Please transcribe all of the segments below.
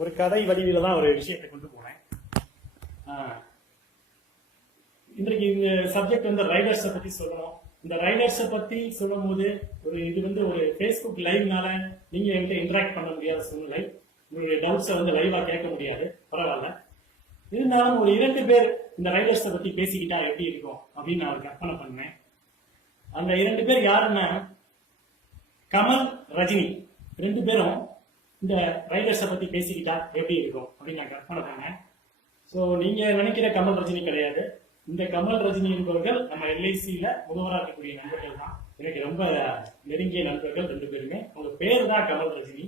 ஒரு கதை வடிவில தான் ஒரு விஷயத்தை கொண்டு போனேன். இன்றைக்கு இந்த சப்ஜெக்ட் வந்து ரைடர்ஸை பத்தி சொல்லணும். இந்த ரைடர்ஸை பத்தி சொல்லும் போது இது வந்து ஒரு ஃபேஸ்புக் லைவ்னால நீங்க என்கிட்ட இன்டராக்ட் பண்ண முடியாத சூழ்நிலை. உங்களுடைய டவுட்ஸை வந்து லைவா கேட்க முடியாது, பரவாயில்ல. இருந்தாலும் ஒரு 2 பேர் இந்த ரைடர்ஸை பத்தி பேசிக்கிட்டா எப்படி இருக்கும் அப்படின்னு நான் கற்பனை பண்ணேன். அந்த 2 பேர் யாருன்னா கமல், ரஜினி 2 பேரும் இந்த ரைடர்ஸை பத்தி பேசிக்கிட்டா எப்படி இருக்கும் அப்படின்னு நான் கற்பனை பண்ணேன். ஸோ நீங்க நினைக்கிற கமல் ரஜினி கிடையாது. இந்த கமல் ரஜினி என்பவர்கள் நம்ம எல்ஐசியில முகவராக இருக்கக்கூடிய நண்பர்கள் தான். எனக்கு ரொம்ப நெருங்கிய நண்பர்கள் 2 பேருமே. அவங்க பேர் தான் கமல் ரஜினி.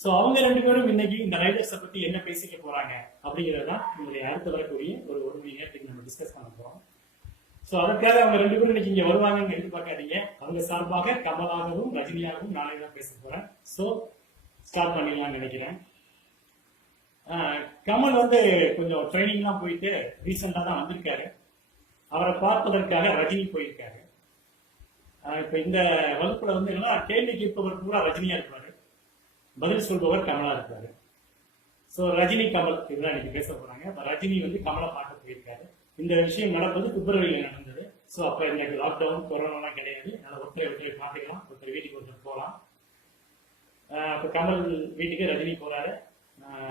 ஸோ அவங்க 2 பேரும் இன்னைக்கு இந்த ரைடர்ஸை பத்தி என்ன பேசிக்க போறாங்க அப்படிங்கிறது தான் என்னுடைய அடுத்து வரக்கூடிய ஒரு மணி நேரத்துக்கு நம்ம டிஸ்கஸ் பண்ண போறோம். ஸோ அதுக்காக அவங்க 2 பேரும் இன்னைக்கு இங்க வருவாங்கன்னு எதிர்பார்க்காதீங்க. அவங்க சார்பாக கமலாகவும் ரஜினியாகவும் நாளை தான் பேச போறேன். ஸோ ஸ்டார்ட் பண்ணிடலாம்னு நினைக்கிறேன். கமல் வந்து கொஞ்சம் ட்ரைனிங்லாம் போயிட்டு ரீசெண்டா தான் வந்திருக்காரு. அவரை பார்ப்பதற்காக ரஜினி போயிருக்காரு. இப்ப இந்த வகுப்புல வந்து என்னன்னா கேள்வி கேட்பவர் கூட ரஜினியா இருப்பாரு, பதில் சொல்பவர் கமலா இருப்பாரு. ஸோ ரஜினி கமல் இதுதான் இன்னைக்கு பேச போறாங்க. ரஜினி வந்து கமலை பார்க்க போயிருக்காரு. இந்த விஷயம் நடப்பது பிப்ரவரியில் நடந்தது. ஸோ அப்ப எனக்கு லாக்டவுன் கொரோனாலாம் கிடையாது. அதனால ஒருத்தரை பார்த்துக்கலாம், ஒருத்தர் வீட்டுக்கு ஒருத்தர் போகலாம். அப்ப கமல் வீட்டுக்கு ரஜினி போறாரு.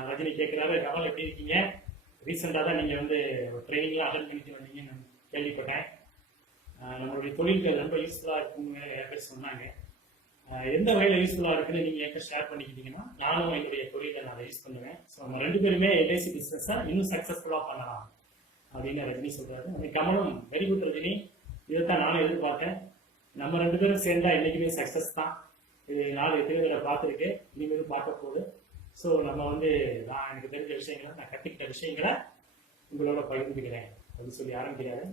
ரஜினி கேட்கிறாரு, கமல் எப்படி இருக்கீங்க? ரீசெண்டா தான் நீங்க வந்து ட்ரைனிங்லாம் அட்டன் பண்ணிட்டு வந்தீங்கன்னு கேள்விப்பட்டேன். நம்மளுடைய தொழில்கள் ரொம்ப யூஸ்ஃபுல்லா இருக்குன்னு நிறைய பேர் சொன்னாங்க. எந்த வகையில யூஸ்ஃபுல்லா இருக்குன்னு நீங்க என்கிட்ட ஷேர் பண்ணிக்கிட்டீங்கன்னா நானும் என்னுடைய தொழிலை நான் யூஸ் பண்ணுவேன். ஸோ நம்ம 2 பேருமே எல்ஐசி பிசினஸ் இன்னும் சக்சஸ்ஃபுல்லா பண்ணலாம் அப்படின்னு ரஜினி சொல்றாரு. அந்த கமலும் வெரி குட் ரஜினி, இதைத்தான் நானும் எதிர்பார்த்தேன். நம்ம 2 பேரும் சேர்ந்தா என்னைக்குமே சக்சஸ் தான். இது 4 எத்தனை பார்த்துருக்கு, இனிமேல் பார்க்க போகுது. ஸோ நம்ம வந்து நான் எனக்கு தெரிஞ்ச விஷயங்களை, நான் கற்றுக்கிட்ட விஷயங்களை உங்களோட பகிர்ந்துக்கிறேன் அப்படின்னு சொல்லி ஆரம்பிக்கிறாரு.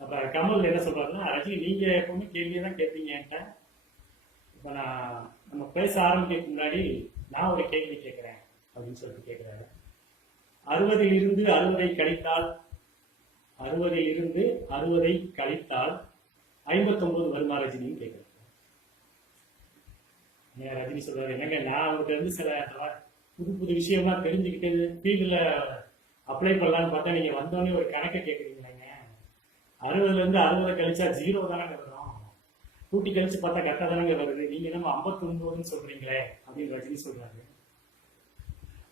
அப்ப கமல் என்ன சொல்றாருன்னா, ரஜினி நீங்க எப்பவுமே கேள்வியை தான் கேட்பீங்க என்கிட்ட. இப்ப நம்ம பேச ஆரம்பிக்கிறதுக்கு முன்னாடி நான் ஒரு கேள்வி கேட்கிறேன் அப்படின்னு சொல்லிட்டு கேட்கிறாரு. 60 இருந்து 60 கழித்தால் 60 இருந்து 60 கழித்தால் 59 வருமா ரஜினின்னு கேட்கிறாரு. ரஜினி சொல்றாரு, என்னங்க நான் அவங்ககிட்ட இருந்து சில புது விஷயம்லாம் தெரிஞ்சுக்கிட்டு ஃபீல்டுல அப்ளை பண்ணலான்னு பார்த்தா நீங்க வந்தோடனே ஒரு கணக்கை கேட்குறீங்களேங்க. 60ல இருந்து 60 கழிச்சா 0 தானங்க வரும், கூட்டி கழிச்சு பார்த்தா கரெக்டா தானங்க வருது, நீங்க நம்ம 59ன்னு சொல்றீங்களே அப்படின்னு ரஜினி சொல்றாரு.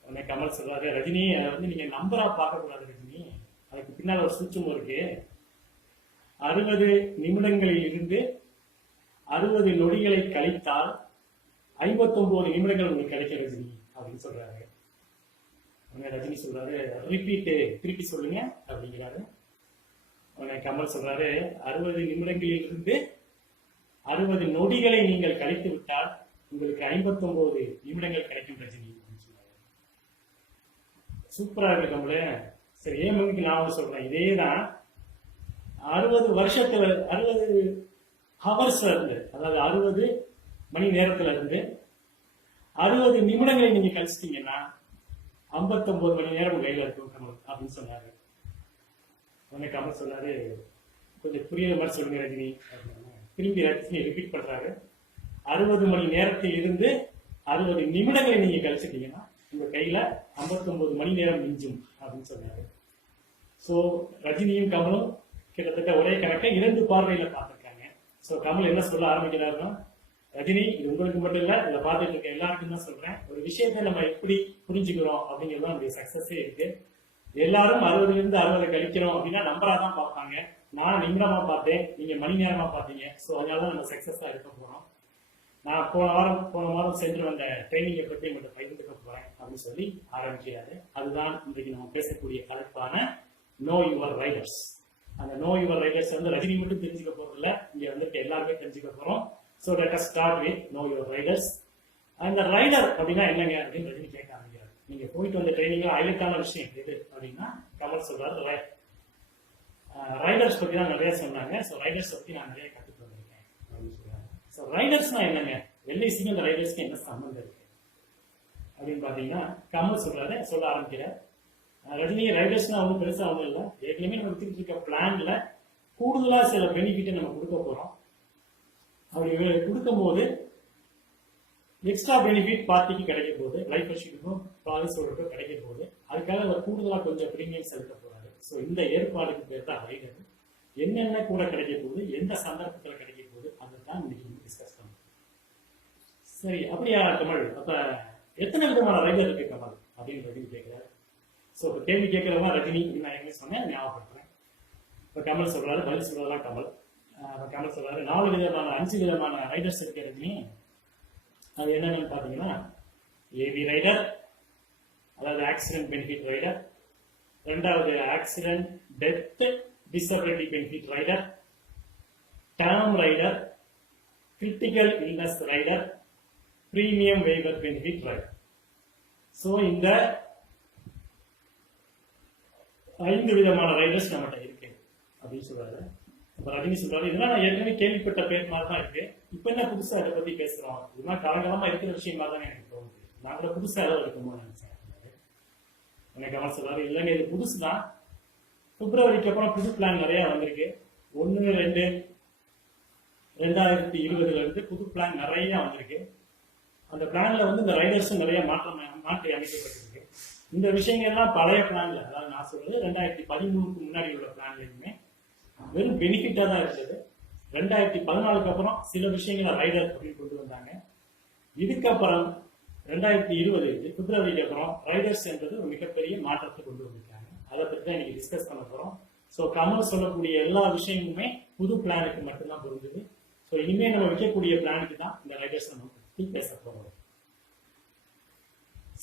உடனே கமல் சொல்றாரு, ரஜினி அதை வந்து நீங்க நம்பரா பார்க்க கூடாது ரஜினி, அதுக்கு பின்னால் ஒரு சூட்சமும் இருக்கு. 60 நிமிடங்களில் இருந்து 60 நொடிகளை கழித்தால் 59 நிமிடங்கள் உங்களுக்கு கிடைக்கும் ரஜினி அப்படின்னு சொல்றாரு. உடனே ரஜினி சொல்றாரு, ரிப்பீட்டு, திருப்பி சொல்லுங்க அப்படிங்கிறாரு. உடனே கமல் சொல்றாரு, 60 நிமிடங்களில் இருந்து 60 நொடிகளை நீங்கள் கழித்து விட்டால் உங்களுக்கு 59 நிமிடங்கள் கிடைக்கும் ரஜினி அப்படின்னு சொல்றாரு. சூப்பரா இருக்கு கமலு. சரி, ஏன் மணிக்கு நான் சொல்றேன், இதேதான் 60 வருஷத்துல 60 ஹவர்ஸ்ல இருந்து, அதாவது 60 மணி நேரத்துல இருந்து 60 நிமிடங்களை நீங்க கழிச்சிட்டீங்கன்னா 59 மணி நேரம் கையில இருக்கும் கமல் அப்படின்னு சொன்னாரு. உடனே கமல் சொன்னாரு, கொஞ்சம் புரியுற மாதிரி சொல்லுங்க ரஜினி அப்படின்னு. திரும்பி ரஜினி ரிப்பீட் பண்றாரு, 60 மணி நேரத்தில் இருந்து 60 நிமிடங்களை நீங்க கழிச்சிட்டீங்கன்னா உங்க கையில 59 மணி நேரம் மிஞ்சும் அப்படின்னு சொன்னாரு. ஸோ ரஜினியும் கமலும் கிட்டத்தட்ட ஒரே கணக்கை 2 பார்வையில பார்த்திருக்காங்க. ஸோ கமல் என்ன சொல்ல ஆரம்பிக்கிறாருன்னா, ரஜினி இது உங்களுக்கு மட்டும் இல்ல, இதை பார்த்துட்டு இருக்க எல்லாருக்கும் தான் சொல்றேன், ஒரு விஷயத்தை நம்ம எப்படி புரிஞ்சுக்கிறோம் அப்படிங்கிறது நம்முடைய சக்சஸே இருக்கு. எல்லாரும் 60ல இருந்து 60 கழிக்கிறோம் அப்படின்னா நம்பரா தான் பார்ப்பாங்க. நான் நிமிடமா பார்த்தேன், நீங்க மணி நேரமா பார்த்தீங்க. ஸோ அதனால நம்ம சக்சஸா இருக்க போறோம். நான் போன வாரம் சென்று வந்த ட்ரைனிங்கை பற்றி உங்கள்கிட்ட பகிர்ந்துக்க போறேன் அப்படின்னு சொல்லி ஆரம்பிக்கிறாரு. அதுதான் இன்றைக்கு நம்ம பேசக்கூடிய தலைப்பான நோ யுவர் ரைடர்ஸ். அந்த நோ யுவர் ரைடர்ஸ் வந்து ரஜினி மட்டும் தெரிஞ்சுக்க போறது இல்லை, இங்க வந்துட்டு எல்லாருமே தெரிஞ்சுக்க போறோம். So let us start with know your riders. அந்த ரைடர் அப்படின்னா என்னங்க அப்படின்னு ரஜினி கேட்க ஆரம்பிக்கிறார். நீங்க போயிட்டு வந்த ட்ரைனிங்ல ஹைலைட்டான விஷயம் எது அப்படின்னா கமல் சொல்றாரு, ரைடர்ஸ் பத்தி தான் நிறைய சொன்னாங்க. ஸோ ரைடர்ஸ் பத்தி நான் நிறைய கற்றுட்டு வந்திருக்கேன் அப்படின்னு சொல்றாங்க. ஸோ ரைடர்ஸ்னா என்னங்க, எல்ஐசிக்கு அந்த ரைடர்ஸ்க்கு என்ன சம்பந்தம் இருக்கு அப்படின்னு பாத்தீங்கன்னா கமல் சொல்ல ஆரம்பிக்கிறார். ரஜினி ரைடர்ஸ்னா ஒன்றும் பெருசா ஒன்றும் இல்லை, ஏற்கனவே நம்ம எடுத்துக்கிட்டு இருக்க பிளான்ல கூடுதலா சில பெனிஃபிட்டை நம்ம கொடுக்க போறோம். அப்படி கொடுக்கும் போது எக்ஸ்ட்ரா பெனிஃபிட் பார்ட்டிக்கு கிடைக்க போகுது, லைஃப் இன்சூரன்ஸுக்கும் பாலிசி ஹோல்டருக்கும் கிடைக்க போகுது. அதுக்காக ஒரு கூடுதலாக கொஞ்சம் பிரீமியம் செலுத்த போறாரு. ஸோ இந்த ஏற்பாடுக்கு பேர் தான் ரைடர். என்னென்ன கூட கிடைக்க போகுது, எந்த சந்தர்ப்பத்தில் கிடைக்க போகுது, அதை தான் இன்னைக்கு டிஸ்கஸ் பண்ணுவோம். சரி, அப்படியா கமல்? அப்ப எத்தனை விதமான ரைடர் இருக்கு கமல் அப்படின்னு கேட்கிறாரு. ஸோ இப்போ கேள்வி கேட்கிறவங்க ரஜினி நான் எங்கே சொன்னேன் ஞாபகப்படுத்துறேன். இப்போ கமல் சொல்றாரு, பதில் சொல்றதெல்லாம் கமல். கமல் சொல்றாரு 4 விதமான 5 விதமான ரைடர்ஸ் இருக்கு ரஜினி. அது என்னன்னு பார்த்தீங்கன்னா, ஏவி ரைடர், அதாவது ஆக்சிடென்ட் பெனிஃபிட் ரைடர். ரெண்டாவது accident death disability benefit rider, term rider, critical illness rider, premium waiver benefit rider. So இந்த 5 விதமான ரைடர்ஸ் நம்மகிட்ட இருக்கு அப்படின்னு சொல்றாரு. இப்போ ரஜினி சொல்றாரு, இதெல்லாம் நான் ஏற்கனவே கேள்விப்பட்ட பேர் மாதிரி தான் இருக்கு. இப்போ என்ன புதுசா அதை பத்தி பேசுறோம், இதெல்லாம் காலகாலமா இருக்கிற விஷயம் மாதிரி தான் எனக்கு தோணுது, நான் கூட புதுசா ஏதாவது இருக்குமோ நினைச்சேன். எனக்கு கமல் சொல்றாரு, இல்லைங்க இது புதுசு தான். பிப்ரவரிக்கு அப்புறம் புது பிளான் நிறைய வந்திருக்கு. 1/2/2020 இருந்து புது பிளான் நிறைய வந்திருக்கு. அந்த பிளான்ல வந்து இந்த ரைடர்ஸும் நிறைய மாற்றி அமைக்கப்பட்டிருக்கு. இந்த விஷயங்கள்லாம் பழைய பிளான்ல, அதாவது நான் சொல்றது 2013க்கு முன்னாடி உள்ள பிளான்லயுமே வெறும் பெனிஃபிட்டா தான் இருந்தது. 2014க்கு அப்புறம் சில விஷயங்களை ரைடர் அப்படின்னு கொண்டு வந்தாங்க. இதுக்கப்புறம் 2020 பிப்ரவரிக்கு அப்புறம் ரைடர்ஸ் என்றது ஒரு மிகப்பெரிய மாற்றத்தை கொண்டு வந்திருக்காங்க. அதை பற்றி தான் இன்னைக்கு டிஸ்கஸ் பண்ண போறோம். ஸோ கமல் சொல்லக்கூடிய எல்லா விஷயமுமே புது பிளானுக்கு மட்டும்தான் பொருந்தது. ஸோ இனிமேல் நம்ம வைக்கக்கூடிய பிளானுக்கு தான் இந்த ரைடர்ஸ் நம்ம பற்றி பேச போறோம்.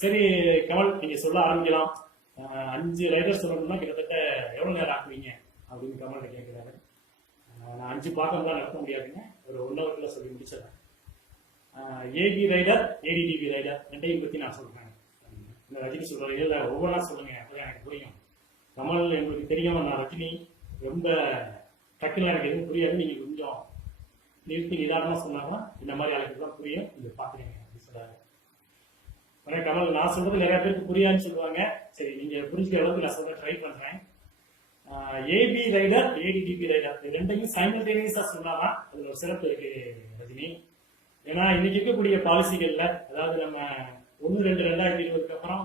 சரி கமல், நீங்க சொல்ல ஆரம்பிக்கலாம். 5 ரைடர்ஸ் சொல்லணும்னா கிட்டத்தட்ட எவ்வளவு நேரம் ஆக்குவீங்க அப்படின்னு கமல் கேட்கிறாரு. நான் 5 பாகம் தான் நடத்த முடியாதுங்க, ஒரு 1 ஹவர்ல சொல்லி முடிச்சிடறேன். ஏபி ரைடர், ஏடிடிபி ரைடர் ரெண்டையும் பத்தி நான் சொல்றேன். இந்த ரஜினி சொல்றாரு, இல்ல ஒவ்வொன்றா சொல்லுங்க, அப்பதான் எனக்கு புரியும். கமல் எங்களுக்கு தெரியும், நான் ரஜினி ரொம்ப டக்குன்னு எனக்கு எதுவும் புரியாது, நீங்க கொஞ்சம் நிறுத்தி நிதானமா சொன்னாங்கன்னா இந்த மாதிரி எனக்கு தான் புரியும், நீங்க பாக்குறீங்க அப்படின்னு சொல்றாரு. கமல், நான் சொல்றது நிறைய பேருக்கு புரியாதுன்னு சொல்லுவாங்க. சரி, நீங்க புரிஞ்சுக்கிற அளவுக்கு நான் சொல்ல ட்ரை பண்றேன். ஏபி ரைடர், ஏடிடிபி ரைடர் ரெண்டையும் சைமல்டேனியஸா சொன்னாதான் அதுல ஒரு சிறப்பு இருக்கு ரஜினி. ஏன்னா இன்னைக்கு இருக்கக்கூடிய பாலிசிகள்ல, அதாவது நம்ம 1/2/2020க்கு அப்புறம்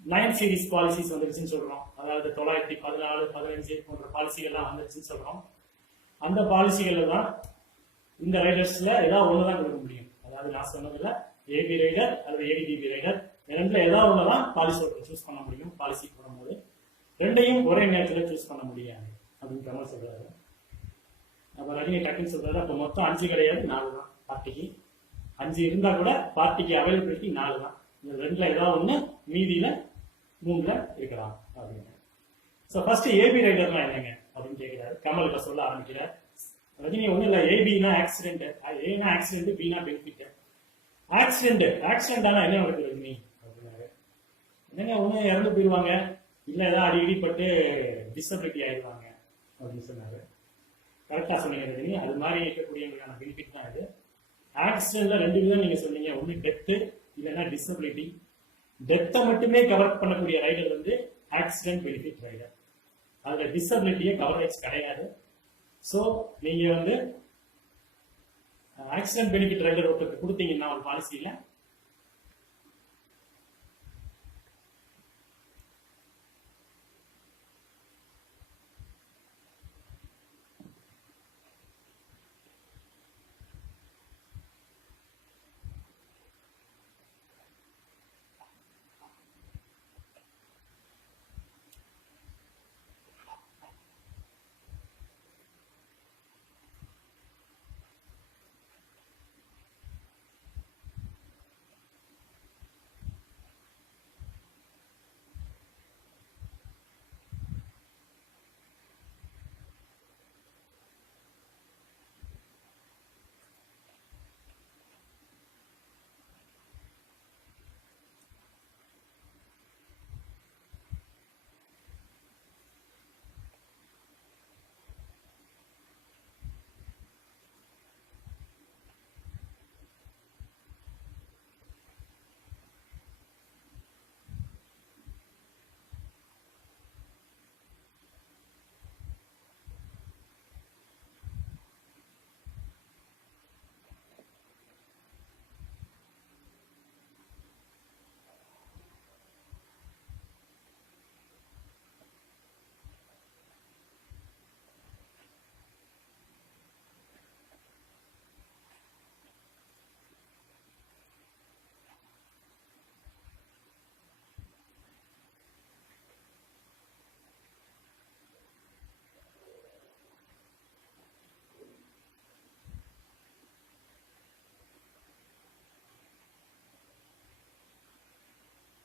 9 சீரிஸ் பாலிசிஸ் வந்துருச்சுன்னு சொல்றோம். அதாவது 914, 15 போன்ற பாலிசிகள்லாம் வந்துருச்சுன்னு சொல்றோம். அந்த பாலிசிகள்ல தான் இந்த ரைடர்ஸ்ல ஏதாவது ஒண்ணுதான் கொடுக்க முடியும். அதாவது நான் சொன்னதுல ஏபி ரைடர் அல்லது ஏடிடிபி ரைடர் ரெண்டுல ஏதாவது ஒண்ணுதான் பாலிசி சூஸ் பண்ண முடியும். பாலிசி போடும்போது ரெண்டையும் ஒரே நேரத்தில் சூஸ் பண்ண முடியாது அப்படின்னு கமல் சொல்றாரு. அப்ப ரஜினி டக்குன்னு சொல்றாரு, அப்ப மொத்தம் 5 கிடையாது, 4 தான் பார்ட்டிக்கு. 5 இருந்தா கூட பார்ட்டிக்கு அவைலபிலிட்டி 4 தான். இந்த 2ல ஏதாவது ஒண்ணு, மீதியில 3ல இருக்கலாம் அப்படின்னு. ஸோ ஃபர்ஸ்ட் ஏபி ரைடர்னா என்னங்க அப்படின்னு கேட்கிறாரு. கமல் இப்ப சொல்ல ஆரம்பிக்கிறார். ரஜினி ஒண்ணு இல்ல, ஏபினா ஆக்சிடென்ட், ஏனா ஆக்சிடென்ட், பினா பெனிஃபிட். ஆக்சிடென்ட் ஆனா என்ன நடக்குது ரஜினி அப்படின்னாரு. என்னங்க, ஒண்ணு இறந்து போயிடுவாங்க, இல்ல ஏதாவது அடிப்பட்டு டிசபிலிட்டி ஆயிடுவாங்க அப்படின்னு சொன்னாரு. கரெக்டா சொன்னீங்க ரஜினி, அது மாதிரி இருக்கக்கூடியவங்களுக்கான பெனிஃபிட் தான் இது. ஆக்சிடென்ட்ல 2 விதம் நீங்க சொன்னீங்க, ஒண்ணு டெத்து இல்லைன்னா டிசபிலிட்டி. டெத்தை மட்டுமே கவர் பண்ணக்கூடிய ரைடர் வந்து ஆக்சிடென்ட் பெனிஃபிட் ரைடர். அதுல டிசபிலிட்டியே கவரேஜ் கிடையாது. ஸோ நீங்க வந்து ஆக்சிடென்ட் பெனிஃபிட் ரைடர் ஒருத்தருக்கு கொடுத்தீங்கன்னா ஒரு பாலிசியில,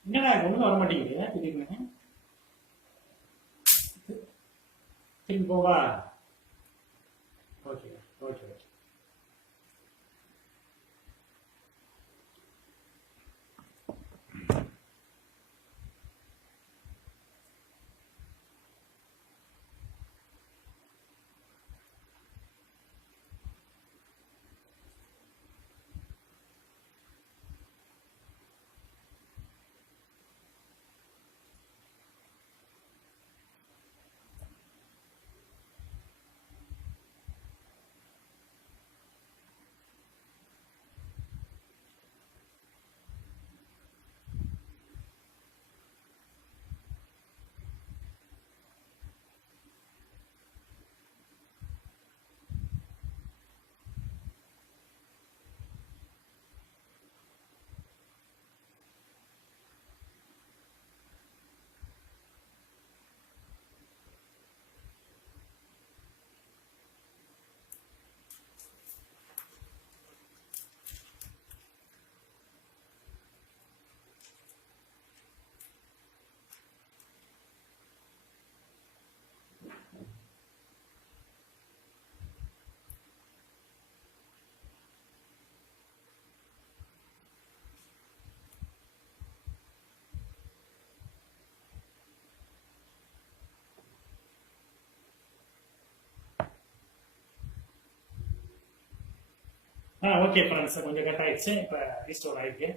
என்னடா ஒன்றும் வர மாட்டேங்குது திடீர்னு. திரும்பி போவா. Okay okay okay. Okay friends, கொஞ்சம் கட் ஆயிடுச்சு. இப்போ ரீஸ்டோர் ஆயிருக்கு.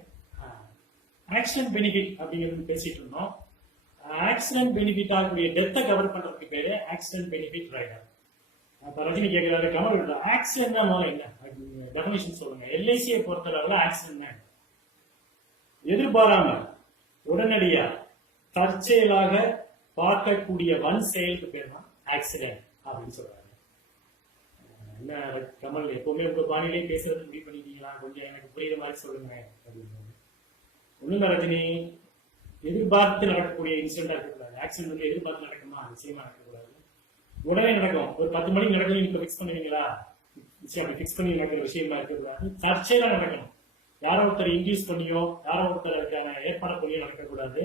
ஆக்சிடென்ட் பெனிஃபிட் அப்படிங்கிறது பேசிட்டு இருந்தோம். ஆக்சிடென்ட் பெனிஃபிட் ஆகக்கூடிய டெத்தை கவர் பண்றதுக்கு பேரு ஆக்சிடென்ட் பெனிஃபிட் ரைடர். அப்ப ரஜினி கேட்கிறாரு, கமல் ஆக்சிடென்ட் என்ன டெஃபினிஷன் சொல்லுங்க. எல்ஐசியை பொறுத்தளவுல ஆக்சிடென்ட் எதிர்பாராம உடனடியா தற்செயலாக பார்க்கக்கூடிய வன் செயலுக்கு பேர் தான் ஆக்சிடென்ட் அப்படின்னு சொல்றாங்க. என்ன கமல் எப்பவுமே உங்க பாணியிலே பேசுறது முடிவு பண்ணிட்டீங்களா? கொஞ்சம் எனக்கு புரியுற மாதிரி சொல்லுங்க அப்படின்னு. ஒண்ணுங்க ரஜினி, எதிர்பார்த்து நடக்கக்கூடிய இன்சிடென்டா இருக்கக்கூடாது. ஆக்சிடென்ட் வந்து எதிர்பார்த்து நடக்குமா? நிச்சயமா நடக்கக்கூடாது. உடனே நடக்கும். ஒரு 10 மணிக்கு நடக்கும், நீங்க பிக்ஸ் பண்ணுவீங்களா? நிச்சயம் அப்படி பிக்ஸ் பண்ணி நடக்கிற விஷயமா இருக்கக்கூடாது. தற்செயலா நடக்கணும். யாரோ ஒருத்தர் இன்டியூஸ் பண்ணியோ யாரோ ஒருத்தருக்கான ஏற்பாடு பண்ணியோ நடக்கக்கூடாது.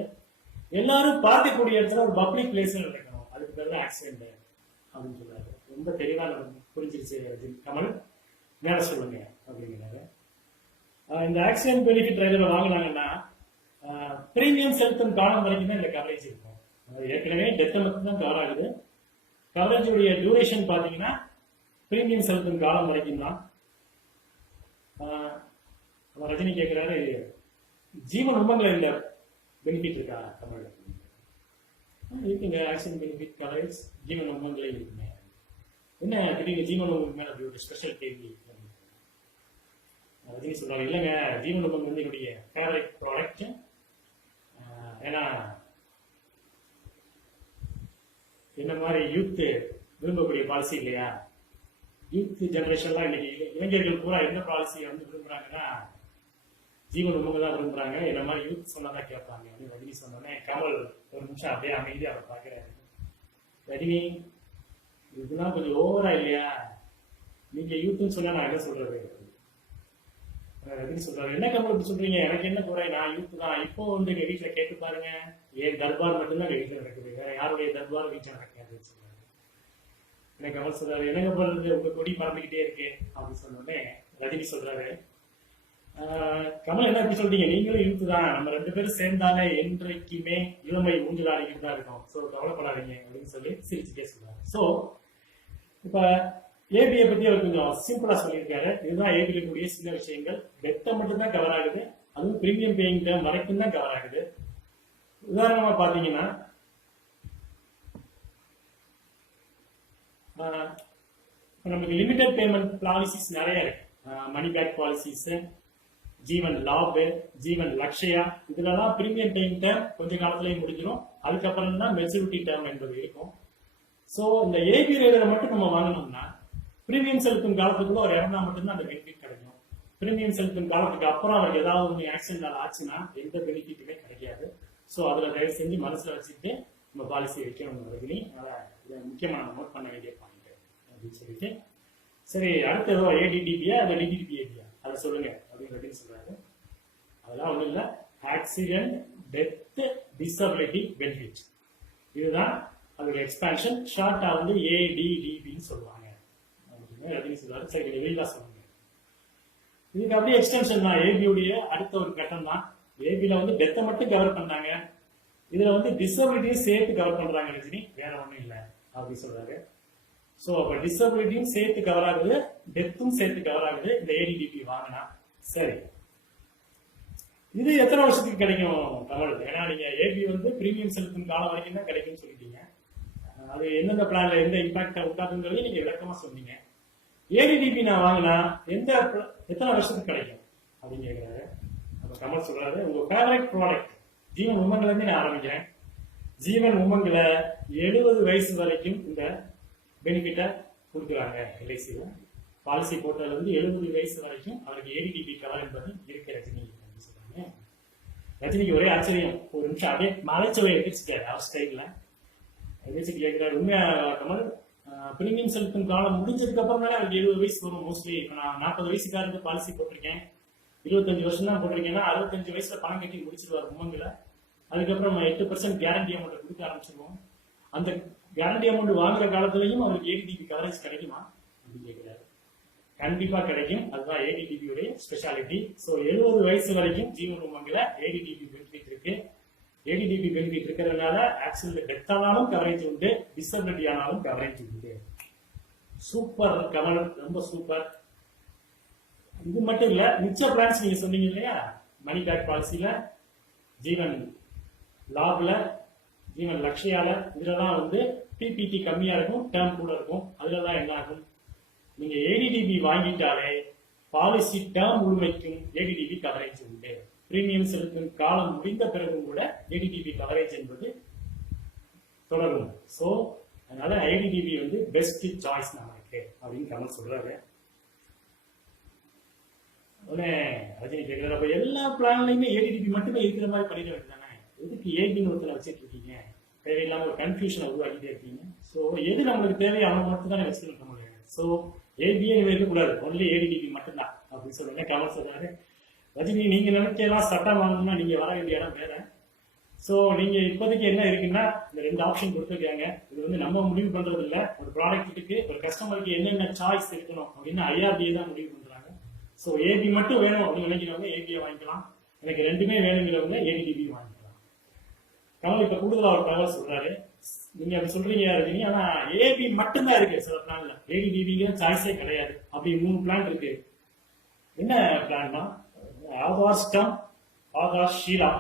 எல்லாரும் பார்க்கக்கூடிய இடத்துல ஒரு பப்ளிக் பிளேஸ்ல நடக்கணும். அதுக்கு பேர் தான் ஆக்சிடென்ட் அப்படின்னு சொல்றாரு. ரொம்ப தெளிவா புரிஞ்சிருச்சு கமல், மேல சொல்லுங்க அப்படிங்கிறாரு. இந்த ஆக்சிடென்ட் பெனிஃபிட் ரைடரை வாங்கினாங்கன்னா பிரீமியம் செலுத்தும் காலம் வரைக்கும் தான் இந்த கவரேஜ் இருக்கும். ஏற்கனவே டெத்தை மட்டும் தான் கவர் ஆகுது. கவரேஜுடைய டியூரேஷன் பார்த்தீங்கன்னா பிரீமியம் செலுத்தும் காலம் வரைக்கும் தான். ரஜினி கேட்கிறாரு, ஜீவன் உமங்கல இந்த பெனிஃபிட் இருக்கா தமிழ்? இருக்குங்க, ஆக்சிடென்ட் பெனிஃபிட் கவரேஜ் ஜீவன் உமங்களே இருக்குங்க. என்ன திடீர்னு ஜீவன் உமங்க மேல அப்படி ஒரு ஸ்பெஷல் கேள்வி? ரஜினி சொல்றாங்க, இல்லைங்க, ஜீவன் உமங்க வந்து என்னுடைய ஃபேவரட் ப்ராடக்ட். ஏன்னா என்ன மாதிரி யூத் விரும்பக்கூடிய பாலிசி இல்லையா? யூத் ஜெனரேஷன்லாம் இன்னைக்கு இளைஞர்கள் பூரா எந்த பாலிசியை வந்து விரும்புறாங்கன்னா ஜீவன் உமங்க தான் விரும்புறாங்க. என்ன மாதிரி யூத் சொன்னதான் கேட்பாங்க அப்படின்னு ரஜினி சொன்னோன்னே கமல் ஒரு நிமிஷம் அப்படியே அமைதியாக அவர் பார்க்குறாரு. ரஜினி, இதெல்லாம் கொஞ்சம் ஓவரா இல்லையா? நீங்க யூத்னு சொன்னா நான் என்ன சொல்றது? ரஜினி சொல்றாரு, என்ன கமல் இப்படி சொல்றீங்க? எனக்கு என்ன குறை? நான் யூத் தான். இப்போ வந்து எங்க வீட்டுல கேட்டு பாருங்க, என் தர்பார் மட்டும்தான் எங்க வீட்டுல நடக்குது, வேற யாருடைய தர்பார் வீட்டுல நடக்காதுன்னு சொல்றாரு. என்ன கமல் சொல்றாரு, என்னங்க போறது, உங்க கொடி பறந்துகிட்டே இருக்கு அப்படின்னு சொன்னோடனே ரஜினி சொல்றாரு, கமல் என்ன இப்படி சொல்றீங்க? நீங்களும் யூத் தான், நம்ம 2 பேரும் சேர்ந்தாலே என்றைக்குமே இளமை ஊஞ்சல் ஆடிக்கிட்டு தான் இருக்கும். ஸோ கவலைப்படாதீங்க அப்படின்னு சொல்லி சிரிச்சுட்டே சொல்றாரு. ஸோ இப்ப ஏபியை பத்தி அவர் கொஞ்சம் சிம்பிளா சொல்லியிருக்காரு. இதுதான் ஏபியில் இருக்கக்கூடிய சின்ன விஷயங்கள். டெத்தை மட்டும் தான் கவர் ஆகுது, அதுவும் பிரீமியம் பேயிங் டேர்ம் வரைக்கும் தான் கவர் ஆகுது. உதாரணமா பாத்தீங்கன்னா நமக்கு லிமிடெட் பேமெண்ட் பாலிசிஸ் நிறைய இருக்கு. மணி பேக் பாலிசிஸ், ஜீவன் லாப், ஜீவன் லக்ஷயா, இதுலலாம் பிரீமியம் பேயிங் டேர்ம் கொஞ்ச காலத்திலேயே முடிஞ்சிடும். அதுக்கப்புறம் தான் மெச்சூரிட்டி டேர்ம் என்பது இருக்கும். ஸோ இந்த ஏபி ரேடரை மட்டும் நம்ம வாங்கினோம்னா பிரீமியம் செலுத்தும் காலத்துக்குள்ள ஒரு இறந்தா மட்டும்தான் அந்த பெனிஃபிட் கிடைக்கும். பிரீமியம் செலுத்தும் காலத்துக்கு அப்புறம் அவருக்கு ஏதாவது ஒன்று ஆக்சிடென்ட் ஆச்சுன்னா எந்த பெனிஃபிட்டுமே கிடைக்காது. ஸோ அதில் தயவு செஞ்சு மனசில் வச்சுட்டு நம்ம பாலிசி வைக்கணும் ரஜினி. அதான் இதை முக்கியமாக நம்ம நோட் பண்ண வேண்டிய பாயிண்ட் அப்படின்னு சொல்லிட்டு, சரி அடுத்து ஏதோ ஏடிடிபியா அதை டிடிபிஏபியா அதை சொல்லுங்க அப்படின்னு ரஜினி சொல்றாரு. அதெல்லாம் ஒன்றும் இல்லை, ஆக்சிடென்ட் டெத் டிசபிலிட்டி பெனிஃபிட். இதுதான் அதோட எக்ஸ்பான்ஷன். ஷார்ட்டா வந்து ஏடிடிபின்னு சொல்லுவாங்க. ரஜினி சொல்றாரு, சரி வெளியில சொல்லுங்க. இதுக்கு அப்படியே எக்ஸ்டென்ஷன் தான். ஏபியுடைய அடுத்த ஒரு கட்டம் தான். ஏபில வந்து டெத்தை மட்டும் கவர் பண்ணாங்க, இதுல வந்து டிசபிலிட்டியும் சேர்த்து கவர் பண்றாங்க ரஜினி, வேற ஒண்ணும் இல்லை அப்படின்னு சொல்றாரு. ஸோ அப்போ டிசபிலிட்டியும் சேர்த்து கவர் ஆகுது, டெத்தும் சேர்த்து கவர் ஆகுது இந்த ஏடிடிபி வாங்கினா. சரி, இது எத்தனை வருஷத்துக்கு கிடைக்கும் கமல்? ஏன்னா நீங்க ஏபி வந்து பிரீமியம் செலுத்தும் காலம் வரைக்கும் தான் கிடைக்கும்னு சொல்லிட்டீங்க. அது எந்தெந்த பிளான்ல எந்த இம்பாக்டா உண்டாதுங்கிறதையும் நீங்க விளக்கமா சொன்னீங்க. ஏடிடிபி நான் வாங்கினா எத்தனை வருஷத்துக்கு கிடைக்கும் அப்படின்னு கேட்கிறாரு. அப்ப கமல் சொல்றாரு, உங்க ஃபேவரட் ப்ராடக்ட் ஜீவன் உமன்ல இருந்து நான் ஆரம்பிக்கிறேன். ஜீவன் உமன்ல 70 வயசு வரைக்கும் இந்த பெனிஃபிட்டை கொடுக்குறாங்க. எல்ஐசியில பாலிசி போட்டதுல இருந்து 70 வயசு வரைக்கும் அவருக்கு ஏடிடிபி கவர் என்பது இருக்கு ரஜினி அப்படின்னு சொல்றாங்க. ரஜினிக்கு ஒரே ஆச்சரியம். ஒரு நிமிஷம் அப்படியே மலைச்சுவை எதிர்ச்சிக்காரு அவர் ஸ்டைல எதிர்ச்சி கேட்கிறாரு. உண்மையா கமல், பிரீமியம் செலுத்தும் காலம் முடிஞ்சதுக்கு அப்புறம் தானே அவருக்கு 70 வயசு வரும் மோஸ்ட்லி. இப்போ நான் 40 வயசுக்காரருக்கு பாலிசி போட்டிருக்கேன், 25 வருஷம் தான் போட்டிருக்கேன்னா 65 வயசுல பணம் கட்டி முடிச்சிருவார் உமங்கில். அதுக்கப்புறம் 8% கேரண்டி அமௌண்ட் கொடுக்க ஆரம்பிச்சிருவோம். அந்த கேரண்டி அமௌண்ட் வாங்குற காலத்திலையும் அவருக்கு ஏடிடிபி கவரேஜ் கிடைக்குமா அப்படின்னு கேட்கிறாரு. கண்டிப்பா கிடைக்கும். அதுதான் ஏடிடிபியுடைய ஸ்பெஷாலிட்டி. ஸோ 70 வயசு வரைக்கும் ஜீவன் உமங்கில் ஏடிடிபி பெனிஃபிட் இருக்கு. ஏடிடிபி பெனிஃபிட் இருக்கிறதுனால ஆக்சிடென்ட் டெத் ஆனாலும் கவரேஜ் உண்டு, டிசபிலிட்டி ஆனாலும் கவரேஜ் உண்டு. சூப்பர் கமல், ரொம்ப சூப்பர். இது மட்டும் இல்ல, மிச்ச பிளான்ஸ் நீங்க சொன்னீங்க இல்லையா, மணி பேக் பாலிசியில, ஜீவன் லாப்ல, ஜீவன் லக்ஷயால, இதுலலாம் வந்து பிபிடி கம்மியா இருக்கும், டேர்ம் கூட இருக்கும். அதுலதான் என்ன ஆகும், நீங்க ஏடிடிபி வாங்கிட்டாலே பாலிசி டேர்ம் முழுமைக்கும் ஏடிடிபி கவரேஜ் உண்டு. பிரீமியம் செலுத்தும் காலம் முடிந்த பிறகும் கூட ஏடிடிபி கவரேஜ் என்பது தொடரும். ஸோ அதனால ஐடிடிபி வந்து பெஸ்ட் சாய்ஸ் நமக்கு அப்படின்னு கமல் சொல்றாரு. உடனே ரஜினி கேட்கிறாரு, அப்ப எல்லா பிளான்லயுமே ஏடிடிபி மட்டுமே இருக்கிற மாதிரி பண்ணிட வேண்டியதானே, எதுக்கு ஏபின்னு ஒருத்தர் வச்சுட்டு இருக்கீங்க, தேவையில்லாம ஒரு கன்ஃபியூஷனை உருவாக்கிட்டே இருக்கீங்க. ஸோ எது நம்மளுக்கு தேவையோ அவங்க மட்டும் தானே வச்சுட்டு இருக்க முடியாது. ஸோ ஏபியே இருக்கக்கூடாது, ஒன்லி ஏடிடிபி மட்டும்தான் அப்படின்னு சொல்லுங்க கமல் சொல்றாரு. ரஜினி, நீங்க நினைக்கலாம் சட்டம் வாங்கணும்னா நீங்க வர வேண்டிய இடம் வேற. ஸோ நீங்க இப்போதைக்கு என்ன இருக்குன்னா இந்த 2 ஆப்ஷன் கொடுத்துருக்காங்க. இது வந்து நம்ம முடிவு பண்றது இல்லை, ஒரு ப்ராடக்ட்டுக்கு ஒரு கஸ்டமருக்கு என்னென்ன சாய்ஸ் இருக்கணும் அப்படின்னு ஐஆர்டிஏ தான் முடிவு பண்றாங்க. ஸோ ஏபி மட்டும் வேணும் அப்படின்னு நினைக்கிறவங்க ஏபியை வாங்கிக்கலாம், எனக்கு ரெண்டுமே வேணுங்கிறவங்க ஏடிடிபி வாங்கிக்கலாம். கமல் இப்ப கூடுதலா ஒரு தகவல் சொல்றாரு. நீங்க அப்படி சொல்றீங்க ரஜினி, ஆனா ஏபி மட்டும்தான் இருக்கு சில பிளான்ல, ஏடிடிபிங்கிற சாய்ஸே கிடையாது. அப்படி 3 பிளான் இருக்கு. என்ன பிளான்னா ஆதார் ஸ்டம், ஆதார் ஷீலா,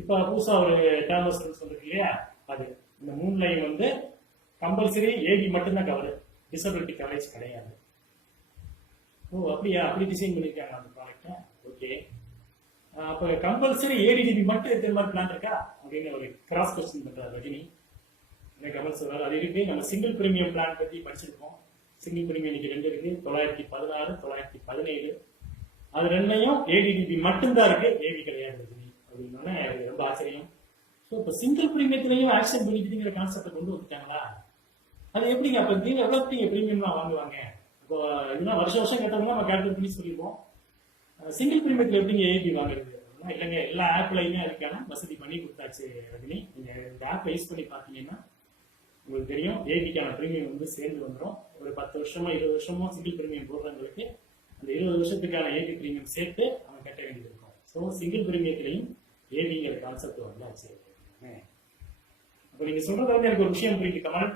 இப்ப புதுசா ஒரு டேர்ம் சொல்லிருக்கு இல்லையா, அது இந்த 3லையும் வந்து கம்பல்சரி ஏபி மட்டும்தான் கவர், டிசபிலிட்டி கவரேஜ் கிடையாது. ஓ அப்படியா, அப்படி டிசைன் பண்ணிருக்காங்க அந்த ப்ராடக்ட்டை. ஓகே, அப்ப கம்பல்சரி ஏடிடிபி மட்டும் இருக்கிற மாதிரி பிளான் இருக்கா அப்படின்னு ஒரு கிராஸ் கொஸ்டின் பண்றாரு ரஜினி. கமல் சொல்றாரு, அது இருக்கு. நம்ம சிங்கிள் பிரீமியம் பிளான் பத்தி படிச்சிருக்கோம். சிங்கிள் பிரீமியம் இன்னைக்கு 2 இருக்கு, 916, 917. அது 2லையும் ஏடிடிபி மட்டும்தான் இருக்கு, ஏபி கிடையாது ரஜினி அப்படின்னா ரொம்ப ஆச்சரியம். ஸோ இப்போ சிங்கிள் பிரீமியத்திலையும் ஆக்ஷன் பெனிஃபிட்ங்கிற கான்செப்டை கொண்டு வந்துட்டாங்களா, அது எப்படிங்க? அப்போ நீங்க எவ்வளவு பிரீமியம்லாம் வாங்குவாங்க? இப்போ இதெல்லாம் வருஷம் கேட்டவங்க நம்ம கேல்குலேட் பண்ணி சொல்லிடுவோம். சிங்கிள் பிரீமியத்தில் எப்படிங்க ஏபி வாங்குறது? இல்லைங்க, எல்லா ஆப்லையுமே அதுக்கான வசதி பண்ணி கொடுத்தாச்சு ரஜினி. நீங்க இந்த ஆப்பை யூஸ் பண்ணி பார்த்தீங்கன்னா உங்களுக்கு தெரியும், ஏபிக்கான பிரீமியம் வந்து சேர்ந்து வந்துடும். ஒரு 10 வருஷமோ 20 வருஷமோ சிங்கிள் பிரீமியம் போடுறவங்களுக்கு அந்த 20 வருஷத்துக்கான ஏபி பிரீமியம் சேர்த்து அவங்க கட்ட வேண்டியது இருக்கும். ஸோ சிங்கிள் பிரீமியத்திலையும் ஏபிங்கிற கான்செப்ட் வந்தாச்சு. அப்போ நீங்க சொல்றது வந்து எனக்கு ஒரு விஷயம் புரியுது கமல்.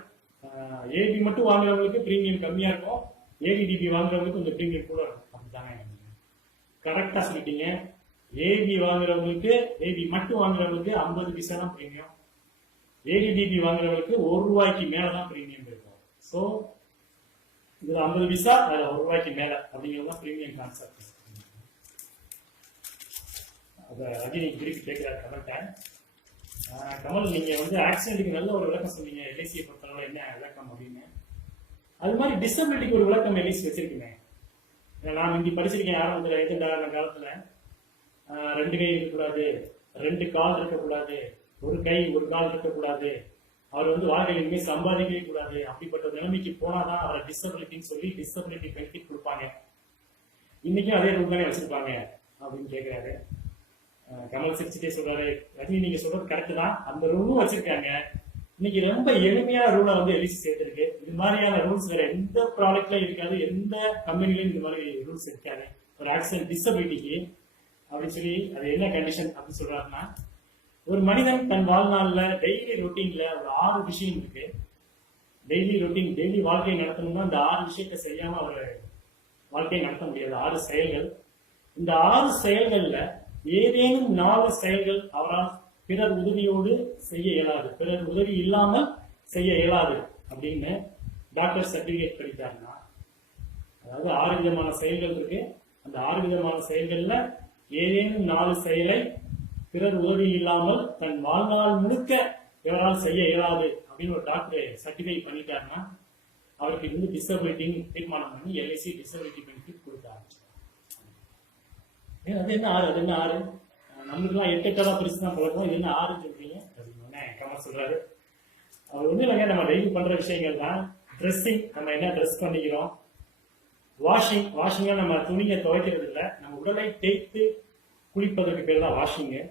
ஏபி மட்டும் வாங்குறவங்களுக்கு பிரீமியம் கம்மியா இருக்கும், ஏடிடிபி வாங்குறவங்களுக்கு கொஞ்சம் பிரீமியம் கூட இருக்கும். அப்படித்தாங்க கரெக்டா சொல்லிட்டீங்க. ஏபி வாங்குறவங்களுக்கு, ஏபி மட்டும் வாங்குறவங்களுக்கு 50 பைசா தான் பிரீமியம், ஏடிடிபி வாங்குறவங்களுக்கு ₹1 மேலதான் பிரீமியம் இருக்கும். ஸோ இதுல 50 பைசா, அதுல ₹1 மேல அப்படிங்கிறது பிரீமியம் கான்செப்ட். அத ரஜினி திருப்பி கேட்கிறார் கமல்கிட்ட. கமல், நீங்க வந்து ஆக்சிடென்ட்டுக்கு நல்ல ஒரு விளக்கம் சொன்னீங்க, எல்ஐசியை பொறுத்தளவு என்ன விளக்கம் அப்படின்னு. அது மாதிரி டிசபிலிட்டிக்கு ஒரு விளக்கம் எல்ஐசி வச்சிருக்கீங்க. நான் இங்க படிச்சிருக்கேன் ஆரம்பத்தில், ஏஜென்ட் ஆகிற காலத்துல 2 கை இருக்கக்கூடாது, 2 கால் இருக்கக்கூடாது, ஒரு கை ஒரு கால் இருக்கக்கூடாது, அவர் வந்து வாழ்க்கையில் இனிமேல் சம்பாதிக்கவே கூடாது, அப்படிப்பட்ட நிலைமைக்கு போனாதான் அவரை டிசபிலிட்டின்னு சொல்லி டிசபிலிட்டி பெனிஃபிட் கொடுப்பாங்க. இன்னைக்கும் அதே ரூல் தானே வச்சிருப்பாங்க அப்படின்னு கேட்கிறாரு. கமல் சிரிச்சுட்டே சொல்றாரு, ரஜினி நீங்க சொல்றது கரெக்ட் தான், அந்த ரூலும் வச்சிருக்காங்க. இன்னைக்கு ரொம்ப எளிமையான ரூலை வந்து எல்ஐசி சேர்த்திருக்கு. இது மாதிரியான ரூல்ஸ் வேற எந்த ப்ராடக்ட்லயும் இருக்காது, எந்த கம்பெனிலையும் இந்த மாதிரி ரூல்ஸ் இருக்காது. ஒரு ஆக்சிடென்ட் டிசபிலிட்டிக்கு அப்படின்னு சொல்லி அது என்ன கண்டிஷன் அப்படின்னு சொல்றாருன்னா, ஒரு மனிதன் தன் வாழ்நாள்ல டெய்லி ரொட்டீன்ல ஒரு 6 விஷயம் இருக்கு. டெய்லி ரொட்டீன், டெய்லி வாழ்க்கையை நடத்தணும்னா இந்த 6 விஷயத்தை செய்யாம அவர் வாழ்க்கையை நடத்த முடியாது. 6 செயல்கள். இந்த 6 செயல்கள்ல ஏதேனும் 4 செயல்கள் அவரால் பிறர் உதவியோடு செய்ய இயலாது, பிறர் உதவி இல்லாமல் செய்ய இயலாது அப்படின்னு டாக்டர் சர்டிபிகேட் படித்தாருன்னா, அதாவது 6 விதமான செயல்கள் இருக்கு. அந்த 6 விதமான செயல்கள்ல ஏதேனும் 4 செயலை பிறர் உதவி இல்லாமல் தன் வாழ்நாள் முழுக்க இவரால் செய்ய இயலாது அப்படின்னு ஒரு டாக்டர் சர்டிஃபை பண்ணிட்டாருன்னா, அவருக்கு வந்து டிசபிலிட்டின்னு தீர்மானம் பண்ணி எல்ஐசி டிசபிலிட்டி பெனிஃபிட் கொடுக்க ஆரம்பிச்சார். அது என்ன 6? அது என்ன 6? நம்மளுக்குலாம் 8 8 பிரிச்சு தான் பழக்கம், இது என்ன 6 சொல்றீங்க அப்படின்னு கமல் சொல்றாரு. அவர் ஒன்றும் இல்லைங்க, நம்ம டெய்லி பண்ற விஷயங்கள் தான். ட்ரெஸ்ஸிங், நம்ம என்ன ட்ரெஸ் பண்ணிக்கிறோம். வாஷிங்கா நம்ம துணியை துவைக்கிறது இல்லை, நம்ம உடலை தேய்த்து குளிப்பதற்கு பேர் தான் வாஷிங்கு.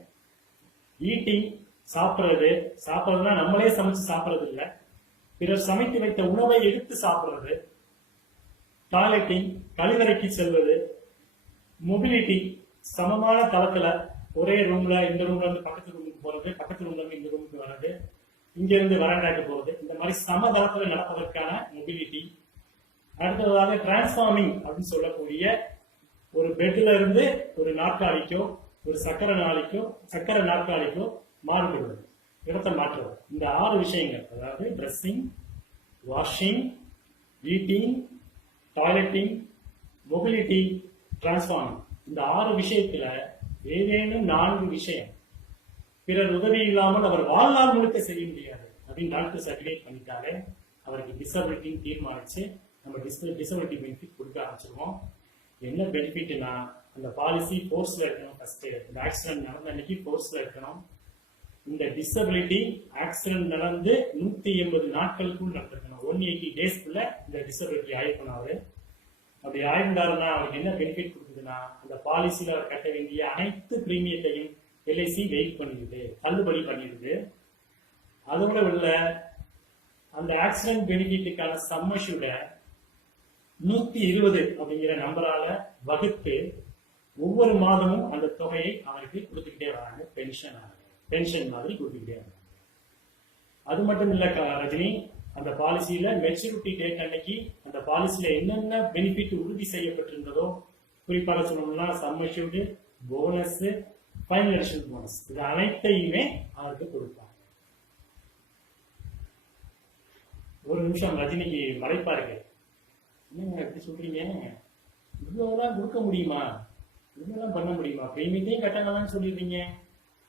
ஈட்டிங், சாப்பிட்றதுனா நம்மளே சமைச்சு சாப்பிட்றது இல்லை, பிறர் சமைத்து வைத்த உணவை எடுத்து சாப்பிட்றது. டாய்லெட்டிங், கழிவறைக்கு செல்வது. மொபிலிட்டி, சமமான தளத்துல ஒரே ரூம்ல, இந்த ரூம்ல இருந்து பக்கத்து ரூமுக்கு போறது, பக்கத்து ரூம்ல இருந்து இந்த ரூமுக்கு வர்றது, இங்க இருந்து வராண்டாக்கு போறது, இந்த மாதிரி சமதளத்துல நடப்பதற்கான மொபிலிட்டி. அடுத்ததாக டிரான்ஸ்ஃபார்மிங் அப்படின்னு சொல்லக்கூடிய ஒரு பெட்ல இருந்து ஒரு நாற்காலிக்கோ, ஒரு சக்கர நாற்காலிக்கோ மாறுபடுவது, இடத்தை மாற்றுவது. இந்த 6 விஷயங்கள், அதாவது dressing, washing, eating, toileting, mobility, transforming. இந்த 6 விஷயத்துல ஏதேனும் 4 விஷயம் பிறர் உதவி இல்லாமல் அவர் வாழ்நாள் முழுக்க செய்ய முடியாது அப்படின்னு டாக்டர் சர்டிஃபிகேட் பண்ணிட்டாரு. அவருக்கு டிசபிலிட்டின்னு தீர்மானிச்சு நம்ம டிசபிலிட்டி பெனிஃபிட் கொடுக்க ஆரம்பிச்சிருவோம். என்ன பெனிஃபிட்னா, அந்த பாலிசி ஃபோர்ஸ்ல இருக்கணும். ஃபர்ஸ்ட் இந்த ஆக்சிடென்ட் நடந்த அன்னைக்கு ஃபோர்ஸ்ல இருக்கணும். இந்த டிசபிலிட்டி ஆக்சிடென்ட் நடந்து 180 நாட்களுக்குள் நடந்திருக்கணும். 180 டேஸ்க்குள்ள இந்த டிசபிலிட்டி ஆயிருக்கணும். அவரு அப்படி ஆயிருந்தாருன்னா அவருக்கு என்ன பெனிஃபிட் கொடுக்குதுன்னா, அந்த பாலிசியில அவர் கட்ட வேண்டிய அனைத்து பிரீமியத்தையும் எல்ஐசி வெயிட் பண்ணிடுது, தள்ளுபடி பண்ணிடுது. அதோட உள்ள அந்த ஆக்சிடென்ட் பெனிஃபிட்டுக்கான சம்மஷூட 120 அப்படிங்கிற நம்பரால வகுத்து ஒவ்வொரு மாதமும் அந்த தொகையை அவருக்கு கொடுத்துக்கிட்டே வராங்க. பென்ஷன் மாதிரி கொடுத்துக்கிட்டே வராங்க. அது மட்டும் இல்ல ரஜினி, அந்த பாலிசியில மெச்சூரிட்டி டேட் அன்னைக்கு அந்த பாலிசியில என்னென்ன பெனிஃபிட் உறுதி செய்யப்பட்டிருந்ததோ, குறிப்பாக சொல்லணும்னா சம்மஷூடு, போனஸ், ஃபைனல் எடிஷன் போனஸ், இது அனைத்தையுமே அவருக்கு கொடுப்பாங்க. ஒரு நிமிஷம் ரஜினிக்கு மறைப்பா இருக்கு. என்னங்க எப்படி சொல்றீங்க, இவ்வளவுதான் கொடுக்க முடியுமா, இவ்வளவுதான் பண்ண முடியுமா, பிரீமியத்தையும் கட்டணம்னு சொல்லிடுறீங்க,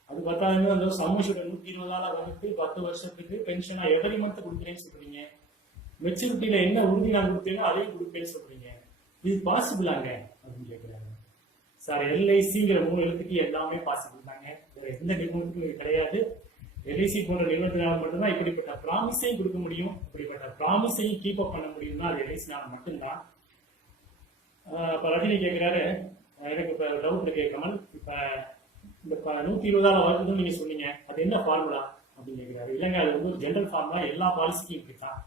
அது பத்தாயிரம் அந்த சம்மஷூட 120 வகுத்து 10 வருஷத்துக்கு பென்ஷனா எவரி மந்த் கொடுக்குறேன்னு சொல்றீங்க, மெச்சூரிட்டியில என்ன உறுதி நான் கொடுத்தேனோ அதையும் கொடுப்பேன்னு சொல்றீங்க, இது பாசிபிளாங்க அப்படின்னு கேட்கிறாங்க. சார், எல்ஐசிங்கிற 3 எழுத்துக்கு எல்லாமே பாசிபிள் தாங்க, வேற எந்த நிறுவனத்துக்கும் கிடையாது. எல்ஐசி போன்ற நிறுவனத்தினால மட்டும்தான் இப்படிப்பட்ட ப்ராமிஸையும் கொடுக்க முடியும், இப்படிப்பட்ட ப்ராமிஸையும் கீப் அப் பண்ண முடியும்னா அது எல்ஐசினால மட்டும்தான். இப்ப ரஜினி கேட்கிறாரு, எனக்கு இப்ப டவுட் இருக்கு கமல், இப்ப இந்த 120 வகுப்புன்னு நீங்க சொன்னீங்க, அது என்ன ஃபார்முலா அப்படின்னு கேட்கிறாரு. இல்லைங்க, அது வந்து ஒரு ஜென்ரல் ஃபார்முலா, எல்லா பாலிசிக்கும் இப்படித்தான்,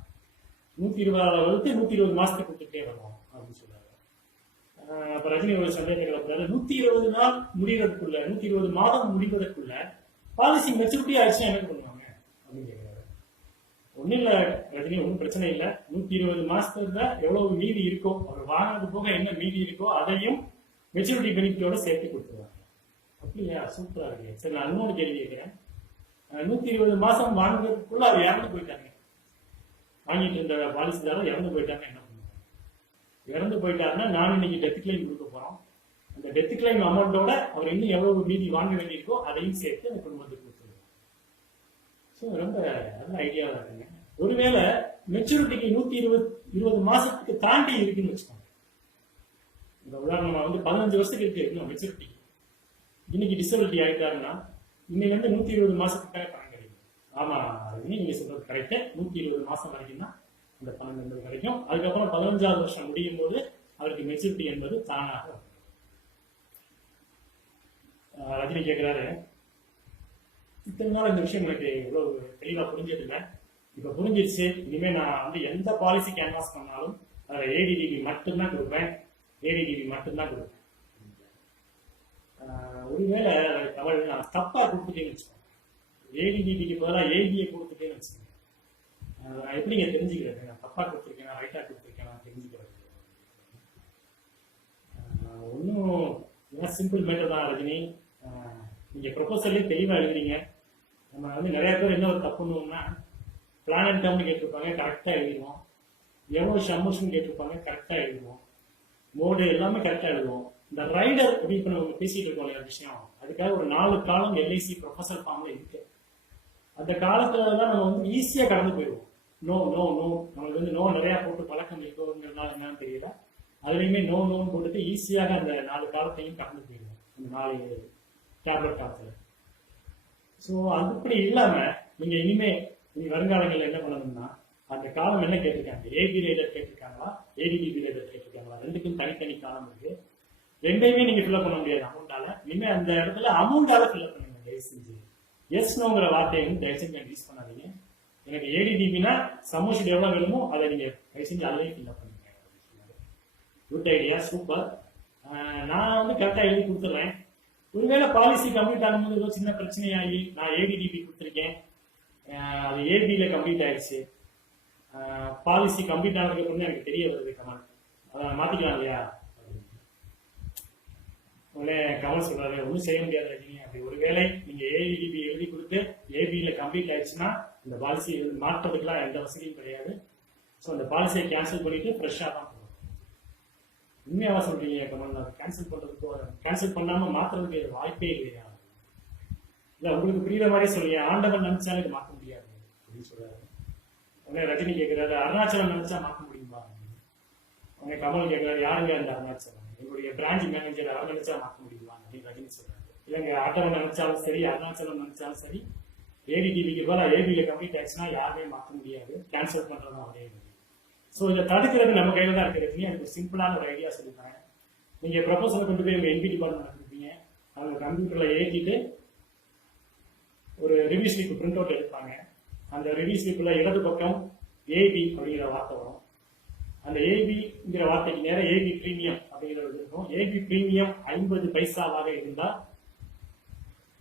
120 வகுத்து 120 மாசத்துக்கு கொடுத்துட்டே வரும் அப்படின்னு சொல்றாரு. அப்ப ரஜினி ஒரு சந்தேகம் கிளப்புறாரு, 120 நாள் முடிவதற்குள்ள, 120 மாதம் முடிவதற்குள்ள பாலிசி மெச்சூரிட்டி ஆயிடுச்சுன்னா என்ன பண்ணுவாங்க அப்படின்னு கேட்கிறாரு. ஒன்னும் இல்ல ரஜினி, ஒன்றும் பிரச்சனை இல்லை, 120 மாசத்துல எவ்வளவு மீதி இருக்கோ, அவர் வாங்கினது போக என்ன மீதி இருக்கோ அதையும் மெச்சூரிட்டி பெனிஃபிட்டோட சேர்த்து கொடுத்துருவாங்க. அப்படியா, சூப்பரா இருக்கு. சரி, நான் இன்னொரு கேள்வி கேட்கிறேன். 120 மாசம் வாங்குறதுக்குள்ள அவர் இறந்து போயிட்டாங்க, வாங்கிட்டு இருந்த பாலிசிதாரர் இறந்து போயிட்டாங்க, என்ன பண்ணுவாங்க? இறந்து போயிட்டாருன்னா நான் இன்னைக்கு டெத் கிளைம் கொடுக்க போறோம், அந்த டெத் கிளைம் அமௌண்டோட அவர் இன்னும் எவ்வளவு மீதி வாங்க வேண்டியிருக்கோ அதையும் சேர்த்து அந்த குடும்பத்துக்கு கொடுத்துருவோம். ஸோ ரொம்ப நல்ல ஐடியாவா இருக்குங்க. ஒருவேளை மெச்சூரிட்டிக்கு 120 மாசத்துக்கு தாண்டி இருக்குன்னு வச்சுக்கோங்க. இந்த உதாரணமா வந்து 15 வருஷத்துக்கு இருக்கு இன்னும் மெச்சூரிட்டி, இன்னைக்கு டிசபிலிட்டி ஆயிட்டாருன்னா இன்னைக்கு வந்து 120 மாசத்துக்காக பணம் கிடைக்கும். ஆமா, நீங்க சொல்றது கரெக்ட், 120 மாசம் வரைக்கும் தான் அந்த பணம் என்பது கிடைக்கும். அதுக்கப்புறம் 15வது வருஷம் முடியும் போது அவருக்கு மெச்சூரிட்டி என்பது தானாக. ரஜினி கேட்குறாரு, இத்தனை நாள் இந்த விஷயம் எனக்கு இவ்வளவு தெளிவாக புரிஞ்சது இல்லை, இப்போ புரிஞ்சிருச்சு. இனிமேல் நான் வந்து எந்த பாலிசி கேன்வாஸ் பண்ணாலும் அதில் ஏடிடிபி மட்டும்தான் கொடுப்பேன், ஏடிடிபி மட்டும்தான் கொடுப்பேன். ஒருவேளை தவறு நான் தப்பாக கொடுத்துட்டேன்னு வச்சுக்கோங்க, ஏடிடிபிக்கு பதிலாக ஏபியை கொடுத்துட்டேன்னு வச்சுக்கோங்க, நான் எப்படிங்க தெரிஞ்சுக்கிறது? நான் தப்பாக கொடுத்துருக்கேன், ரைட்டாக கொடுத்துருக்கேன், நான் தெரிஞ்சுக்கிறது ஒன்றும் சிம்பிள் மேட்டர் தான் ரஜினி. நீங்கள் ப்ரொபோசல்லே தெளிவாக எழுதுறீங்க. நம்ம வந்து நிறைய பேர் என்ன ஒரு தப்பு பண்ணுவோம்னா, பிளான் அண்ட் டேர்ம்னு கேட்டிருப்பாங்க, கரெக்டாக எழுதிடுவோம். எவ்வளோ ஷம்மர்ஸ்னு கேட்டிருப்பாங்க, கரெக்டாக எழுதுவோம். மோடு எல்லாமே கரெக்டாக எழுதுவோம். இந்த ரைடர் அப்படி இப்போ நம்ம பேசிட்டு இருக்கோம் இல்லையா விஷயம், அதுக்காக ஒரு 4 காலம் எல்ஐசி ப்ரொஃபஸர் ஃபார்ம்ல இருக்கு. அந்த காலத்துல தான் நம்ம வந்து ஈஸியா கடந்து போயிடுவோம். நோ நோ நோ, நம்மளுக்கு வந்து நோ நிறைய போட்டு பழக்கம் இருக்கோங்கிறதுனால என்னன்னு தெரியல, அதுலயுமே நோ நோன்னு போட்டுட்டு ஈஸியாக அந்த 4 காலத்தையும் கடந்து போயிடுவோம், அந்த 4 டேப்லெட் காலத்துல. ஸோ அதுபடி இல்லாம நீங்க இனிமே வருங்காலங்களில் என்ன பண்ணணும்னா, அந்த காலம் என்ன கேட்டிருக்காங்க, ஏபி ரைடர் கேட்டிருக்காங்களா, ஏடிடிபி ரைடர் கேட்டிருக்காங்களா, ரெண்டுக்கும் தனித்தனி காலம் இருக்கு. ரெண்டையுமே நீங்க ஃபில்அப் பண்ண முடியாது அமௌண்டால. இனிமே அந்த இடத்துல அமௌண்டால ஃபில்அப் பண்ணுங்க தயவு செஞ்சு. எஸ் நோங்கிற வார்த்தையை வந்து தயவு செஞ்சு யூஸ் பண்ணாதீங்க. எனக்கு ஏடிடிபினா சமோஷன் எவ்வளவு வேணுமோ அதை நீங்க தயவு செஞ்சு அதிலேயே ஃபில்அப் பண்ணுங்க. Good idea, super. நான் வந்து கரெக்டா எழுதி கொடுத்துட்றேன். ஒருவேளை பாலிசி கம்ப்ளீட் ஆகும்போது ஏதோ சின்ன பிரச்சனையாகி நான் ஏடிடிபி கொடுத்துருக்கேன், அது ஏபியில கம்ப்ளீட் ஆயிடுச்சு, பாலிசி கம்ப்ளீட் ஆனதுக்கு அப்புறம் எனக்கு தெரிய வருது கமல், அதை மாத்திக்கலாம் இல்லையா? உடனே கமல் சொல்றாரு, ஒன்றும் செய்ய முடியாது ரஜினி. அப்படி ஒருவேளை நீங்க ஏடிடிபி எழுதி கொடுத்து ஏபியில கம்ப்ளீட் ஆயிடுச்சுன்னா இந்த பாலிசி மாற்றதுக்குலாம் எந்த வசதியும் கிடையாது. ஸோ அந்த பாலிசியை கேன்சல் பண்ணிட்டு ஃப்ரெஷ்ஷாக தான் போகணும். உண்மையாவா சொல்றீங்க கமல்? அதை கேன்சல் பண்றதுக்கோ கேன்சல் பண்ணாம மாற்றுறதுக்கு வாய்ப்பே இல்லையா? இல்லை உங்களுக்கு புரியுற மாதிரியே சொல்லுங்க, ஆண்டவன் நினைச்சாலும் இது மாற்ற முடியாது அப்படின்னு சொல்றாரு. உடனே ரஜினி கேட்கிறாரு, அருணாச்சலம் நினைச்சா மாற்ற முடியுமா? உடனே கமல் கேட்கிறாரு, யாருங்க அந்த அருணாச்சலம்? எங்களுடைய பிரான்ச் மேனேஜர் அவர் நினைச்சா மாற்ற முடியுமா அப்படின்னு ரஜினி சொல்றாரு. இல்லைங்க, ஆட்டவன் நினைச்சாலும் சரி, அருணாச்சலம் நினைச்சாலும் சரி, ஏடிடிபிக்கு போல ஏபியில கம்ப்ளீட் ஆயிடுச்சுன்னா யாருமே மாற்ற முடியாது, கேன்சல் பண்றதும் அதே. ஸோ இதை தடுக்கிறது நம்ம கையில தான் இருக்கிறது. எனக்கு ஒரு சிம்பிளான ஒரு ஐடியா சொல்லித்தரேன். நீங்க ப்ரொபோசலை கொண்டு போய் உங்க என்பி டிபார்ட்மெண்ட் கொடுப்பீங்க, அவங்க கம்ப்யூட்டர்ல ஏற்றிட்டு ஒரு ரிவ்யூ ஸ்லிப் பிரிண்ட் அவுட் எடுப்பாங்க. அந்த ரிவ்யூ ஸ்லிப்ல இடது பக்கம் ஏபி அப்படிங்கிற வார்த்தை வரும். அந்த ஏபிங்கிற வார்த்தைக்கு நேரம் ஏபி பிரீமியம் அப்படிங்கிறது இருக்கும். ஏபி பிரீமியம் 50 பைசாவாக இருந்தால்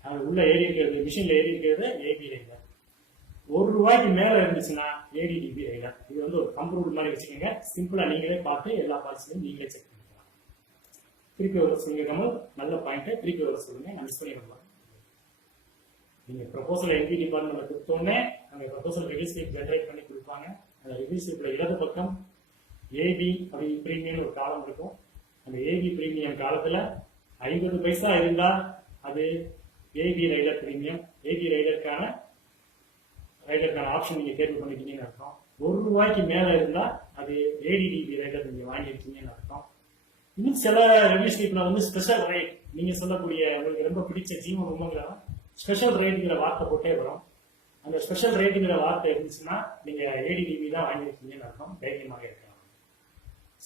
அது உள்ள ஏறி இருக்கிறது, மிஷின்ல ஏறி இருக்கிறது ஏபி ரைடர். ₹1 மேல இருந்துச்சுன்னா ஏடிடிபி ரைடர். இது வந்து ஒரு கம்ப்யூட்டர் மாதிரி வச்சுக்கோங்க. சிம்பிளா நீங்களே பார்த்து எல்லா பாலிசியும் நீங்களே செக் பண்ணிக்கலாம். திருப்பி வர சொல்லுங்க கமல், நல்ல பாயிண்ட். திருப்பி வர சொல்லுங்க, நான் மிஸ் பண்ணிடலாம். நீங்க ப்ரொபோசல் என்பி டிபார்ட்மெண்ட்ல கொடுத்தோன்னே அந்த ப்ரொபோசல் ரிவ்யூ ஸ்லிப் ஜென்ரேட் பண்ணி கொடுப்பாங்க. அந்த ரிவ்யூ ஸ்லிப்ல இடது பக்கம் ஏபி அப்படி பிரீமியம் ஒரு காலம் இருக்கும். அந்த ஏபி பிரீமியம் காலத்துல 50 பைசா இருந்தா அது ஏபி ரைடர் பிரீமியம். ஏபி ரைடருக்கான ஆப்ஷன் நீங்க தேர்வு பண்ணிட்டீங்கன்னு அர்த்தம். ₹1 மேல இருந்தா அது ஏடிடிபி ரைடர் நீங்க வாங்கியிருக்கீங்கன்னு அர்த்தம். இன்னும் சில ரிவ்யூ ஸ்லிப்ல வந்து ஸ்பெஷல் ரைட், நீங்க சொல்லக்கூடிய உங்களுக்கு ரொம்ப பிடிச்ச ஜீவன் உண்மைங்கிற ஸ்பெஷல் ரைட்டுங்கிற வார்த்தை போட்டே வரும். அந்த ஸ்பெஷல் ரேட்டுங்கிற வார்த்தை இருந்துச்சுன்னா நீங்க ஏடிடிபி தான் வாங்கியிருக்கீங்கன்னு அர்த்தம். தைரியமாக இருக்கலாம்.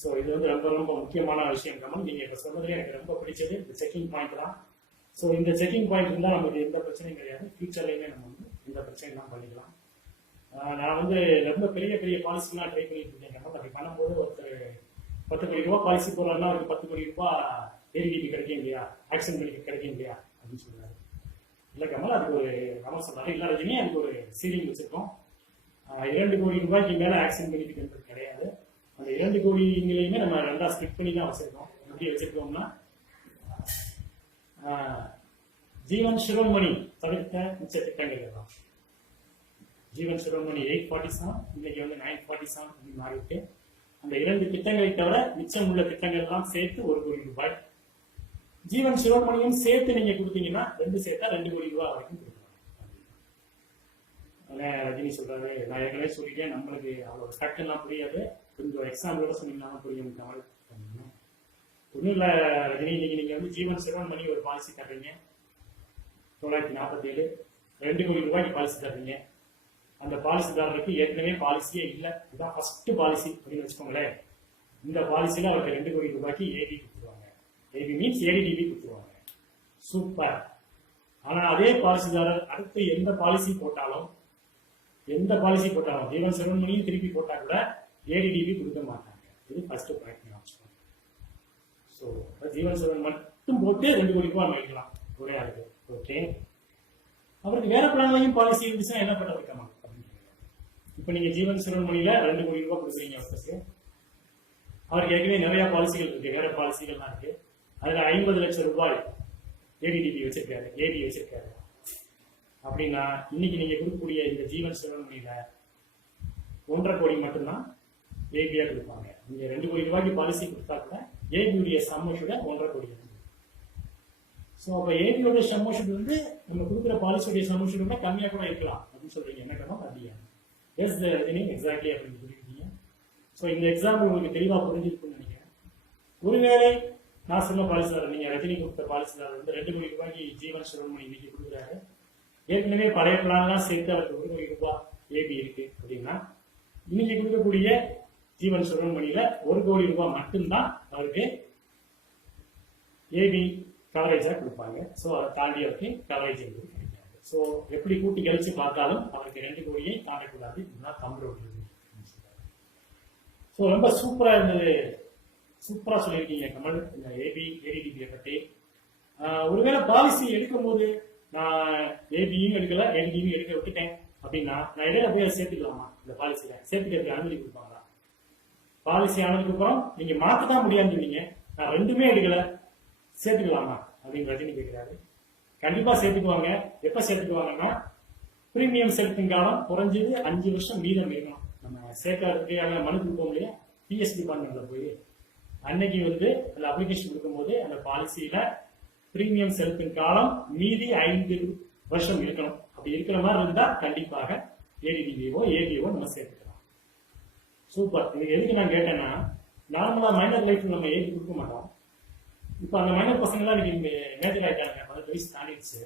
ஸோ இது வந்து ரொம்ப ரொம்ப முக்கியமான விஷயம் கமல். நீங்க இப்ப சொன்னதுல எனக்கு ரொம்ப பிடிச்சது இந்த செக்கிங் பாயிண்ட் தான். ஸோ இந்த செக்கிங் பாயிண்ட் இருந்தால் நமக்கு எந்த பிரச்சனையும் கிடையாது. ஃபியூச்சர்லையுமே நம்ம வந்து இந்த பிரச்சனைலாம் பண்ணிக்கலாம். நான் வந்து ரொம்ப பெரிய பெரிய பாலிசிலாம் ட்ரை பண்ணிட்டு இருக்கேன் கமல். அப்படி பண்ணும்போது ஒருத்தர் 10 கோடி ரூபாய் பாலிசி போடுறாருன்னா அவருக்கு 10 கோடி ரூபாய் ஏடிடிபி கிடைக்கும் இல்லையா, ஆக்ஷன் பெனிஃபிட் கிடைக்கும் இல்லையா அப்படின்னு சொல்றாரு. இல்லை கமல், அதுக்கு ஒரு கமல் சொல்றாரு, இல்லை ரஜினி, அதுக்கு ஒரு சீலிங் வச்சிருக்கோம். 2 கோடி ரூபாய்க்கு மேல ஆக்ஷன் பெனிஃபிட் என்பது கிடையாது. அந்த 2 கோடிங்களையுமே நம்ம 2ஆ ஸ்பிளிட் பண்ணி தான் வச்சிருக்கோம். எப்படி வச்சிருக்கோம்னா, ஜீவன் சிரோமணி தவிர்த்த மிச்ச திட்டங்கள் எல்லாம். ஜீவன் சிரோமணி 847, இன்னைக்கு வந்து 947 அப்படின்னு மாறிட்டு, அந்த 2 திட்டங்களை தவிர மிச்சம் உள்ள திட்டங்கள் எல்லாம் சேர்த்து 1 கோடி ரூபாய். ஜீவன் சிரோமணியும் சேர்த்து நீங்க கொடுத்தீங்கன்னா 2 சேர்த்தா 2 கோடி ரூபாய் வரைக்கும் கொடுக்கலாம். ரஜினி சொல்றாரு, நான் ஏற்கனவே சொல்லிட்டேன், நம்மளுக்கு அவ்வளவு டக்குலாம் புரியாது, கொஞ்சம் எக்ஸாம்பிளோட சொன்னீங்கன்னா புரியும் கமல். ஒன்றும் இல்லை ரஜினி, இன்னைக்கு நீங்க வந்து ஜீவன் சிரோமணி ஒரு பாலிசி தர்றீங்க 947, 2 கோடி ரூபாய்க்கு பாலிசி தர்றீங்க. அந்த பாலிசிதாரருக்கு ஏற்கனவே பாலிசியே இல்லை, இதுதான் ஃபர்ஸ்ட் பாலிசி அப்படின்னு வச்சுக்கோங்களேன். இந்த பாலிசியில அவருக்கு 2 கோடி ரூபாய்க்கு ஏபி கொடுத்துருவாங்க. ஏபி மீன்ஸ் ஏடிடிபி கொடுத்துருவாங்க. சூப்பர். ஆனா அதே பாலிசிதாரர் அடுத்து எந்த பாலிசி போட்டாலும் ஜீவன் சிறுவன்மணியும் திருப்பி போட்டா கூட ஏடிடிபி கொடுக்க மாட்டாங்க. இது ஃபர்ஸ்ட் பாயிண்ட். ஸோ ஜீவன் சிறுவன் மட்டும் போட்டு 2 கோடி ரூபாய் வாங்கிக்கலாம் ஒரே ஆளுக்கு. ஓகே, அவருக்கு வேற பிளான்லையும் பாலிசி இருந்துச்சுன்னா என்ன பண்ண வைக்கமா? இப்போ நீங்க ஜீவன் சிறுவன்மணியில 2 கோடி ரூபாய் கொடுக்குறீங்க அவருக்கு. அவருக்கு ஏற்கனவே நிறைய பாலிசிகள் இருக்கு, வேற பாலிசிகள்லாம் இருக்கு. அதுல 50 லட்சம் ரூபாய் ஏடிடிபி வச்சிருக்காரு, ஏடி வச்சிருக்காரு அப்படின்னா இன்னைக்கு நீங்க கொடுக்கக்கூடிய இந்த ஜீவன் சிறுவன்மணியில 1.5 கோடி மட்டும்தான் ஏபியா கொடுப்பாங்க. நீங்க 2 கோடி ரூபாய்க்கு பாலிசி கொடுத்தா கூட ஏபியுடைய சம்மோஷோட 1.5 கோடி. ஸோ அப்போ ஏபியோட சம்மோஷன் வந்து நம்ம கொடுக்குற பாலிசியுடைய சம்மோஷன் கூட கம்மியா கூட இருக்கலாம் அப்படின்னு சொல்றீங்க. என்ன கணம் அப்படியா? எஸ் எக்ஸாக்ட்லி அப்படின்னு சொல்லியிருக்கீங்க. ஸோ இந்த எக்ஸாம்பிள் உங்களுக்கு தெளிவா புரிஞ்சிருக்குன்னு நினைக்கிறேன். ஒருவேளை நான் சொன்ன பாலிசிதாரர், நீங்க ரஜினி கொடுத்த பாலிசிதாரர் வந்து 2 கோடி ரூபாய்க்கு ஜீவன் சிறுவன்மணி இன்னைக்கு கொடுக்குறாரு. ஏற்கனவே பழைய பிளான்லாம் சேர்த்து அவருக்கு 1 கோடி ரூபாய் ஏபி இருக்கு அப்படின்னா இன்னைக்கு கொடுக்கக்கூடிய ஜீவன் சிறுவன்மணியில 1 கோடி ரூபாய் மட்டும்தான் அவருக்கு ஏபி கவரேஜா கொடுப்பாங்க. ஸோ அதை தாண்டி அவருக்கு கவரேஜ் என்பது கிடைக்காது. ஸோ எப்படி கூட்டி கழிச்சு பார்த்தாலும் அவருக்கு 2 கோடியை தாண்டக்கூடாது. இதுதான் தமிழ். ஸோ ரொம்ப சூப்பரா இருந்தது, சூப்பரா சொல்லியிருக்கீங்க கமல் இந்த ஏடிடிபியை பற்றி. ஒருவேளை பாலிசி எடுக்கும் போது நான் ஏபியும் எடுக்கல ஏடிடிபியும் எடுக்க விட்டுட்டேன் அப்படின்னா நான் இடையில போய் சேர்த்துக்கலாமா? இந்த பாலிசியில சேர்த்துக்கிறதுக்கு அனுமதி கொடுப்பாங்களா? பாலிசி ஆனதுக்கு அப்புறம் நீங்க மாற்றதான் முடியாதுன்னு சொன்னீங்க, நான் 2மே எடுக்கல சேர்த்துக்கலாமா அப்படின்னு ரஜினி கேட்கிறாரு. கண்டிப்பா சேர்த்துக்குவாங்க. எப்ப சேர்த்துக்குவாங்கன்னா பிரீமியம் செலுத்தும் காலம் குறைஞ்சது 5 வருஷம் மீதம் இருக்கணும். நம்ம சேர்க்கறதுக்கு மனு கொடுப்போம் இல்லையா, பிஎஸ் டிபார்ட்மெண்ட்ல போய் அன்னைக்கு வந்து அந்த அப்ளிகேஷன் கொடுக்கும்போது அந்த பாலிசியில பிரீமியம் செலுத்தும் காலம் மீதி 5 வருஷம் இருக்கணும். அப்படி இருக்கிற மாதிரி இருந்தா கண்டிப்பாக ஏடிடிபிஓ ஏபிஓ நம்ம சேர்த்துக்கலாம். சூப்பர். இது எதுக்கு நான் கேட்டேன்னா, நார்மலா மைனர் லைஃப்ல நம்ம ஏபி கொடுக்க மாட்டோம். இப்போ அந்த மைனர் பசங்களாம் இன்னைக்கு மேஜர் ஆயிட்டாங்க, 18 வயசு தாண்டிடுச்சு.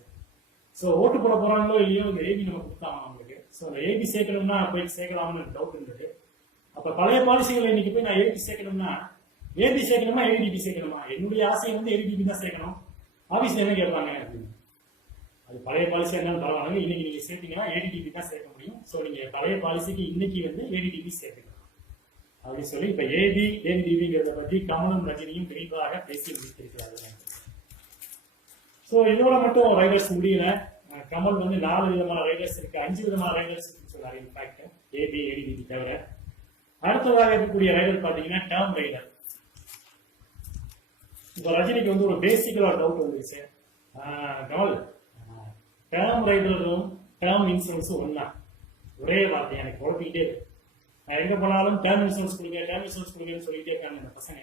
ஸோ ஓட்டு போட போறாங்களோ இல்லையோ ஏபி நம்ம கொடுத்தாங்க அவங்களுக்கு. ஸோ அந்த ஏபி சேர்க்கணும்னா போய் சேர்க்கலாம்னு டவுட் இருந்தது. அப்ப பழைய பாலிசிகளை இன்னைக்கு போய் நான் ஏபி சேர்க்கணும்னா ஏடிடிபி சேர்க்கணுமா? என்னுடைய ஆசை வந்து ஏடிடிபி தான் சேர்க்கணும். ஆபீஸ்ல என்ன கேட்பாங்க அப்படின்னு. அது பழைய பாலிசியா இருந்தாலும் பரவாயில்ல, இன்னைக்கு நீங்க சேர்த்தீங்கன்னா ஏடிடிபி தான் சேர்க்க முடியும். ஸோ நீங்க பழைய பாலிசிக்கு இன்னைக்கு வந்து ஏடிடிபி சேர்த்துக்கலாம் அப்படின்னு சொல்லி இப்ப ஏடிடிபிங்கிறத பற்றி கமலும் ரஜினியும் விரிவாக பேசி முடித்திருக்கிறார்கள். ஸோ இதோட மட்டும் ரைடர்ஸ் முடியல. கமல் வந்து 4 விதமான ரைடர்ஸ் இருக்கு, 5 விதமான ரைடர்ஸ் இருக்கு சொன்னாரு. இன்ஃபேக்ட் ஏடிடிபி தவிர அடுத்ததாக இருக்கக்கூடிய ரைடர் பாத்தீங்கன்னா டேர்ம் ரைடர். இப்போ ரஜினிக்கு வந்து ஒரு பேசிக்கலா டவுட் வந்துருச்சு. கமல், டேர்ம் ரைடரும் டேர்ம் இன்சூரன்ஸும் ஒன்னா? ஒரே வார்த்தை எனக்கு குழப்பிக்கிட்டே இருக்கு. நான் எங்க போனாலும் டேர்ம் இன்சூரன்ஸ் கொடுங்கன்னு சொல்லிட்டே இருக்காங்க இந்த பசங்க.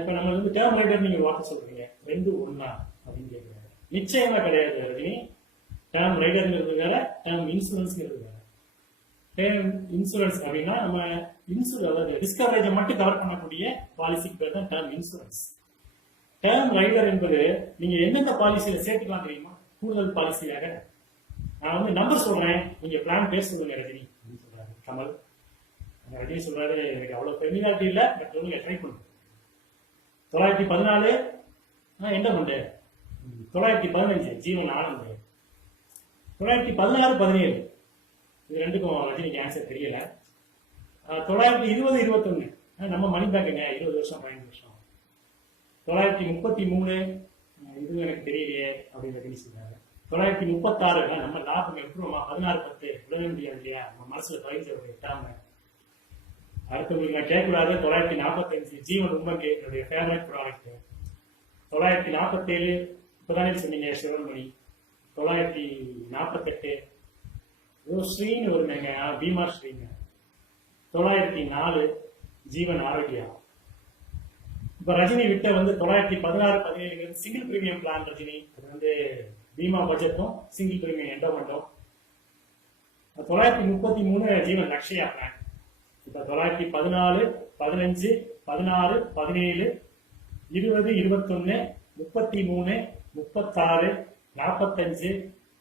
இப்ப நம்ம வந்து டேர்ம் ரைடர் நீங்க வார்த்தை சொல்றீங்க, 2 ஒன்னா அப்படின்னு கேட்கிறாங்க. நிச்சயமா கிடையாது ரஜினி. டேர்ம் ரைடர்ங்கிறது வேற, டேர்ம் இன்சூரன்ஸ்ங்கிறது வேற. டேர்ம் இன்சூரன்ஸ் அப்படின்னா நம்ம அதாவது ரிஸ்க் கவரேஜை மட்டும் கவர் பண்ணக்கூடிய பாலிசிக்கு பேர் தான் டேர்ம் இன்சூரன்ஸ். டேர்ம் ரைடர் என்பது நீங்க எந்தெந்த பாலிசியில சேர்த்துக்கலாம் தெரியுமா? கூடுதல் பாலிசியாக நான் வந்து நம்பர் சொல்றேன், நீங்க பிளான் பேர் சொல்லுங்க ரஜினி அப்படின்னு சொல்றாரு கமல். ரஜினி சொல்றாரு, எனக்கு அவ்வளவு பெருமிதாட்டி இல்ல, பட் நீங்க ட்ரை பண்ணுங்க. 914 என்ன பண்ணு, 915 ஜீவன் ஆனந்த், 916 17 இது ரெண்டுக்கும் ரஜினிக்கு ஆன்சர் தெரியல. 920 21 நம்ம மணி பேக்குங்க, 20 வருஷம் 15 வருஷம். 933 இது எனக்கு தெரியலையே அப்படின்னு ரஜினி சொல்றாரு. 936 நம்ம லாபம் எப்படிமா 16-10 உடனே முடியாது இல்லையா, நம்ம மனசுல பதிஞ்ச ஒரு எட்டாம. அடுத்தவங்களுக்கு நான் கேட்கக்கூடாது. 945 ஜீவன் உமக்கு என்னுடைய ஃபேவரட் ப்ராடக்ட். 947 இப்பதானே சொன்னீங்க சிவன்மணி. 948 ஸ்ரீன்னு ஒரு பீமா ஸ்ரீங்க. 904 ஜீவன் ஆரோக்கியா. இப்ப ரஜினி விட்ட வந்து 916 17 சிங்கிள் பிரீமியம் பிளான் ரஜினி. அது வந்து பீமா பட்ஜெட்டும் சிங்கிள் பிரீமியம் எண்டோமெண்டும். 933 ஜீவன் லக்ஷயா பிளான். இப்ப 914 15 16 17 20 21 33 36 45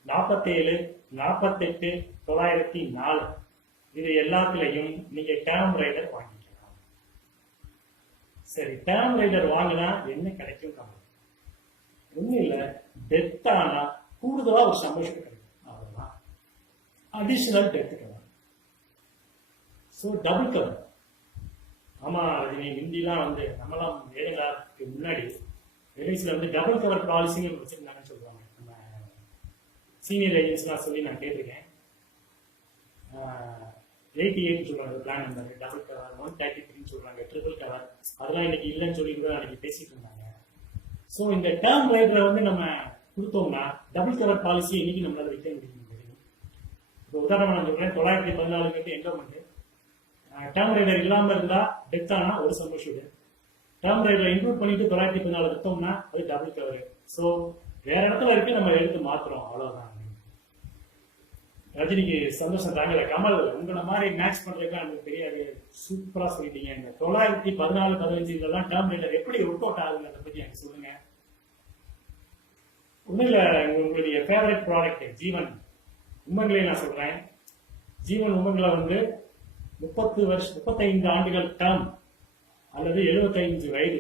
47 48 904 இது எல்லாத்துலயும் நீங்க டேர்ம் ரைடர் வாங்கிக்கலாம். சரி, டேர்ம் ரைடர் வாங்கினா என்ன கிடைக்கும்? ஒன்றும் இல்லை, டெத் ஆனா கூடுதலா ஒரு சந்தோஷம் கிடைக்கும், அவ்வளவுதான். Additional death cover. So double cover. ஆமா ரஜினி, முந்திலாம் வந்து நம்மளாம் ஏழைகளுக்கு முன்னாடி எல்ஐசியில் வந்து டபுள் கவர் பாலிசின்னு வச்சிருந்தாங்கன்னு சொல்லுவாங்க. நம்ம சீனியர் ஏஜென்ட்ஸ்லாம் சொல்லி நான் கேட்டிருக்கேன். 88 சொல்றாங்க பிளான் நம்பர், டபுள் கவர் 133 சொல்றாங்க, ட்ரிபிள் கவர். அதெல்லாம் இன்னைக்கு இல்லைன்னு சொல்லி கூட அன்னைக்கு பேசிட்டு இருந்தாங்க. ஸோ இந்த டேர்ம் ரைடரை வந்து நம்ம கொடுத்தோம்னா டபுள் கவர் பாலிசி இன்னைக்கு நம்மளால விற்க முடியும் தெரியும். இப்போ உதாரணம் நான் சொல்றேன், 914 என்டோமெண்ட். டேர்ம் ரைடர் இல்லாம இருந்தா டெத் ஆனா ஒரு சந்தோஷம். டேர்ம் ரைடரை இன்க்ளூட் பண்ணிட்டு 914 விற்றோம்னா அது டபுள் கவர். ஸோ வேற இடத்துல இருக்கு, நம்ம எடுத்து மாத்துறோம், அவ்வளவுதான். ரஜினிக்கு சந்தோஷம் தாங்கல. கமல் உங்களை மாதிரி மேட்ச் பண்றதுக்கு எனக்கு தெரியாது, சூப்பரா சொல்லிட்டீங்க. இந்த 914, 15 டேர்ம் ரைடர் எப்படி ஒர்க் அவுட் ஆகுது அதை பத்தி எனக்கு சொல்லுங்க. ஒன்றும் இல்லை, உங்களுடைய ஃபேவரட் ப்ராடக்ட் ஜீவன் உமங்களே நான் சொல்றேன். ஜீவன் உமங்களை வந்து 35 ஆண்டுகள் டேர்ம் அல்லது 75 வயது,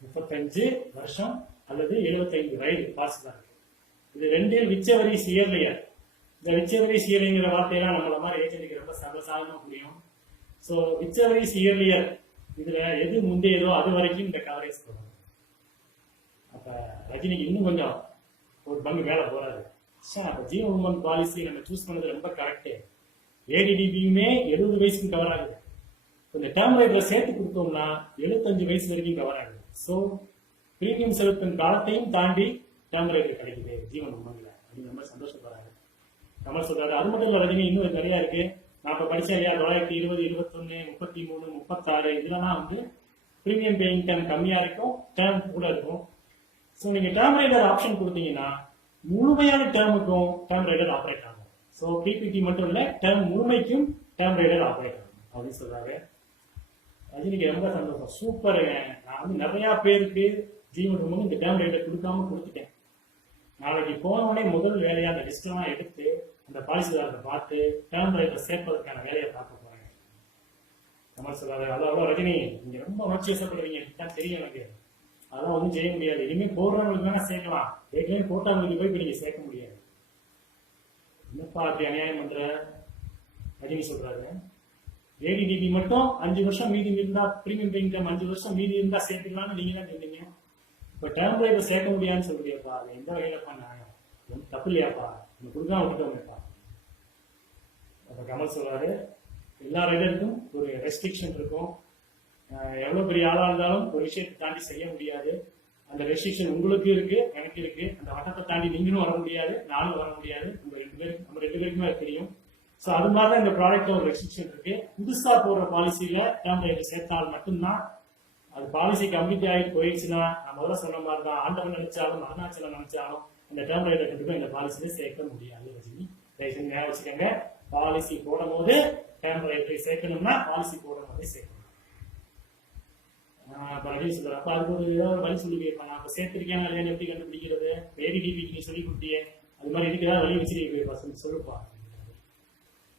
35 வருஷம் அல்லது 75 வயது பாஸ் தான் இருக்கு. இது ரெண்டில் விச்சவரி இயர்லியர். இந்த விச்சவரி இயர்லிங்கிற வார்த்தையெல்லாம் நம்மள மாதிரி ஏஜென்ட்டுக்கு ரொம்ப சர்வசாதாரணமா புரியும். ஸோ விச்சவரி இயர்லியர் இதுல எது முந்தையதோ அது வரைக்கும் இந்த கவரேஜ் போகும். அப்ப ரஜினிக்கு இன்னும் கொஞ்சம் ஒரு பங்கு மேல போறாரு. அப்ப ஜீவன் உமன் பாலிசி நம்ம சூஸ் பண்ணது ரொம்ப கரெக்ட். ஏடிடிபியுமே 70 வயசுக்கு கவர் ஆகுது. இந்த டேர்ம் ரைடரை சேர்த்து கொடுத்தோம்னா 75 வயசு வரைக்கும் கவர் ஆகுது. ஸோ பிரீமியம் செலுத்தும் காலத்தையும் தாண்டி டேர்ம் ரைடர் கிடைக்குது ஜீவன் உமன்ல அப்படின்னு ரொம்ப சந்தோஷப்படுறாரு. கமல் சொல்றாரு. அது மட்டும் இல்ல ரஜினி, இன்னும் நிறைய இருக்கு. நான் இப்ப படிச்சேன் இல்லையா, 920, 21, 33, 36 இதெல்லாம் வந்து பிரீமியம் பேயிங் டேர்ம் கம்மியா இருக்கும், டேர்ம் கூட இருக்கும். ஸோ நீங்க டேர்ம் ரைடர் ஆப்ஷன் கொடுத்தீங்கன்னா முழுமையான டேர்முக்கும் டேர்ம் ரைடர் ஆப்ரேட் ஆகும். ஸோ பிபிடி மட்டும் இல்ல, டேர்ம் முழுமைக்கும் டேர்ம் ரைடர் ஆப்ரேட் ஆகும் அப்படின்னு சொல்றாரு. ரஜினிக்கு ரொம்ப சந்தோஷம், சூப்பருங்க. நான் வந்து நிறைய பேருக்கு ஜீவன் உமன் இந்த டேர்ம் ரைடர் கொடுக்காம கொடுத்துட்டேன். நாளைக்கு போனோடனே முதல் வேலையா அந்த லிஸ்ட் எல்லாம் எடுத்து அந்த பாலிசிதாரத்தை பார்த்து டேர்ம் ரைடர் சேர்ப்பதற்கான வேலையை பார்க்க போறாங்க. கமல் சொல்றாரு. அவ்வளோ ரஜினி, நீங்க ரொம்ப உணர்ச்சி வசப்படுவீங்க, தான் தெரியும் எனக்கு. அதெல்லாம் ஒன்றும் செய்ய முடியாது. இனிமேல் போடுறவங்களுக்கு வேணா சேர்க்கலாம், ஏற்கனவே போட்டவங்களுக்கு போய் நீங்க சேர்க்க முடியாது. என்னப்பா அப்படி அநியாயம் பண்ற ரஜினி சொல்றாரு. ஏடிடிபி மட்டும் 5 வருஷம் மீதி இருந்தா, பிரீமியம் பேயிங் டேர்ம் 5 வருஷம் மீதி இருந்தா சேர்த்துக்கலாம்னு நீங்க தான் சொன்னீங்க. இப்போ டேர்ம் ரைடர் சேர்க்க முடியாதுன்னு சொல்றியாப்பா, அது எந்த வகையிலப்பா நான் தப்பு இல்லையாப்பா, நம்ம கொடுக்காம விட்டுட்டோமேப்பா. அப்ப கமல் சொல்றாரு, எல்லா ரைடருக்கும் ஒரு ரெஸ்ட்ரிக்ஷன் இருக்கும். எவ்வளவு பெரிய ஆளா இருந்தாலும் ஒரு விஷயத்தை தாண்டி செய்ய முடியாது. அந்த ரெஸ்ட்ரிக்ஷன் உங்களுக்கு இருக்கு, எனக்கு இருக்கு. அந்த வட்டத்தை தாண்டி நீங்களும் வர முடியாது, நானும் வர முடியாது. நம்ம ரெண்டு பேருக்குமே தெரியும். ஸோ அது மாதிரி தான் இந்த ப்ராடக்ட்ல ஒரு ரெஸ்ட்ரிக்ஷன் இருக்கு. புதுசா போடுற பாலிசியில டேர்ம் ரைடர் சேர்த்தால் மட்டும்தான் அது பாலிசி கம்ப்ளீட் ஆகிட்டு போயிடுச்சுன்னா, நான் முதல்ல சொன்ன மாதிரி தான், ஆண்டவன் நினைச்சாலும் அருணாச்சலம் நினைச்சாலும் இந்த டேர்ம் ரைடர் கண்டிப்பா இந்த பாலிசியை சேர்க்க முடியாது. ரஜினி தயவுசெய்து ஞாபகம் வச்சுக்கோங்க, பாலிசி போடும் போது டேர்ம் ரைடரை சேர்க்கணும்னா பாலிசி போடும் போதே சேர்க்கணும். ரஜினி சொல்றாரு. அப்ப அதுக்கு ஒரு ஏதாவது வழி சொல்லி கேட்பாங்க. அப்ப சேர்த்திருக்கேன் இல்லையான்னு எப்படி கண்டுபிடிக்கிறது? ஏடிடிபிக்கு நீ சொல்லி கொடுத்தியே, அது மாதிரி இதுக்கு ஏதாவது வழி வச்சிருக்கீங்க சொல்லுப்பா.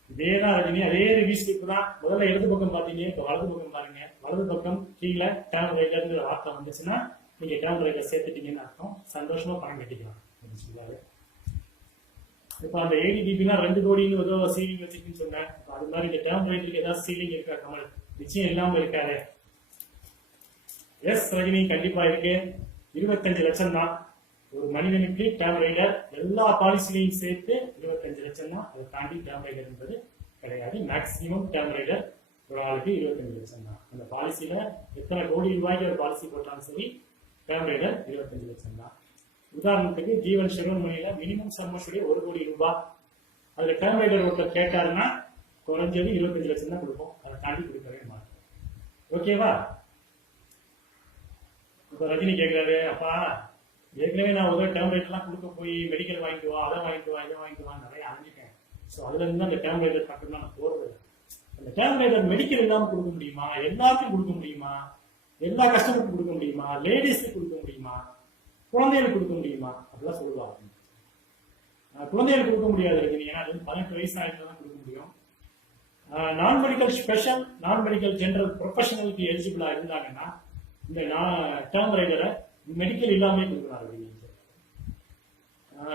இதேதான் ரஜினி, அதே ரிவ்யூ ஸ்லிப் தான். முதல்ல இடது பக்கம் பாத்தீங்க, இப்போ வலது பக்கம் பாருங்க. வலது பக்கம் கீழே டேர்ம் ரைடர்ங்கிற வார்த்தை வந்துச்சுன்னா நீங்க டேர்ம் ரைடர் சேர்த்துட்டீங்கன்னு அர்த்தம். சந்தோஷமா பணம் கட்டிக்கலாம் அப்படின்னு சொல்லுவாரு. இப்போ அந்த ஏடிடிபினா 2 கோடின்னு ஏதோ சீலிங் வச்சிருக்குன்னு சொன்னேன். அது மாதிரி இந்த டேர்ம் ரைடருக்கு ஏதாவது சீலிங் இருக்கா கமல்? நிச்சயம் இல்லாம இருக்காரு. எஸ் ரஜினி, கண்டிப்பா இருக்கு. 25 லட்சம் தான் ஒரு மனிதனுக்கு டேர்ம் ரைடர். எல்லா பாலிசிலையும் சேர்த்து 25 லட்சம் தான். அதை தாண்டி டேர்ம் ரைடர் என்பது கிடையாது. மேக்சிமம் டேர்ம் ரைடர் ஒரு ஆளுக்கு 25 லட்சம் தான். அந்த பாலிசியில எத்தனை கோடி ரூபாய்க்கு ஒரு பாலிசி போட்டாலும் சரி, டேர்ம் ரைடர் 25 லட்சம் தான். உதாரணத்துக்கு ஜீவன் சிறுவன்மொழியில மினிமம் சம்மஷுடைய 1 கோடி ரூபாய். அதுல டேர்ம் ரைடர் ஒருத்தர் கேட்டாருன்னா குறைஞ்சது 25 லட்சம் தான் கொடுப்போம், அதை தாண்டி கொடுக்கவே மாட்டோம். ஓகேவா? இப்ப ரஜினி கேட்கிறாரு, அப்பா ஏற்கனவே நான் ஒரு டேர்ம் ரைடர் எல்லாம் கொடுக்க போய் மெடிக்கல் வாங்கிட்டு வா, அதை வாங்கிட்டு வா, இதை வாங்கிட்டு வா நிறைய அழிஞ்சிட்டேன். ஸோ அதுல இருந்து அந்த டேர்ம் ரைடர் பக்கம் தான் நான் போறது. அந்த டேர்ம் ரைடர் மெடிக்கல் இல்லாம கொடுக்க முடியுமா? எல்லாருக்கும் கொடுக்க முடியுமா? எல்லா கஸ்டமருக்கும் கொடுக்க முடியுமா? லேடிஸுக்கு கொடுக்க முடியுமா? குழந்தைகளுக்கு கொடுக்க முடியுமா? அப்படிலாம் சொல்லுவாங்க. குழந்தைகளுக்கு கொடுக்க முடியாது ரஜினி, ஏன்னா அது 18 வயசு ஆயிட்டு தான் கொடுக்க முடியும். நான் மெடிக்கல் ஸ்பெஷல், நான் மெடிக்கல் ஜெனரல் ப்ரொஃபஷனலுக்கு எலிஜிபிளா இருந்தாங்கன்னா இந்த டேர்ம் ரைடரை மெடிக்கல் இல்லாமே கொடுக்கலாம் அப்படின்னு.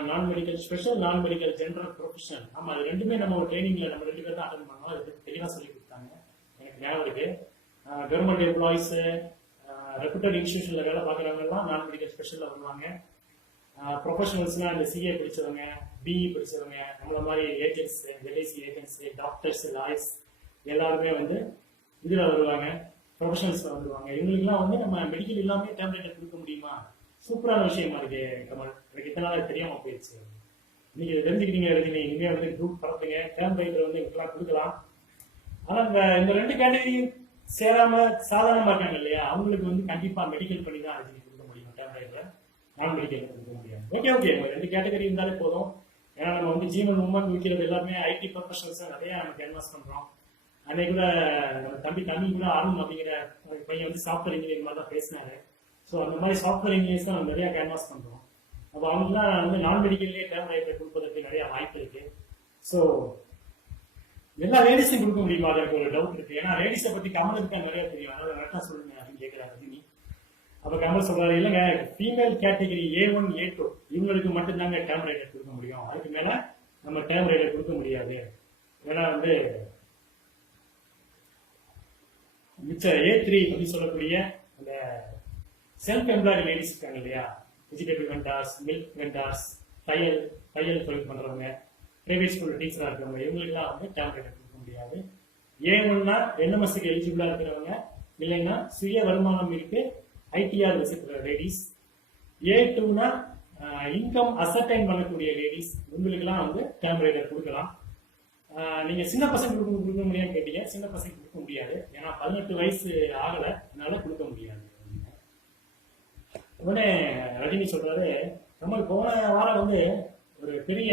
நான் மெடிக்கல் ஸ்பெஷல், நான் மெடிக்கல் ஜென்ரல், ப்ரொஃபஷனல். ஆமா, அது ரெண்டுமே நம்ம ஒரு ட்ரைனிங்ல நம்ம 2 பேர் தான் அட்டன் பண்ணோம். அது தெளிவாக சொல்லி கொடுத்தாங்க, எனக்கு ஞாபகம் இருக்கு. கவர்மெண்ட் எம்ப்ளாயிஸ், ரெப்யூட்டட் இன்ஸ்டியூஷன்ல வேலை பார்க்குறவங்க எல்லாம் நான் மெடிக்கல் ஸ்பெஷல்ல வருவாங்க. ப்ரொஃபஷனல்ஸ்னா இந்த சிஏ படிச்சவங்க, பிஇ படிச்சவங்க, நம்மள மாதிரி agents, LIC agents, doctors, lawyers எல்லாருமே வந்து இதுல வருவாங்க. ப்ரொஃபஷனல்ஸ்ல வந்துருவாங்க. இவங்களுக்குலாம் வந்து நம்ம மெடிக்கல் இல்லாம டேப்லெட் கொடுக்க முடியுமா? சூப்பரான விஷயமா இருக்கு கமல். எனக்கு இத்தனை நாள் தெரியாம போயிடுச்சு. இன்னைக்கு இதை தெரிஞ்சுக்கிட்டீங்க ரஜினி. இனிமே வந்து குரூப் பரப்புங்க, டேப்லெட் வந்து இப்பெல்லாம் கொடுக்கலாம். ஆனா இந்த 2 கேட்டகரியும் சேராம சாதாரணமா இருக்காங்க இல்லையா, அவங்களுக்கு வந்து கண்டிப்பா மெடிக்கல் பண்ணி தான் ரஜினி கொடுக்க முடியும். டேப்லெட்ல நான் மெடிக்கல் கொடுக்க முடியாது. ஓகே, 2 கேட்டகரி இருந்தாலே போதும். ஏன்னா நம்ம வந்து ஜீவன் மூமெண்ட் விற்கிறது எல்லாருமே ஐடி ப்ரொஃபஷனல்ஸ் நிறைய நம்ம கேன்வாஸ் பண்றோம். அன்னைக்கு கூட நம்ம தம்பி கூட அருண் அப்படிங்கிற பையன் வந்து சாஃப்ட்வேர் இன்ஜினியர் மாதிரி தான் பேசினாரு. ஸோ அந்த மாதிரி சாஃப்ட்வேர் இன்ஜினியர்ஸ் தான் நம்ம நிறைய கேன்வாஸ் பண்றோம். அப்போ அவங்கலாம் வந்து நான் மெடிக்கல்லேயே டேப்லெட் கொடுப்பதற்கு நிறைய வாய்ப்பு இருக்கு. ஸோ எல்லா லேடிஸும் கொடுக்க முடியுமா? அதுக்கு ஒரு டவுட் இருக்கு. ஏன்னா லேடிஸை பத்தி கமலுக்கு தான் நிறைய தெரியும். அதனால கரெக்டாக சொல்லுங்க அப்படின்னு கேட்கிறாரு ரஜினி. அப்ப கமல் சொல்றாரு, இல்லைங்க, ஃபீமேல் கேட்டகரி A1 A2 இவங்களுக்கு மட்டும்தாங்க டேர்ம் ரைடர் கொடுக்க முடியும். அதுக்கு மேல நம்ம டேர்ம் ரைடர் கொடுக்க முடியாது. ஏன்னா வந்து மிச்ச A3 அப்படின்னு சொல்லக்கூடிய அந்த செல்ஃப் எம்ப்ளாய்டு லேடிஸ் இருக்காங்க இல்லையா, வெஜிடபிள் வெண்டார்ஸ், மில்க் வெண்டார்ஸ், தையல் தொழில் பண்றவங்க, பிரைவேட் ஸ்கூல்ல டீச்சரா இருக்கிறவங்க, இவங்களுக்குலாம் வந்து டேர்ம் ரைடர் கொடுக்க முடியாது. A1னா NMSக்கு எலிஜிபிளா இருக்கிறவங்க, இல்லைன்னா சுய வருமானம் இருக்கு, ஐடிஆர் வச்சிருக்கிற லேடிஸ். A2னா இன்கம் அசர்டைன் பண்ணக்கூடிய லேடிஸ், இவங்களுக்குலாம் வந்து டேர்ம் ரைடர் கொடுக்கலாம். நீங்க சின்ன பசங்க கொடுக்க முடியாது கேட்டீங்க. சின்ன பசங்க கொடுக்க முடியாது, ஏன்னா 18 வயசு ஆகல, அதனால கொடுக்க முடியாது. உடனே ரஜினி சொல்றாரு, நம்ம போன வாரம் வந்து ஒரு பெரிய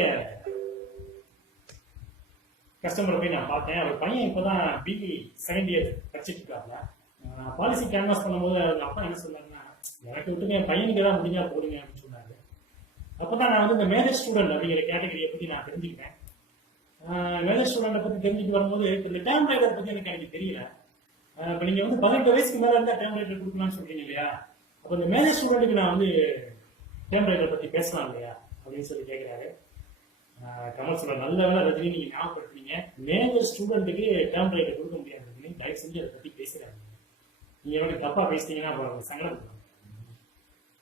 கஸ்டமரை போய் நான் பார்த்தேன். அவர் பையன் இப்பதான் பிஇ செகண்ட் இயர் படிச்சுட்டு இருக்காங்க. பாலிசி கேன்வாஸ் பண்ணும்போது அவங்க அப்பா என்ன சொன்னாருன்னா, எனக்கு விட்டுங்க, என் பையனுக்கு தான் முடிஞ்சா போடுங்க அப்படின்னு சொன்னாரு. அப்பதான் நான் வந்து இந்த மேஜர் ஸ்டூடெண்ட் அப்படிங்கிற கேட்டகரியை பத்தி நான் தெரிஞ்சுக்கிட்டேன். மேஜர் ஸ்டூடெண்டை பத்தி தெரிஞ்சுட்டு வரும்போது இந்த டேர்ம் ரைடர் பத்தி எனக்கு தெரியல. இப்போ நீங்க வந்து 18 வயசுக்கு மேல இருந்தா டேர்ம் ரைடர் கொடுக்கலாம்னு சொல்றீங்க இல்லையா, அப்போ இந்த மேஜர் ஸ்டூடெண்ட்டுக்கு நான் வந்து டேர்ம் ரைடர் பத்தி பேசலாம் இல்லையா அப்படின்னு சொல்லி கேட்கிறாரு. கமல் சொல்ற, நல்ல வேலை ரஜினி நீங்க ஞாபகப்படுத்துறீங்க, மேஜர் ஸ்டூடெண்ட்டுக்கு டேர்ம் ரைடர் கொடுக்க முடியாது ரஜினி, தயவு செஞ்சு அதை பத்தி பேசுறாங்க. நீங்க எப்படி தப்பா பேசிட்டீங்கன்னா சங்கடம்.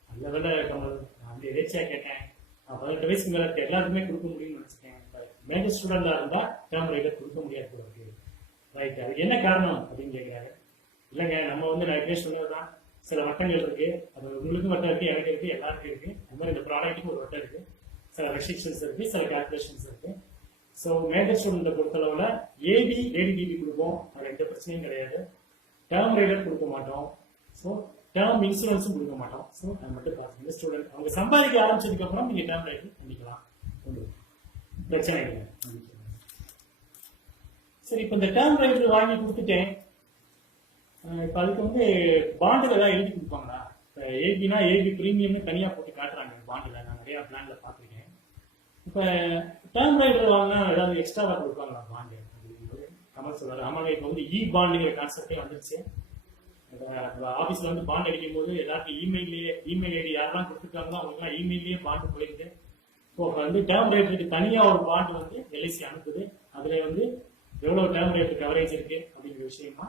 நல்ல வேலை கமல், நான் வந்து எதேச்சியா கேட்டேன். 18 வயசுக்கு மேல எல்லாருக்குமே கொடுக்க முடியும்னு நினைச்சிட்டேன். மேஜர் ஸ்டூடெண்டா இருந்தா டேர்ம் ரைடர் கொடுக்க முடியாது இருக்கு. ரைட், அதுக்கு என்ன காரணம் அப்படின்னு கேட்கிறாரு. இல்லைங்க, நம்ம வந்து நான் ஏற்கனவே சொன்னதுதான், சில வட்டங்கள் இருக்கு. அது உங்களுக்கும் வட்டம் இருக்கு, எனக்கு இருக்கு, எல்லாருக்கும் இருக்கு. அது மாதிரி இந்த ப்ராடக்ட்டுக்கு ஒரு வட்டம் இருக்கு, சில ரெஸ்ட்ரிக்ஷன்ஸ் இருக்கு, சில கால்குலேஷன்ஸ் இருக்கு. ஸோ மேஜர் ஸ்டூடெண்ட்டை பொறுத்தளவுல ஏடி டிபி கொடுப்போம், அது எந்த பிரச்சனையும் கிடையாது. டேர்ம் ரைடர் கொடுக்க மாட்டோம். ஸோ டேர்ம் இன்சூரன்ஸும் கொடுக்க மாட்டோம். ஸோ அது மட்டும் பார்த்து ஸ்டூடெண்ட் அவங்க சம்பாதிக்க ஆரம்பிச்சதுக்கு அப்புறம் நீங்க டேர்ம் ரைடர் பண்ணிக்கலாம், பிரச்சனை இல்லை. சரி, இப்போ இந்த டேர்ம் ரைடர் வாங்கி கொடுத்துட்டேன். இப்போ அதுக்கு வந்து பாண்டில் ஏதாவது எழுதி கொடுப்பாங்களா? இப்போ ஏபினா ஏபி பிரீமியம்னு தனியாக போட்டு காட்டுறாங்க பாண்டில். நான் நிறையா பிளான்ல பார்த்துருக்கேன். இப்போ டேர்ம் ரைடர் வாங்கினா ஏதாவது எக்ஸ்ட்ராவாக கொடுப்பாங்களா பாண்டு அப்படின்னு கமல் சொல்றாரு. ஆமாங்க, இப்போ வந்து பாண்டுங்கிற கான்செப்டே வந்துருச்சு. ஆஃபீஸில் வந்து பாண்ட் அடிக்கும் போது எல்லாருக்கும் இமெயில் ஐடி யாரெல்லாம் கொடுத்துருக்காங்களோ அவங்களுக்குலாம் இமெயிலேயே பாண்டு போயிருக்கு. இப்போ வந்து டேர்ம் ரைடருக்கு தனியாக ஒரு பாண்டு வந்து எல்ஐசி அனுப்புது. அதுல வந்து எவ்வளோ டேர்ம் ரைடர் கவரேஜ் இருக்கு அப்படிங்கிற விஷயமா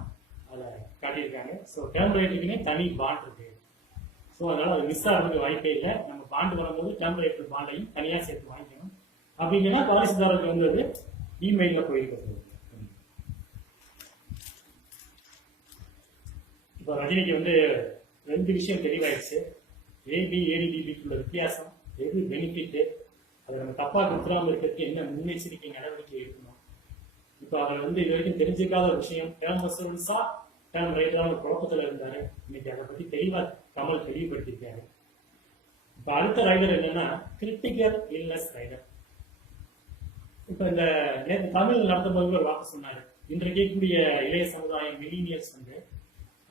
அதை காட்டியிருக்காங்க. ஸோ டேர்ம் ரைடருக்குன்னே தனி பாண்ட் இருக்கு. ஸோ அதனால அது மிஸ் ஆகிறதுக்கு வாய்ப்பே இல்லை. நம்ம பாண்டு வரும்போது டேர்ம் ரைடர் பாண்டையும் தனியாக சேர்த்து வாங்கிக்கணும். அப்படிங்கன்னா வாரிசுதாரருக்கு வந்து அது இமெயில போயிருக்கிறது. இப்போ ரஜினிக்கு வந்து 2 விஷயம் தெளிவாயிடுச்சு. ஏடிடிபிக்குள்ள வித்தியாசம், எது பெனிஃபிட், அதை நம்ம தப்பா கொடுத்துடாம இருக்கிறதுக்கு என்ன முன்னெச்சரிக்கை நடவடிக்கை எடுக்கணும். இப்போ அவர் வந்து இது வரைக்கும் தெரிஞ்சுக்காத ஒரு விஷயம், டேர்ம் வசூல்ஸா டேர்ம் ரைடரா ஒரு குழப்பத்தில் இருந்தாரு. இன்னைக்கு அதை பத்தி தெளிவா கமல் தெளிவுபடுத்திருக்காரு. இப்போ அடுத்த ரைடர் என்னன்னா கிரிட்டிக்கல் இல்னஸ் ரைடர். இப்போ இந்த தமிழ் நடத்தும் போது ஒரு வார்த்தை சொன்னாரு, இன்றைக்கு இருக்கக்கூடிய இளைய சமுதாயம் மில்லினியர்ஸ் வந்து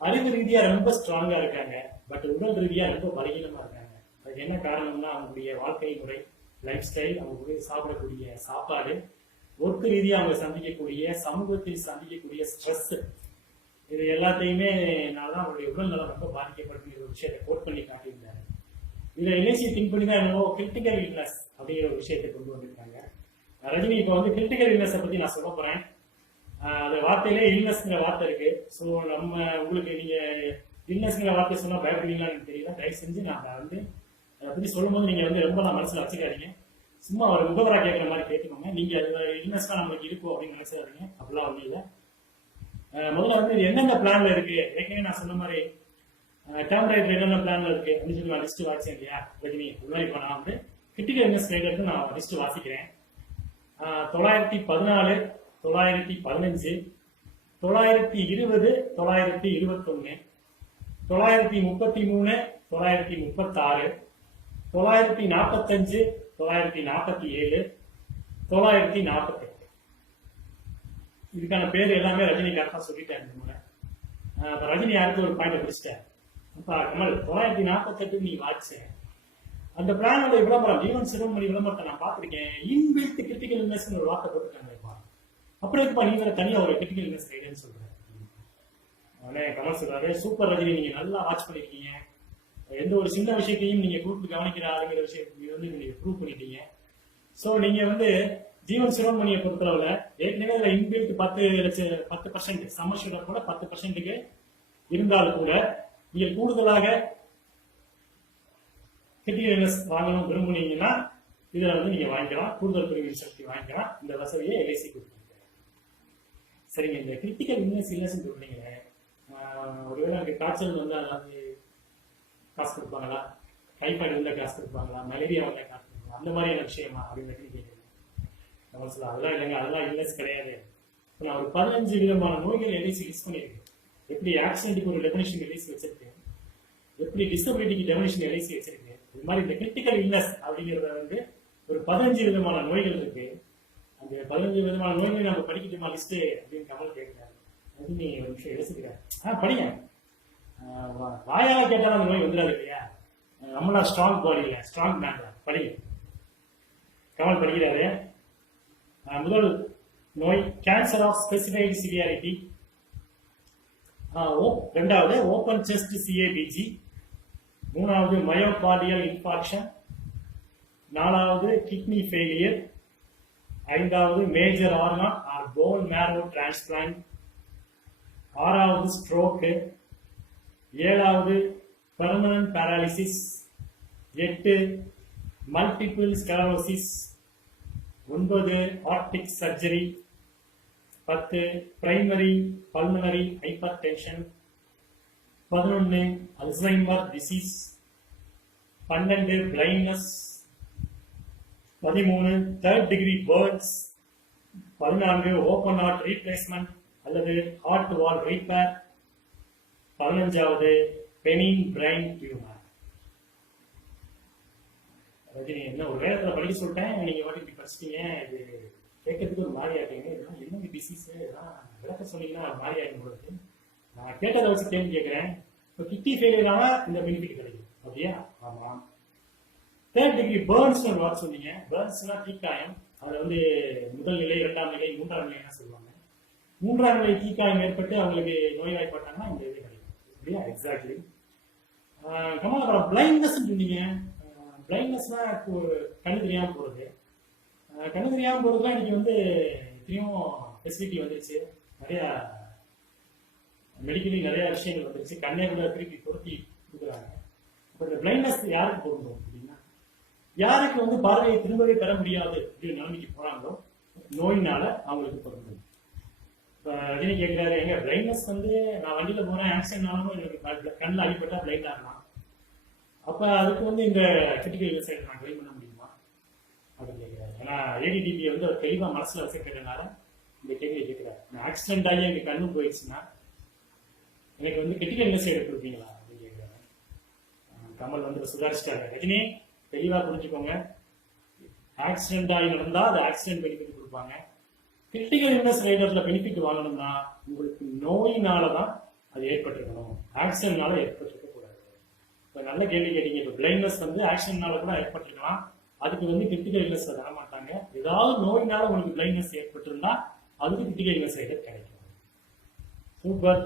அறிவு ரீதியா ரொம்ப ஸ்ட்ராங்கா இருக்காங்க, பட் உடல் ரீதியா ரொம்ப பலகீனமா இருக்காங்க. அதுக்கு என்ன காரணம்னா அவங்களுடைய வாழ்க்கை முறை, லைஃப் ஸ்டைல், அவங்க சாப்பிடக்கூடிய சாப்பாடு, ஒர்க் ரீதியா அவங்க சந்திக்கக்கூடிய, சமூகத்தில் சந்திக்கக்கூடிய ஸ்ட்ரெஸ், இது எல்லாத்தையுமே நான் தான் அவருடைய உடல் நலம் ரொம்ப பாதிக்கப்படும் ஒரு விஷயத்தை கோட் பண்ணி காட்டியிருந்தாரு. இதை எல்ஐசி திங்க் பண்ணி தான் என்னவோ கிரிட்டிக்கல் இல்னஸ் அப்படிங்கிற ஒரு விஷயத்தை கொண்டு வந்திருக்காங்க. ரஜினி இப்போ வந்து கிரிட்டிக்கல் இல்னஸை பற்றி நான் சொல்ல போகிறேன். அது வார்த்தையிலே இல்னஸ்ங்கிற வார்த்தை இருக்கு. ஸோ நம்ம உங்களுக்கு நீங்கள் இல்னஸ்ங்கிற வார்த்தை சொன்னால் பயப்படுவீங்களான்னு எனக்கு தெரியல. தயவு செஞ்சு நான் வந்து அதை பற்றி சொல்லும்போது நீங்கள் வந்து ரொம்ப நான் மனசில் வச்சுக்காதீங்க. சும்மா ஒரு முகவராக கேட்குற மாதிரி கேட்டுக்கோங்க. நீங்கள் அது இல்னஸ் தான் நம்மளுக்கு இருக்கும் அப்படின்னு நினைச்சாதீங்க. அப்படிலாம் ஒன்றும் இல்லை. முதல்ல வந்து இது எந்தெந்த பிளான்ல இருக்கு, ஏற்கனவே நான் சொன்ன மாதிரி டேர்ம் ரைட் என்னென்ன பிளான்ல இருக்கு அப்படின்னு சொல்லி நான் லிஸ்ட் வாசிச்சேன் இல்லையா ரஜினி. அதுதான் இப்போ நான் வந்து கிரிட்டிக்கல் இல்னஸ் ரைடருக்கு நான் லிஸ்ட் வாசிக்கிறேன். 914, 915, 920, 921, 933, 936, 945, 947, 948. இதுக்கான பேர் எல்லாமே ரஜினி கரெக்டா சொல்லிட்டாரு இந்த முறை. ரஜினி அடுத்து ஒரு பாயிண்ட் பிடிச்சிட்டேன். அப்ப கமல் 948 நீ வாட்ச அந்த பிளானோட விளம்பரம் ஜீவன் சிவமணி விளம்பரத்தை நான் பார்த்திருக்கேன். இன்பில்ட் கிரிட்டிக்கல் இல்னஸ் ஒரு வார்த்தை போட்டுருக்காங்க. அப்புறம் இருப்பா நீ வேற தனியா ஒரு கிரிட்டிக்கல் இல்னஸ் ரைடுன்னு சொல்றேன். உடனே கமல் சொல்றாரு, சூப்பர் ரஜினி, நீங்க நல்லா வாட்ச் பண்ணிருக்கீங்க. எந்த ஒரு சின்ன விஷயத்தையும் நீங்க கூப்பிட்டு கவனிக்கிற ஆளுங்கிற விஷயத்தை வந்து நீங்க ப்ரூவ் பண்ணிட்டீங்க. ஸோ நீங்க வந்து ஜீவன் சிவமணியை பொறுத்தளவுல ஏற்கனவே அதுல இன்பில்ட் 10% சம்மர் கூட 10%க்கு இருந்தாலும் கூட நீங்கள் கூடுதலாக கிரிட்டிக்கல் இல்னஸ் வாங்கணும் விரும்புனீங்கன்னா இதுல வந்து நீங்க வாங்கிக்கலாம். கூடுதல் பிரிவு சக்தி வாங்கிக்கலாம். இந்த வசதியை எல்ஐசி கொடுத்துருக்கேன். சரிங்க, இந்த கிரிட்டிக்கல் இல்னஸ் சொல்றீங்களே, ஒருவேளை எனக்கு காய்ச்சல் வந்து அதாவது காசு கொடுப்பாங்களா, டைஃபாய்டு வந்து காசு கொடுப்பாங்களா, மலேரியா வந்து காசு கொடுப்பாங்களா, அந்த மாதிரியான விஷயமா அப்படின்னு கேட்குறேன். அதெல்லாம் இல்லைங்க, அதெல்லாம் இல்னஸ் கிடையாது. நான் ஒரு 15 விதமான நோய்கள் எல்ஐசி லிஸ்ட் பண்ணியிருக்கேன். எப்படி ஆக்சிடென்ட்டுக்கு ஒரு டெபினிஷன் எல்ஐசி வச்சிருக்கேன், எப்படி டிசபிலிட்டிக்கு டெபினிஷன் எல்ஐசி வச்சிருக்கேன். இது மாதிரி இந்த கிரிட்டிக்கல் இல்னஸ் அப்படிங்கிறத வந்து ஒரு 15 விதமான நோய்கள் இருக்கு. அந்த 15 விதமான நோய்கள் நம்ம படிக்கட்டுமா லிஸ்ட் அப்படின்னு கமல் கேட்கிறாரு. ரஜினி ஒரு விஷயம் யோசிக்கிறார். படிங்க, வாயால கேட்டாலும் அந்த நோய் வந்துடாது இல்லையா. நம்மளா ஸ்ட்ராங் பாடியில ஸ்ட்ராங் மேன்ல படிங்க. கமல் படிக்கிறாரு. முதல் நோய் கேன்சர் ஆஃப் ஸ்பெசிஃபைடு சிவியாரிட்டி. ரெண்டாவது ஓப்பன் செஸ்ட் சிஏபிஜி. மூணாவது மயோகார்டியல் இன்ஃபார்க்ஷன். நாலாவது கிட்னி ஃபெயிலியர். ஐந்தாவது major organ or bone marrow transplant. ஆறாவது ஸ்ட்ரோக்கு. ஏழாவது permanent paralysis. 8 multiple sclerosis. 9 aortic surgery. 10 primary pulmonary hypertension. 11 Alzheimer disease. 12 blindness. 13 3rd degree burns. 14 open heart replacement அல்லது heart valve repair. 15வது benign brain tumour. Rajini என்ன ஒரு வேகத்தில் படிக்க சொல்லிட்டேன், நீங்க வாட்டி இப்படி படிச்சிட்டீங்க. இது கேட்கறதுக்கு ஒரு மாதிரி ஆகிட்டீங்க. இதெல்லாம் என்ன டிசீஸ், இதெல்லாம் விளக்க சொன்னீங்கன்னா ஒரு மாதிரி ஆகும் பொழுது நான் கேட்டதை வச்சு கேள்வி கேட்கிறேன். இப்போ கிட்னி ஃபெயிலியர் ஆனா இந்த பெனிஃபிட் கிடைக்கும் அப்படியா? ஆமா. 3rd டிகிரி பர்ன்ஸ் ஒரு வார்த்தை சொன்னீங்க. பர்ன்ஸ்னா தீக்காயம். அதை வந்து முதல் நிலை, 2ஆம் நிலை, 3ஆம் நிலைன்னு சொல்லுவாங்க. 3ஆம் நிலை தீக்காயம் ஏற்பட்டு அவங்களுக்கு நோய்வாய்ப்பட்டாங்கன்னா இந்த இது கிடைக்கும் அப்படியா? எக்ஸாக்ட்லி. கமலாபுரம் பிளைண்ட்னஸ் சொன்னீங்க. பிளைண்ட்னஸ்னா இப்போ கண்ணு தெரியாம போறது. கண்ணு தெரியாம போறதுலாம் இன்னைக்கு வந்து எத்தனையும் ஃபெசிலிட்டி வந்துருச்சு. நிறைய மெடிக்கலி நிறைய விஷயங்கள் வந்துருச்சு. கண்ணே கூட திருப்பி பொருத்தி கொடுக்குறாங்க. இப்போ இந்த பிளைண்ட்னஸ் யாருக்கு பொருந்தும் அப்படின்னா, யாருக்கு வந்து பார்வையை திரும்பவே பெற முடியாது அப்படின்னு நிலைமைக்கு போறாங்களோ நோயினால அவங்களுக்கு பொருந்தும். இப்போ ரஜினி கேட்கிறாரு, எங்க பிளைண்ட்னஸ் வந்து நான் வண்டியில போறேன், ஆக்சிடென்ட் ஆனாலும் எனக்கு கண்ணில் அடிப்பட்டா பிளைண்ட் ஆகலாம். அப்ப அதுக்கு வந்து இந்த கிரிட்டிக்கல் இல்னஸ் நான் கிளைம் பண்ண முடியுமா அப்படின்னு கேட்கிறாரு. ஏன்னா ஏடிடிபி வந்து அவர் தெளிவா மனசுல வச்சிருக்கிறதுனால இந்த கேள்வியை கேட்கிறாரு. ஆக்சிடென்ட் ஆகி எனக்கு கண்ணு போயிடுச்சுன்னா எனக்கு வந்து கிரிட்டிக்கல் இல்னஸ் கொடுப்பீங்களா அப்படின்னு கேட்கிறாரு. கமல் வந்து சுதாரிச்சிட்டாரு. ரஜினி தெளிவா புரிஞ்சுக்கோங்க, ஆக்சிடென்ட் ஆகி நடந்தா அது ஆக்சிடென்ட் பெனிஃபிட் கொடுப்பாங்க. கிரிட்டிக்கல் இல்னஸ் ரைடர்ல பெனிஃபிட் வாங்கணும்னா உங்களுக்கு நோயினாலதான் அது ஏற்பட்டிருக்கணும், ஆக்சிடென்ட்னால ஏற்பட்டிருக்க கூடாது. இப்போ நல்ல கேள்வி கேட்டீங்க. இப்போ பிளைண்ட்னஸ் வந்து ஆக்சிடென்ட்னால கூட ஏற்பட்டிருக்கலாம். அதுக்கு வந்து கிரிட்டிக்கல் இல்னஸ் தர மாட்டாங்க. ஏதாவது நோயினால உங்களுக்கு பிளைண்ட்னஸ் ஏற்பட்டிருந்தா அதுக்கு கிரிட்டிக்கல் இல்னஸ் ரைடர் கிடைக்கும். சூப்பர்.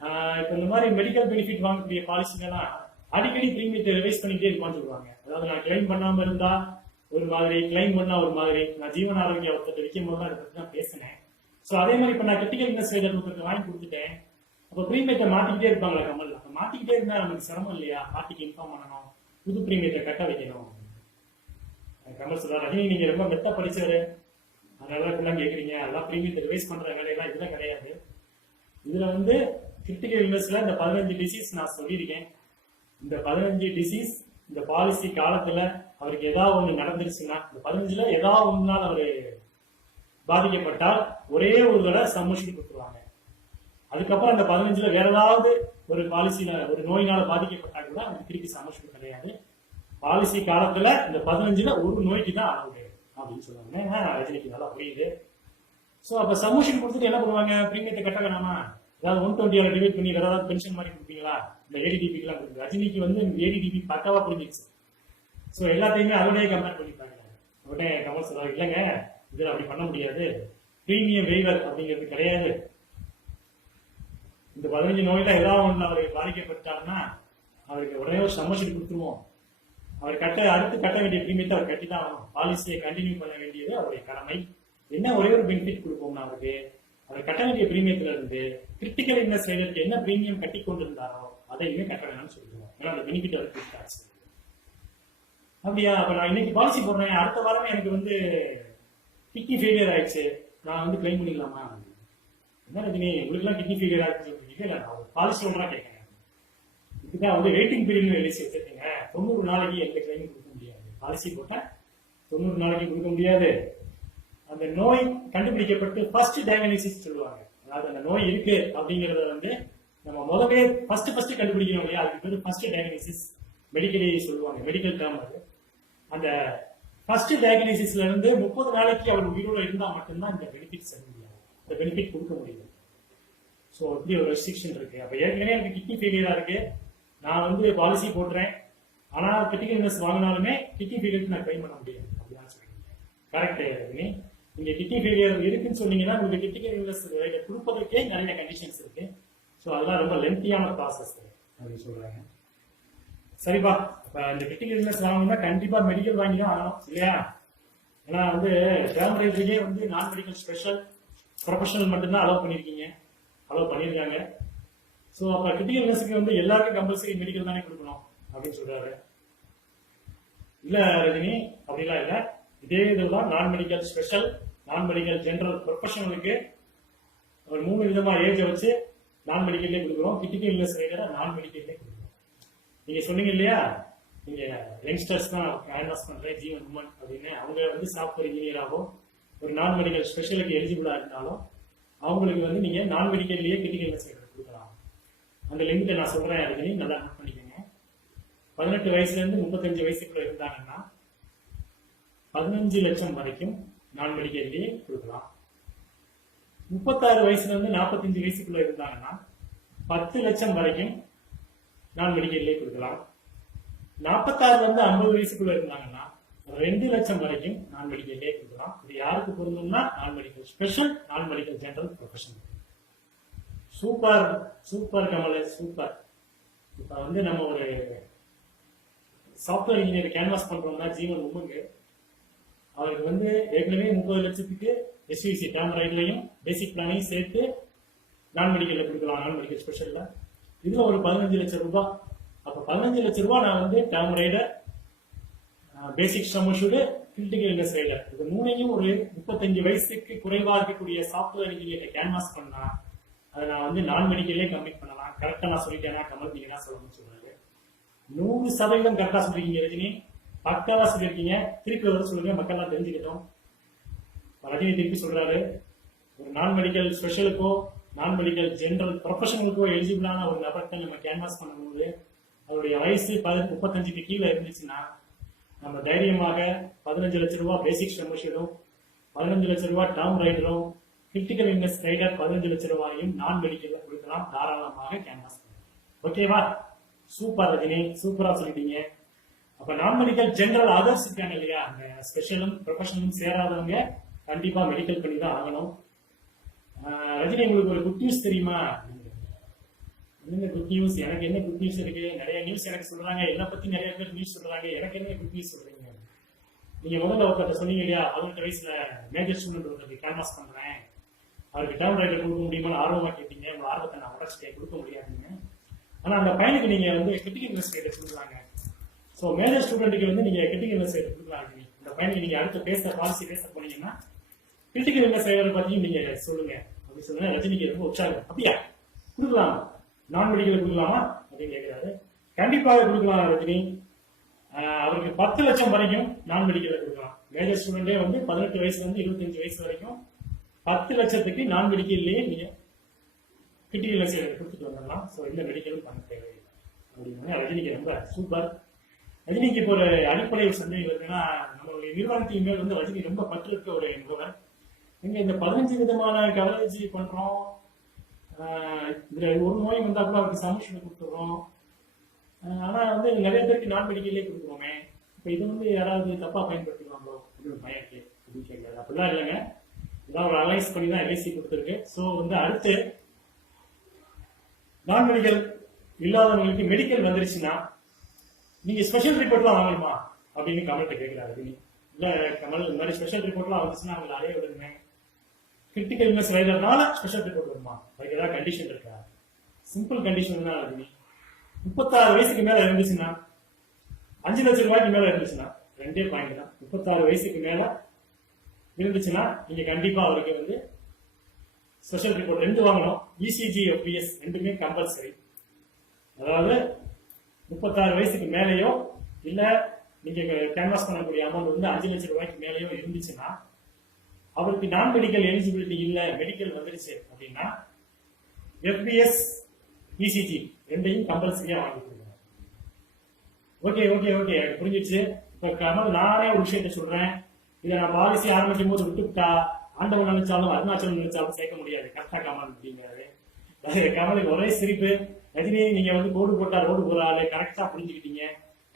இப்போ இந்த மாதிரி மெடிக்கல் பெனிஃபிட் வாங்கக்கூடிய பாலிசிகள்லாம் அடிக்கடி பிரீமியத்தை ரிவைஸ் பண்ணிட்டே இருப்பான்னு சொல்லுவாங்க. அதாவது நான் கிளைம் பண்ணாம இருந்தா ஒரு மாதிரி, கிளைம் பண்ணா ஒரு மாதிரி. நான் ஜீவன ஆரோக்கிய ஒருத்தர் விற்கும் போது அதை பத்தி தான் பேசினேன். ஸோ அதே மாதிரி இப்போ நான் கிரிட்டிக்கல் இல்னஸ் ரைடர் ஒருத்தருக்கு வாங்கி கொடுத்துட்டேன். அப்போ பிரீமியத்தை மாத்திக்கிட்டே இருப்பாங்களா கமல்? அப்போ மாத்திக்கிட்டே இருந்தா நமக்கு சிரமம் இல்லையா? பார்ட்டிக்கு இன்ஃபார்ம் பண்ணணும், புது பிரீமியத்தை கட்ட வைக்கணும். கமல் சொல்றாரு, ரஜினி நீங்க ரொம்ப மெத்த படிச்சவரு, அதனால இப்பெல்லாம் கேட்குறீங்க, அதெல்லாம் பிரீமியத்தை ரிவைஸ் பண்ற வேலையெல்லாம் இதெல்லாம் கிடையாது. இதுல வந்து கிரிட்டிக்கல் இல்னஸ்ல இந்த 15 டிசீஸ் நான் சொல்லியிருக்கேன். இந்த 15 டிசீஸ் இந்த பாலிசி காலத்துல அவருக்கு ஏதாவது ஒண்ணு நடந்துருச்சுன்னா, இந்த 15ல ஏதாவது ஒன்றுனால அவரு பாதிக்கப்பட்டால் ஒரே ஒரு தடவை சம்மஷன் கொடுத்துருவாங்க. அதுக்கப்புறம் அந்த 15ல வேற ஏதாவது ஒரு பாலிசியில ஒரு நோயினால பாதிக்கப்பட்டா கூட அவருக்கு திருப்பி சம்மஷன் கிடையாது. பாலிசி காலத்துல இந்த 15ல ஒரு நோய்க்கு தான் அளவு அப்படின்னு சொல்லுவாங்க. ரஜினிக்கு நல்லா புரியுது. ஸோ அப்ப சம்மஷன் கொடுத்துட்டு என்ன பண்ணுவாங்க? பிரீமியத்தை கட்ட வேணாமா? அதாவது 120 டிவைட் பண்ணி வேற ஏதாவது பென்ஷன் மாதிரி கொடுப்பீங்களா? இந்த ஏடிடிபி எல்லாம் கொடுக்குது. ரஜினிக்கு வந்து ஏடிடிபி பக்காவா புரிஞ்சிச்சு. ஸோ எல்லாத்தையுமே அதோடய கம்பேர் பண்ணிப்பாங்க. உடனே கமல் சொல்றாரு, இல்லைங்க இதில் அப்படி பண்ண முடியாது, பிரீமியம் வெய்வர் அப்படிங்கிறது கிடையாது. இந்த 15 நோயில ஏதாவது ஒன்று அவர் பாதிக்கப்பட்டாருன்னா அவருக்கு உடனே ஒரு சம்மஷன் கொடுத்துருவோம். அவர் அடுத்து கட்ட வேண்டிய பிரீமியத்தை அவர் கட்டி தான் ஆகணும். பாலிசியை கண்டினியூ பண்ண வேண்டியது அவருடைய கடமை. என்ன ஒரே ஒரு பெனிஃபிட் கொடுப்போம்னா அவருக்கு அவர் கட்ட வேண்டிய பிரீமியத்துல இருந்து கிரிட்டிக்கல் இல்னஸ் ரைடருக்கு என்ன பிரீமியம் கட்டி கொண்டிருந்தாரோ அதையுமே கட்ட வேணும்னு சொல்லிடுவோம். ஏன்னா அந்த பெனிஃபிட் அவருக்கு இருக்காச்சு. அப்படியா? அப்ப நான் இன்னைக்கு பாலிசி போடுறேன், அடுத்த வாரமே எனக்கு வந்து கிட்னி ஃபெயிலியர் ஆயிடுச்சு, நான் வந்து கிளைம் பண்ணிக்கலாமா? என்ன ரஜினி உங்களுக்குலாம் கிட்னி ஃபெயிலியர் ஆயிடுச்சு? இல்லை, நான் பாலிசி ஒன்றா கேட்கறேன். இதுதான் வந்து வெயிட்டிங் பீரியட்னு எழுதி வச்சிருக்கீங்க. 90 நாளைக்கு எந்த கிளைம் கொடுக்க முடியாது. பாலிசி போட்டா 90 நாளைக்கு கொடுக்க முடியாது. அந்த நோய் கண்டுபிடிக்கப்பட்டு ஃபர்ஸ்ட் டயக்னோசிஸ் சொல்லுவாங்க. அதாவது அந்த நோய் இருக்கு அப்படிங்கறத வந்து நம்ம முதலே ஃபர்ஸ்ட் கண்டுபிடிக்கணும் இல்லையா? அதுக்கு பேர் ஃபர்ஸ்ட் டயக்னோசிஸ் மெடிக்கலி சொல்லுவாங்க, மெடிக்கல் டேர்ம் அது. அந்த ஃபர்ஸ்ட் டயக்னோசிஸ்ல இருந்து 30 நாளைக்கு அவர் உயிரோடு இருந்தால் மட்டும்தான் இந்த பெனிஃபிட் செய்ய முடியாது, இந்த பெனிஃபிட் கொடுக்க முடியும். ஸோ இப்படி ஒரு ரெஸ்ட்ரிக்ஷன் இருக்கு. அப்போ ஏற்கனவே எனக்கு கிட்னி ஃபெயிலியரா இருக்கு, நான் வந்து பாலிசி போடுறேன், ஆனால் கிரிட்டிக்கல் இல்னஸ் வாங்கினாலுமே கிட்னி ஃபெயிலியருக்கு நான் கிளைம் பண்ண முடியாது அப்படின்னு சொல்றீங்க. கரெக்ட். நீங்க கிட்னி ஃபெயிலியர் இருக்குன்னு சொன்னீங்கன்னா உங்களுக்கு கிரிட்டிக்கல் இல்னஸ் கொடுப்பதற்கே நிறைய கண்டிஷன்ஸ் இருக்கு. ஸோ அதெல்லாம் ரொம்ப லென்த்தியான ப்ராசஸ் அப்படின்னு சொல்றாங்க. சரிப்பா, இப்போ இந்த கிரிட்டிக்கல் இல்னஸ் வாங்கணும்னா கண்டிப்பா மெடிக்கல் வாங்கி தான் ஆகணும் இல்லையா? ஏன்னா வந்து டேர்ம் ரைட்லயே வந்து நான் மெடிக்கல் ஸ்பெஷல் ப்ரொஃபஷனல் மட்டும்தான் அலோவ் பண்ணியிருக்காங்க. ஸோ அப்போ கிரிட்டிக்கல் இல்னஸ்க்கு வந்து எல்லாருக்கும் கம்பல்சரி மெடிக்கல் தானே கொடுக்கணும் அப்படின்னு சொல்றாரு. இல்ல ரஜினி, அப்படிலாம் இல்லை. இதே இதுதான் நான் மெடிக்கல் ஸ்பெஷல், நான் மெடிக்கல் ஜெனரல் ப்ரொஃபஷனலுக்கு ஒரு 3 விதமா ஏஜை வச்சு நான் மெடிக்கல்லே கொடுக்குறோம். கிரிட்டிக்கல் இல்னஸ் ரைடரை நான் மெடிக்கல்லே கொடுக்குறோம். நீங்க சொன்னீங்க இல்லையா, நீங்க யங்ஸ்டர்ஸ் தான் அவேர்னஸ் பண்றேன் ஜீவன் உமன் அப்படின்னு. அவங்க வந்து சாஃப்ட்வேர் இன்ஜினியராகவும் ஒரு நான் மெடிக்கல் ஸ்பெஷலுக்கு எலிஜிபிளா இருந்தாலும் அவங்களுக்கு வந்து நீங்க நான் மெடிக்கல்லையே கிரிட்டிக்கல் இல்னஸ் ரைடர் கொடுக்கலாம். அந்த லிமிட்டை நான் சொல்றேன், அதுக்கு நல்லா நோட் பண்ணிக்கோங்க. 18 வயசுல இருந்து 35 வயசுக்குள்ள இருந்தாங்கன்னா 15 லட்சம் வரைக்கும் நான் மெடிக்கல்லையே கொடுக்கலாம். 36 வயசுல இருந்து 45 வயசுக்குள்ள இருந்தாங்கன்னா 10 லட்சம் வரைக்கும் நான் மெடிக்கல்லே கொடுக்கலாம். 46 வந்து 50 வயசுக்குள்ள இருந்தாங்கன்னா 2 லட்சம் வரைக்கும் நான் மெடிக்கல்லே கொடுக்கலாம். இது யாருக்கு பொருந்தும்னா நான் மெடிக்கல் ஸ்பெஷல், நான் medical general professional. Super super Kamal, super. இப்ப வந்து நம்ம ஒரு சாஃப்ட்வேர் இன்ஜினியர் கேன்வாஸ் பண்றோம்னா ஜீவன் உமங்கு அவருக்கு வந்து ஏற்கனவே 30 லட்சத்துக்கு எஸ்விசி டேர்ம் ரைட்லையும் பேசிக் பிளானையும் சேர்த்து நான் மெடிக்கல்ல கொடுக்கலாம், நான் மெடிக்கல் ஸ்பெஷல்ல. இதுல ஒரு 15 லட்சம் ரூபாய். அப்ப 15 லட்சம் ரூபாய் நான் வந்து டேர்ம் ரைடர், பேசிக் சமூஷுடு, கிரிட்டிக்கல் இல்னஸ் ரைடர், இது மூணையும் ஒரு 35 வயசுக்கு குறைவா இருக்கக்கூடிய சாஃப்ட்வேர் இன்ஜினியரை கேன்வாஸ் பண்ணா அதை நான் வந்து நான் மெடிக்கல்லே கம்ப்ளீட் பண்ணலாம். கரெக்டா நான் சொல்லிட்டேன்னா கமல் நீங்க தான் சொல்லணும்னு சொல்றாரு. 100% கரெக்டா சொல்லிருக்கீங்க ரஜினி, பக்காவா சொல்லியிருக்கீங்க. திருப்பி வர சொல்லுங்க, மக்கள் எல்லாம் தெரிஞ்சுக்கிட்டோம். ரஜினி திருப்பி சொல்றாரு, ஒரு நான் மெடிக்கல் ஸ்பெஷலுக்கோ நான் மெடிக்கல் ஜெனரல் ப்ரொஃபஷனலுக்கோ எலிஜிபிளான ஒரு நபர்கிட்ட நம்ம கேன்வாஸ் பண்ணும்போது அவருடைய வயசு 35க்கு கீழே இருந்துச்சுன்னா நம்ம தைரியமாக 15 லட்சம் ரூபாய் பேசிக் மெம்பர்ஷிப்பும் 15 லட்சம் ரூபாய் டேர்ம் ரைடரும் கிரிட்டிக்கல் இல்னஸ் ரைடர் 15 லட்சம் ரூபாயும் நான் மெடிக்கல்ல கொடுக்கலாம், தாராளமாக கேன்வாஸ் பண்ணலாம். ஓகேவா? சூப்பர் ரஜினி, சூப்பரா சொல்லிட்டீங்க. அப்ப நான் மெடிக்கல் ஜெனரல் அதர்ஸ் இருக்காங்க இல்லையா, அந்த ஸ்பெஷலும் ப்ரொஃபஷனலும் சேராதவங்க கண்டிப்பா மெடிக்கல் பண்ணி தான் ஆகணும். ரஜினி உங்களுக்கு ஒரு குட் நியூஸ் தெரியுமா? என்ன குட் நியூஸ்? எனக்கு என்ன குட் நியூஸ் இருக்கு? நிறைய நியூஸ் எனக்கு சொல்றாங்க, என்னை பத்தி நிறைய பேர் நியூஸ் சொல்றாங்க, எனக்கு என்ன குட் நியூஸ் சொல்றீங்க? நீங்க முதல்ல ஒருத்தர் சொன்னீங்க இல்லையா, 18 வயசுல மேஜர் ஸ்டூடெண்ட் ஒருத்தருக்கு கேன்வாஸ் பண்றேன், அவருக்கு டேர்ம் ரைட்டர் கொடுக்க முடியுமான்னு ஆர்வமா கேட்டீங்க. உங்க ஆர்வத்தை நான் உடச்சிட்டேன், கொடுக்க முடியாதுங்க. ஆனா அந்த பையனுக்கு நீங்க வந்து கிரிட்டிக்கல் இல்னஸ் ரேட் கொடுக்குறாங்க. ஸோ மேஜர் ஸ்டூடெண்ட்டுக்கு வந்து நீங்க கிரிட்டிக்கல் இல்னஸ் ரேட் கொடுக்குறாங்க. இந்த பையனுக்கு நீங்க அடுத்து பாலிசி பேச போனீங்கன்னா கிரிட்டிக்கல் இல்னஸ் ரேட் பத்தியும் நீங்க சொல்லுங்க அப்படின்னு சொல்லுங்க. ரஜினிக்கு ரொம்ப உற்சாகம். அப்படியா கொடுக்கலாம், நான் மெடிக்கல் கொடுக்கலாமா அப்படின்னு கேட்கிறாரு. கண்டிப்பாக கொடுக்கலாம் ரஜினி. அவருக்கு 10 லட்சம் வரைக்கும் நான் மெடிக்கல்ல கொடுக்கலாம். மேஜர் ஸ்டூடெண்டே வந்து 18 வயசுல இருந்து 25 வயசு வரைக்கும் 10 லட்சத்துக்கு நான் மெடிக்கல்லையே நீங்க கிரிட்டிக்கல் இல்னஸ் கொடுத்துட்டு வந்துடலாம். ஸோ இந்த மெடிக்கலும் பண்ண தேவையில்லை அப்படின்னா ரஜினிக்கு ரொம்ப சூப்பர். ரஜினிக்கு இப்போ ஒரு அடிப்படை சந்தேகம் இருக்குன்னா, நம்மளுடைய நிர்வாகத்தின் மேல் வந்து ரஜினி ரொம்ப பற்று இருக்க ஒரு முகவர். இங்க இந்த 15 விதமான கவரேஜ் பண்றோம், இதுல ஒரு நோய் வந்தா கூட அவருக்கு சமூஷன் கொடுத்துறோம். ஆனா வந்து நிறைய பேருக்கு நான் மெடிக்கல்லே கொடுக்குறோமே, இப்ப இது வந்து யாராவது தப்பா பயன்படுத்திடுவாங்களோ அப்படின்னு பயம் இருக்கு அப்படின்னு கேட்கல. அப்படிலாம் இல்லைங்க, இதான் ஒரு அனலைஸ் பண்ணி தான் எல்ஐசி கொடுத்துருக்கு. ஸோ வந்து அடுத்து நான் மெடிக்கல் இல்லாதவங்களுக்கு மெடிக்கல் வந்துருச்சுன்னா நீங்க ஸ்பெஷல் ரிப்போர்ட்லாம் வாங்கணுமா அப்படின்னு கமெண்ட் கேட்கிறாரு. இல்ல கமல், இந்த மாதிரி ஸ்பெஷல் ரிப்போர்ட்லாம் வந்துச்சுன்னா அவங்களை அடைய விடுங்க. கிரிட்டிக்கல் இல்னஸ் ரைடர்னால ஸ்பெஷல் ரிப்போர்ட் வருமா? அதுக்கு ஏதாவது கண்டிஷன் இருக்கா? சிம்பிள் கண்டிஷன் தான் ரஜினி. 36 வயசுக்கு மேல இருந்துச்சுன்னா, 5 லட்சம் ரூபாய்க்கு மேல இருந்துச்சுன்னா, 2 பாயிண்ட் தான். 36 வயசுக்கு மேல இருந்துச்சுன்னா நீங்க கண்டிப்பா அவருக்கு வந்து ஸ்பெஷல் ரிப்போர்ட் 2 வாங்கணும். இசிஜி எஃபிஎஸ் ரெண்டுமே கம்பல்சரி. அதாவது 36 வயசுக்கு மேலேயோ இல்ல நீங்க கேன்வாஸ் பண்ணக்கூடிய அமௌண்ட் வந்து 5 லட்சம் ரூபாய்க்கு மேலேயோ இருந்துச்சுன்னா, அவருக்கு நான் மெடிக்கல் எலிஜிபிலிட்டி இல்ல, மெடிக்கல் வந்துருச்சு அப்படின்னா எஃபிஎஸ் இசிஜி ரெண்டையும் கம்பல்சரியா வாங்கி கொடுக்கணும். ஓகே ஓகே ஓகே, புரிஞ்சிடுச்சு. இப்ப கமல், நானே ஒரு விஷயத்த சொல்றேன், இதை நான் பாலிசி ஆரம்பிக்கும் போது விட்டுவிட்டா ஆண்டவன் நினைச்சாலும் அருணாச்சலம் நினைச்சாலும் சேர்க்க முடியாது. கரெக்டா கமல் அப்படிங்கிறாரு. கமலுக்கு ஒரே சிரிப்பு. ரஜினி, நீங்க வந்து கோடு போட்டா ரோடு போறாரு, கரெக்டா புரிஞ்சுக்கிட்டீங்க.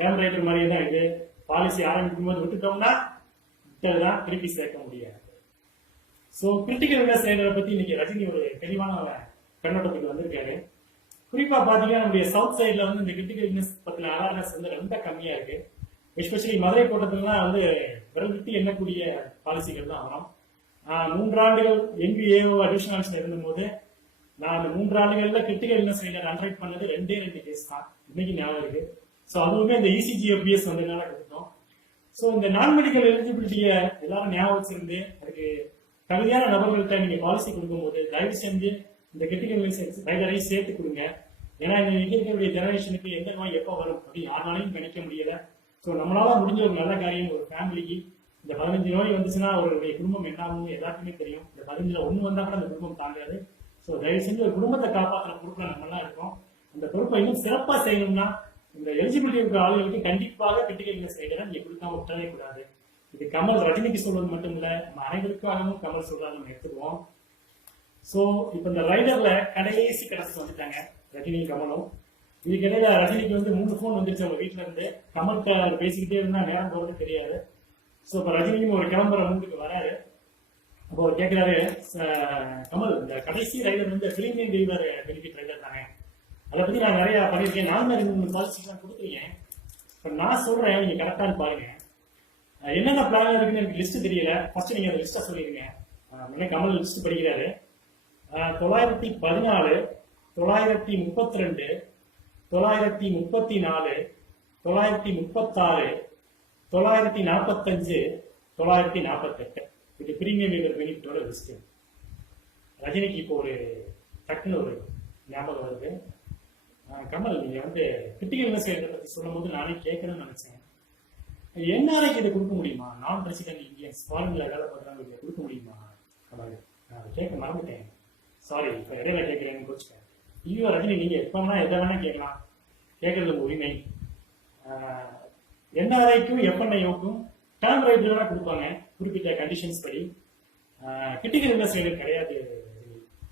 டேம் ரைட்டர் மாதிரியே தான் இது. பாலிசி ஆரம்பிக்கும் போது விட்டுட்டோம்னா விட்டதுதான், திருப்பி சேர்க்க முடியாது. சோ கிரிட்டிக்கல் இல்னஸ் ரேட்டை பத்தி இன்னைக்கு ரஜினி ஒரு தெளிவான கண்ணோட்டத்துக்கு வந்திருக்காரு. குறிப்பா பாத்தீங்கன்னா நம்முடைய சவுத் சைட்ல வந்து இந்த கிரிட்டிக்கல் இல்னஸ் பத்தின அவேர்னஸ் வந்து ரொம்ப கம்மியா இருக்கு. எஸ்பெஷலி மதுரை கோட்டத்துலாம் வந்து விரல் விட்டு எண்ணக்கூடிய பாலிசிகள் தான் வரும். 3 ஆண்டுகள் என்பிஏஓ அடிஷனல்ஸ்ல இருந்தபோது நான் அந்த 3 ஆண்டுகள்ல கிரிட்டிக்கல் இல்னஸ் ரேட்டை அண்டர்ரைட் பண்ணது 2 கேஸ் தான் இன்னைக்கு ஞாபகம் இருக்கு. ஸோ அதுவுமே இந்த இசிஜிஎஃபிஎஸ் வந்ததுனால கொடுத்தோம். ஸோ இந்த நான் மெடிக்கல் எலிஜிபிலிட்டியை எல்லாரும் ஞாபகம் வச்சிருந்து அதுக்கு தகுதியான நபர்கள்ட்ட நீங்க பாலிசி கொடுக்கும்போது தயவு செஞ்சு இந்த கிரிட்டிக்கல் இல்னஸ் ரைடரையும் சேர்த்து கொடுங்க. ஏன்னா இந்த இருக்கக்கூடிய ஜெனரேஷனுக்கு எந்த நோய் எப்போ வரும் அப்படின்னு யாராலையும் நினைக்க முடியல. ஸோ நம்மளால முடிஞ்ச ஒரு நல்ல காரியம் ஒரு ஃபேமிலிக்கு. இந்த 15 நோய் வந்துச்சுன்னா அவருடைய குடும்பம் என்ன ஆகும் எல்லாருக்குமே தெரியும். இந்த 15ல 1 வந்தா கூட அந்த குடும்பம் தாங்காது. ஸோ தயவு செஞ்சு ஒரு குடும்பத்தை காப்பாற்றுற பொறுப்புல நம்மளாம் இருக்கோம். அந்த பொறுப்பை இன்னும் சிறப்பா செய்யணும்னா இந்த எலிஜிபிலிட்டி இருக்கிற ஆளுகளுக்கு கண்டிப்பாக கிரிட்டிக்கல் இல்னஸ் ரைடரை நீங்க கொடுக்காம விட்டவே கூடாது. இது கமல் ரஜினிக்கு சொல்வது மட்டும் இல்ல, நம்ம அனைவருக்காகவும் கமல் சொல்றாங்க, நம்ம எடுத்துக்குவோம். சோ இப்ப இந்த ரைடர்ல கடைசி கடைசி வந்துட்டாங்க ரஜினி கமலும். இதுக்கு இடையில ரஜினிக்கு வந்து 3 போன் வந்துருச்சு அவங்க வீட்டுல இருந்து. கமல் பேசிக்கிட்டே இருந்தா நேரம் போறது தெரியாது. சோ இப்ப ரஜினியும் ஒரு கிளம்புற மூண்டுக்கு வராரு. அப்போ அவர் கேட்கிறாரு, கமல் இந்த கடைசி ரைடர் வந்து பிரிமியம் டீலர் பெனிஃபிட் ரைடர் தானே, அதை பத்தி நான் நிறைய பண்ணிருக்கேன், நான் தான் 2 பாலிசிலாம் கொடுத்துருக்கேன். இப்ப நான் சொல்றேன், நீங்க கரெக்டானு பாருங்க. என்னென்ன பிளான் இருக்குன்னு எனக்கு லிஸ்ட் தெரியல. ஃபர்ஸ்ட் நீங்க அந்த லிஸ்ட்டை சொல்லிருங்க. கமல் லிஸ்ட் படிக்கிறாரு. 914, 932, 934, 936, 945, 948 இது பிரீமியம் பெனிஃபிட்டோட லிஸ்ட். ரஜினிக்கு இப்போ ஒரு டக்குன்னு ஒரு ஞாபகம் வருது. கமல், நீங்க வந்து கிரிட்டிக்கல் இல்னஸ் ரேட்டை பத்தி சொல்லும் போது நானே கேட்கணும்னு நினைச்சேன். என்ஆர்ஐக்கு இதை கொடுக்க முடியுமா? நான் ரெசிடென்ட் இந்தியன்ஸ் ஃபாரின்ல வேலை பார்க்குறவங்க இதை கொடுக்க முடியுமா? கமல், நான் கேட்க மறந்துட்டேன், சாரி. இப்போ இடையில கேட்கிறேன்னு கோச்சுட்டேன். ஐயோ ரஜினி, நீங்க எப்ப வேணா எதை வேணா கேட்கலாம், கேட்கறது உரிமை. என்ஆர்ஐக்கும் எஃப்என்ஐக்கும் டேர்ம் ரைட் வேணா கொடுப்பாங்க குறிப்பிட்ட கண்டிஷன்ஸ் படி. கிரிட்டிக்கல் இல்னஸ் ரேட் கிடையாது,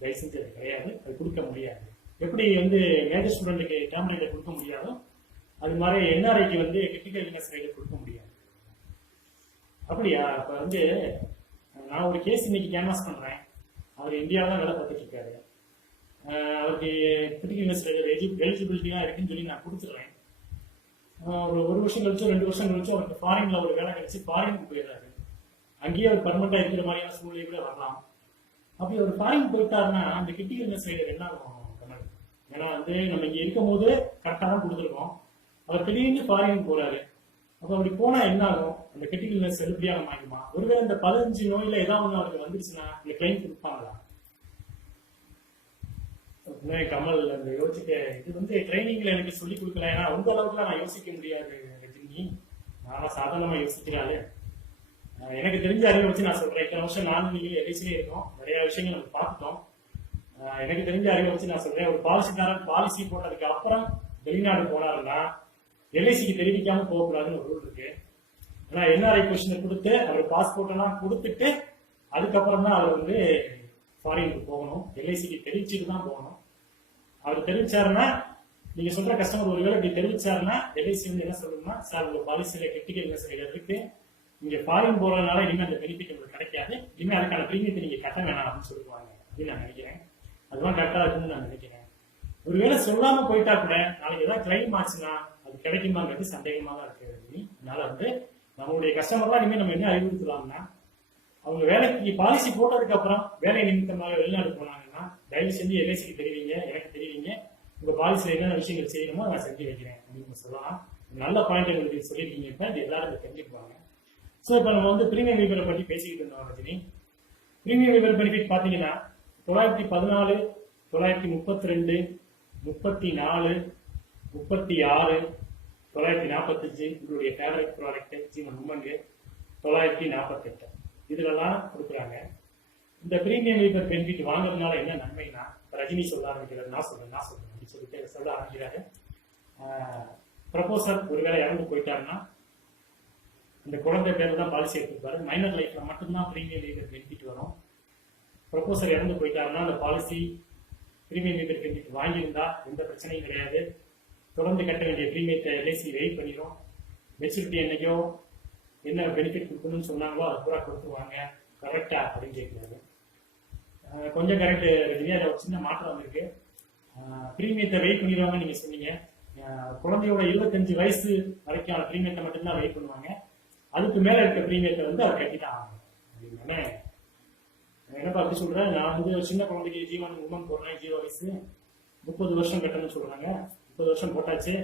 லைசன்ஸ் கிடையாது, அது கொடுக்க முடியாது. எப்படி வந்து மேஜர் ஸ்டூடெண்ட்டுக்கு டேர்ம் ரைட்டை கொடுக்க முடியாதோ அது மாதிரி என்ஆர்ஐக்கு வந்து கிரிட்டிக்கல் இல்னஸ் ரைட்டை கொடுக்க முடியாது. அப்படியா? அப்ப வந்து நான் ஒரு கேஸ் இன்னைக்கு கேன்வாஸ் பண்றேன். அவர் இந்தியாவில தான் வேலை பார்த்துட்டு இருக்காரு. அவருக்கு கிரிட்டிக்கல் இல்னஸ் எலிஜிபிலிட்டியாக இருக்குன்னு சொல்லி நான் கொடுத்துட்றேன். ஒரு வருஷம் கழிச்சோ 2 வருஷம் கழிச்சோ அவருக்கு ஃபாரின்ல ஒரு வேலை கிடைச்சி ஃபாரினுக்கு போயிடுறாரு. அங்கேயே அவர் பர்மனண்டா இருக்கிற மாதிரியான சூழ்நிலை கூட வரலாம். அப்படி ஒரு ஃபாரின் போயிட்டாருன்னா அந்த கிரிட்டிக்கல் இல்னஸ் ரைடர் என்ன ஆகும்? ஏன்னா நம்ம இங்க இருக்கும் போது கரெக்டாக தான் கொடுத்துருக்கோம். அவர் திடீர்னு ஃபாரின் போறாரு. அப்போ அப்படி போனா என்ன ஆகும்? அந்த கிரிட்டிக்கல் இல்னஸ் செல்லுபடியாக ஆகிடுமா? ஒருவேளை இந்த 15 நோயில ஏதாவது ஒன்று அவருக்கு வந்துருச்சுன்னா இந்த கிளைம் கொடுப்பாங்களா? கமல் அந்த யோசிக்க இது ட்ரைனிங்ல எனக்கு சொல்லி கொடுக்கல. ஏன்னா உங்க அளவுக்குலாம் நான் யோசிக்க முடியாது ரஜினி. நான் சாதாரணமா யோசிக்கிறாரு. எனக்கு தெரிஞ்ச அறிவை வச்சு நான் சொல்றேன். இத்தனை வருஷம் நானும் நீங்க எல்ஐசிலே இருக்கோம், நிறைய விஷயங்கள் நம்ம பார்த்துட்டோம். எனக்கு தெரிஞ்ச அறிவை வச்சு நான் சொல்றேன். ஒரு பாலிசிக்காரன் பாலிசி போட்டதுக்கு அப்புறம் வெளிநாடு போனாருன்னா எல்ஐசிக்கு தெரிவிக்காம போகக்கூடாதுன்னு ஒரு ரூல் இருக்கு. ஏன்னா என்ஆர்ஐ கொஸ்டின் கொடுத்து அவர் பாஸ்போர்ட் எல்லாம் கொடுத்துட்டு அதுக்கப்புறம் தான் அவர் ஃபாரினுக்கு போகணும். எல்ஐசிக்கு தெரிவிச்சுட்டு தான் போகணும். அவர் தெரிவிச்சாருன்னா நீங்க சொல்ற கஸ்டமர் ஒருவேளை இப்படி தெரிவிச்சாருன்னா எல்ஐசி என்ன சொல்லணும்னா, சார் உங்க பாலிசியில கிரிட்டிக்கல் இல்னஸ் இருக்கு, நீங்க ஃபாரின் போறதுனால இனிமே அந்த பெனிஃபிட் உங்களுக்கு கிடைக்காது, இனிமே அதுக்கான பிரீமியத்தை நீங்க கட்ட வேணாம் அப்படின்னு சொல்லுவாங்க அப்படின்னு நான் நினைக்கிறேன். அதுதான் கரெக்டா இருக்குன்னு நான் நினைக்கிறேன். ஒருவேளை சொல்லாம போயிட்டா கூட நாளைக்கு ஏதாவது கிளைம் ஆச்சுன்னா அது கிடைக்குமாங்கிறது சந்தேகமா தான் இருக்கு. அதனால நம்மளுடைய கஸ்டமர்லாம் இனிமேல் நம்ம என்ன அறிவுறுத்தலாம்னா, அவங்க வேலைக்கு பாலிசி போட்டதுக்கு அப்புறம் வேலை நிமித்தமாக வெளிநாடு போனாங்கன்னா தயவு செஞ்சு எல்ஐசிக்கு தெரிவிங்க, எனக்கு தெரிவிங்க, உங்க பாலிசியில் என்னென்ன விஷயங்கள் செய்யணுமோ நான் செஞ்சு வைக்கிறேன் அப்படின்னு சொல்லலாம். நல்ல பாயிண்ட் எங்களுக்கு சொல்லியிருக்கீங்க. இப்ப அது எல்லாரும் தெரிஞ்சுக்குவாங்க. ஸோ இப்போ நம்ம பிரீமியம் வீவரை பற்றி பேசிக்கிட்டு இருந்தோம் ரஜினி. பிரீமியம் வீவர் பெனிஃபிட் பார்த்தீங்கன்னா 914, 932, 34, 36, 945 உங்களுடைய ஃபேவரட் ப்ராடக்ட் ஜீவன் உமன்கு 948 இதுலலாம் கொடுக்குறாங்க. இந்த பிரீமியம் வீவர் பெனிஃபிட் வாங்குறதுனால என்ன நன்மைனா, ரஜினி சொல்ல ஆரம்பிக்கிறாரு, நான் சொல்றேன் அப்படின்னு சொல்லிட்டு சொல்ல ஆரம்பிக்கிறாரு. ப்ரப்போசர் ஒருவேளை இறந்து போயிட்டாருன்னா இந்த குழந்தை பேர் தான் பாலிசி எடுத்துருப்பாரு. மைனர் லைஃப்ல மட்டும்தான் பிரீமியம் வீவர் பெனிஃபிட் வரும். ப்ரப்போசர் இறந்து போயிட்டாருன்னா அந்த பாலிசி பிரீமியம் வீவர் பெனிஃபிட் வாங்கியிருந்தா எந்த பிரச்சனையும் கிடையாது. தொடர்ந்து கட்ட வேண்டிய பிரீமியத்தை எல்ஐசி வெயிட் பண்ணிடும். மெச்சூரிட்டி என்னைக்கோ என்ன பெனிஃபிட் கொடுக்கணும்னு சொன்னாங்களோ அது பூரா கொடுத்துருவாங்க. கரெக்டா அப்படின்னு கேட்குறாரு. கொஞ்சம் கரெக்ட் ரஜினி. அதில் ஒரு சின்ன மாற்றம் வந்திருக்கு. பிரீமியத்தை வெயிட் பண்ணிடுவாங்க நீங்க சொன்னீங்க. குழந்தையோட 25 வயசு வரைக்கான பிரீமியத்தை மட்டும்தான் வெயிட் பண்ணுவாங்க. அதுக்கு மேல இருக்க பிரீமியத்தை அவர் கட்டிதான் ஆகணும் அப்படின்னு என்னப்பா அப்படி சொல்றேன். நான் சின்ன குழந்தைக்கு ஜீவன் உமன் போடுறேன், 0 வயசு 30 வருஷம் கட்டணும்னு சொல்றாங்க. 30 வருஷம் போட்டாச்சு.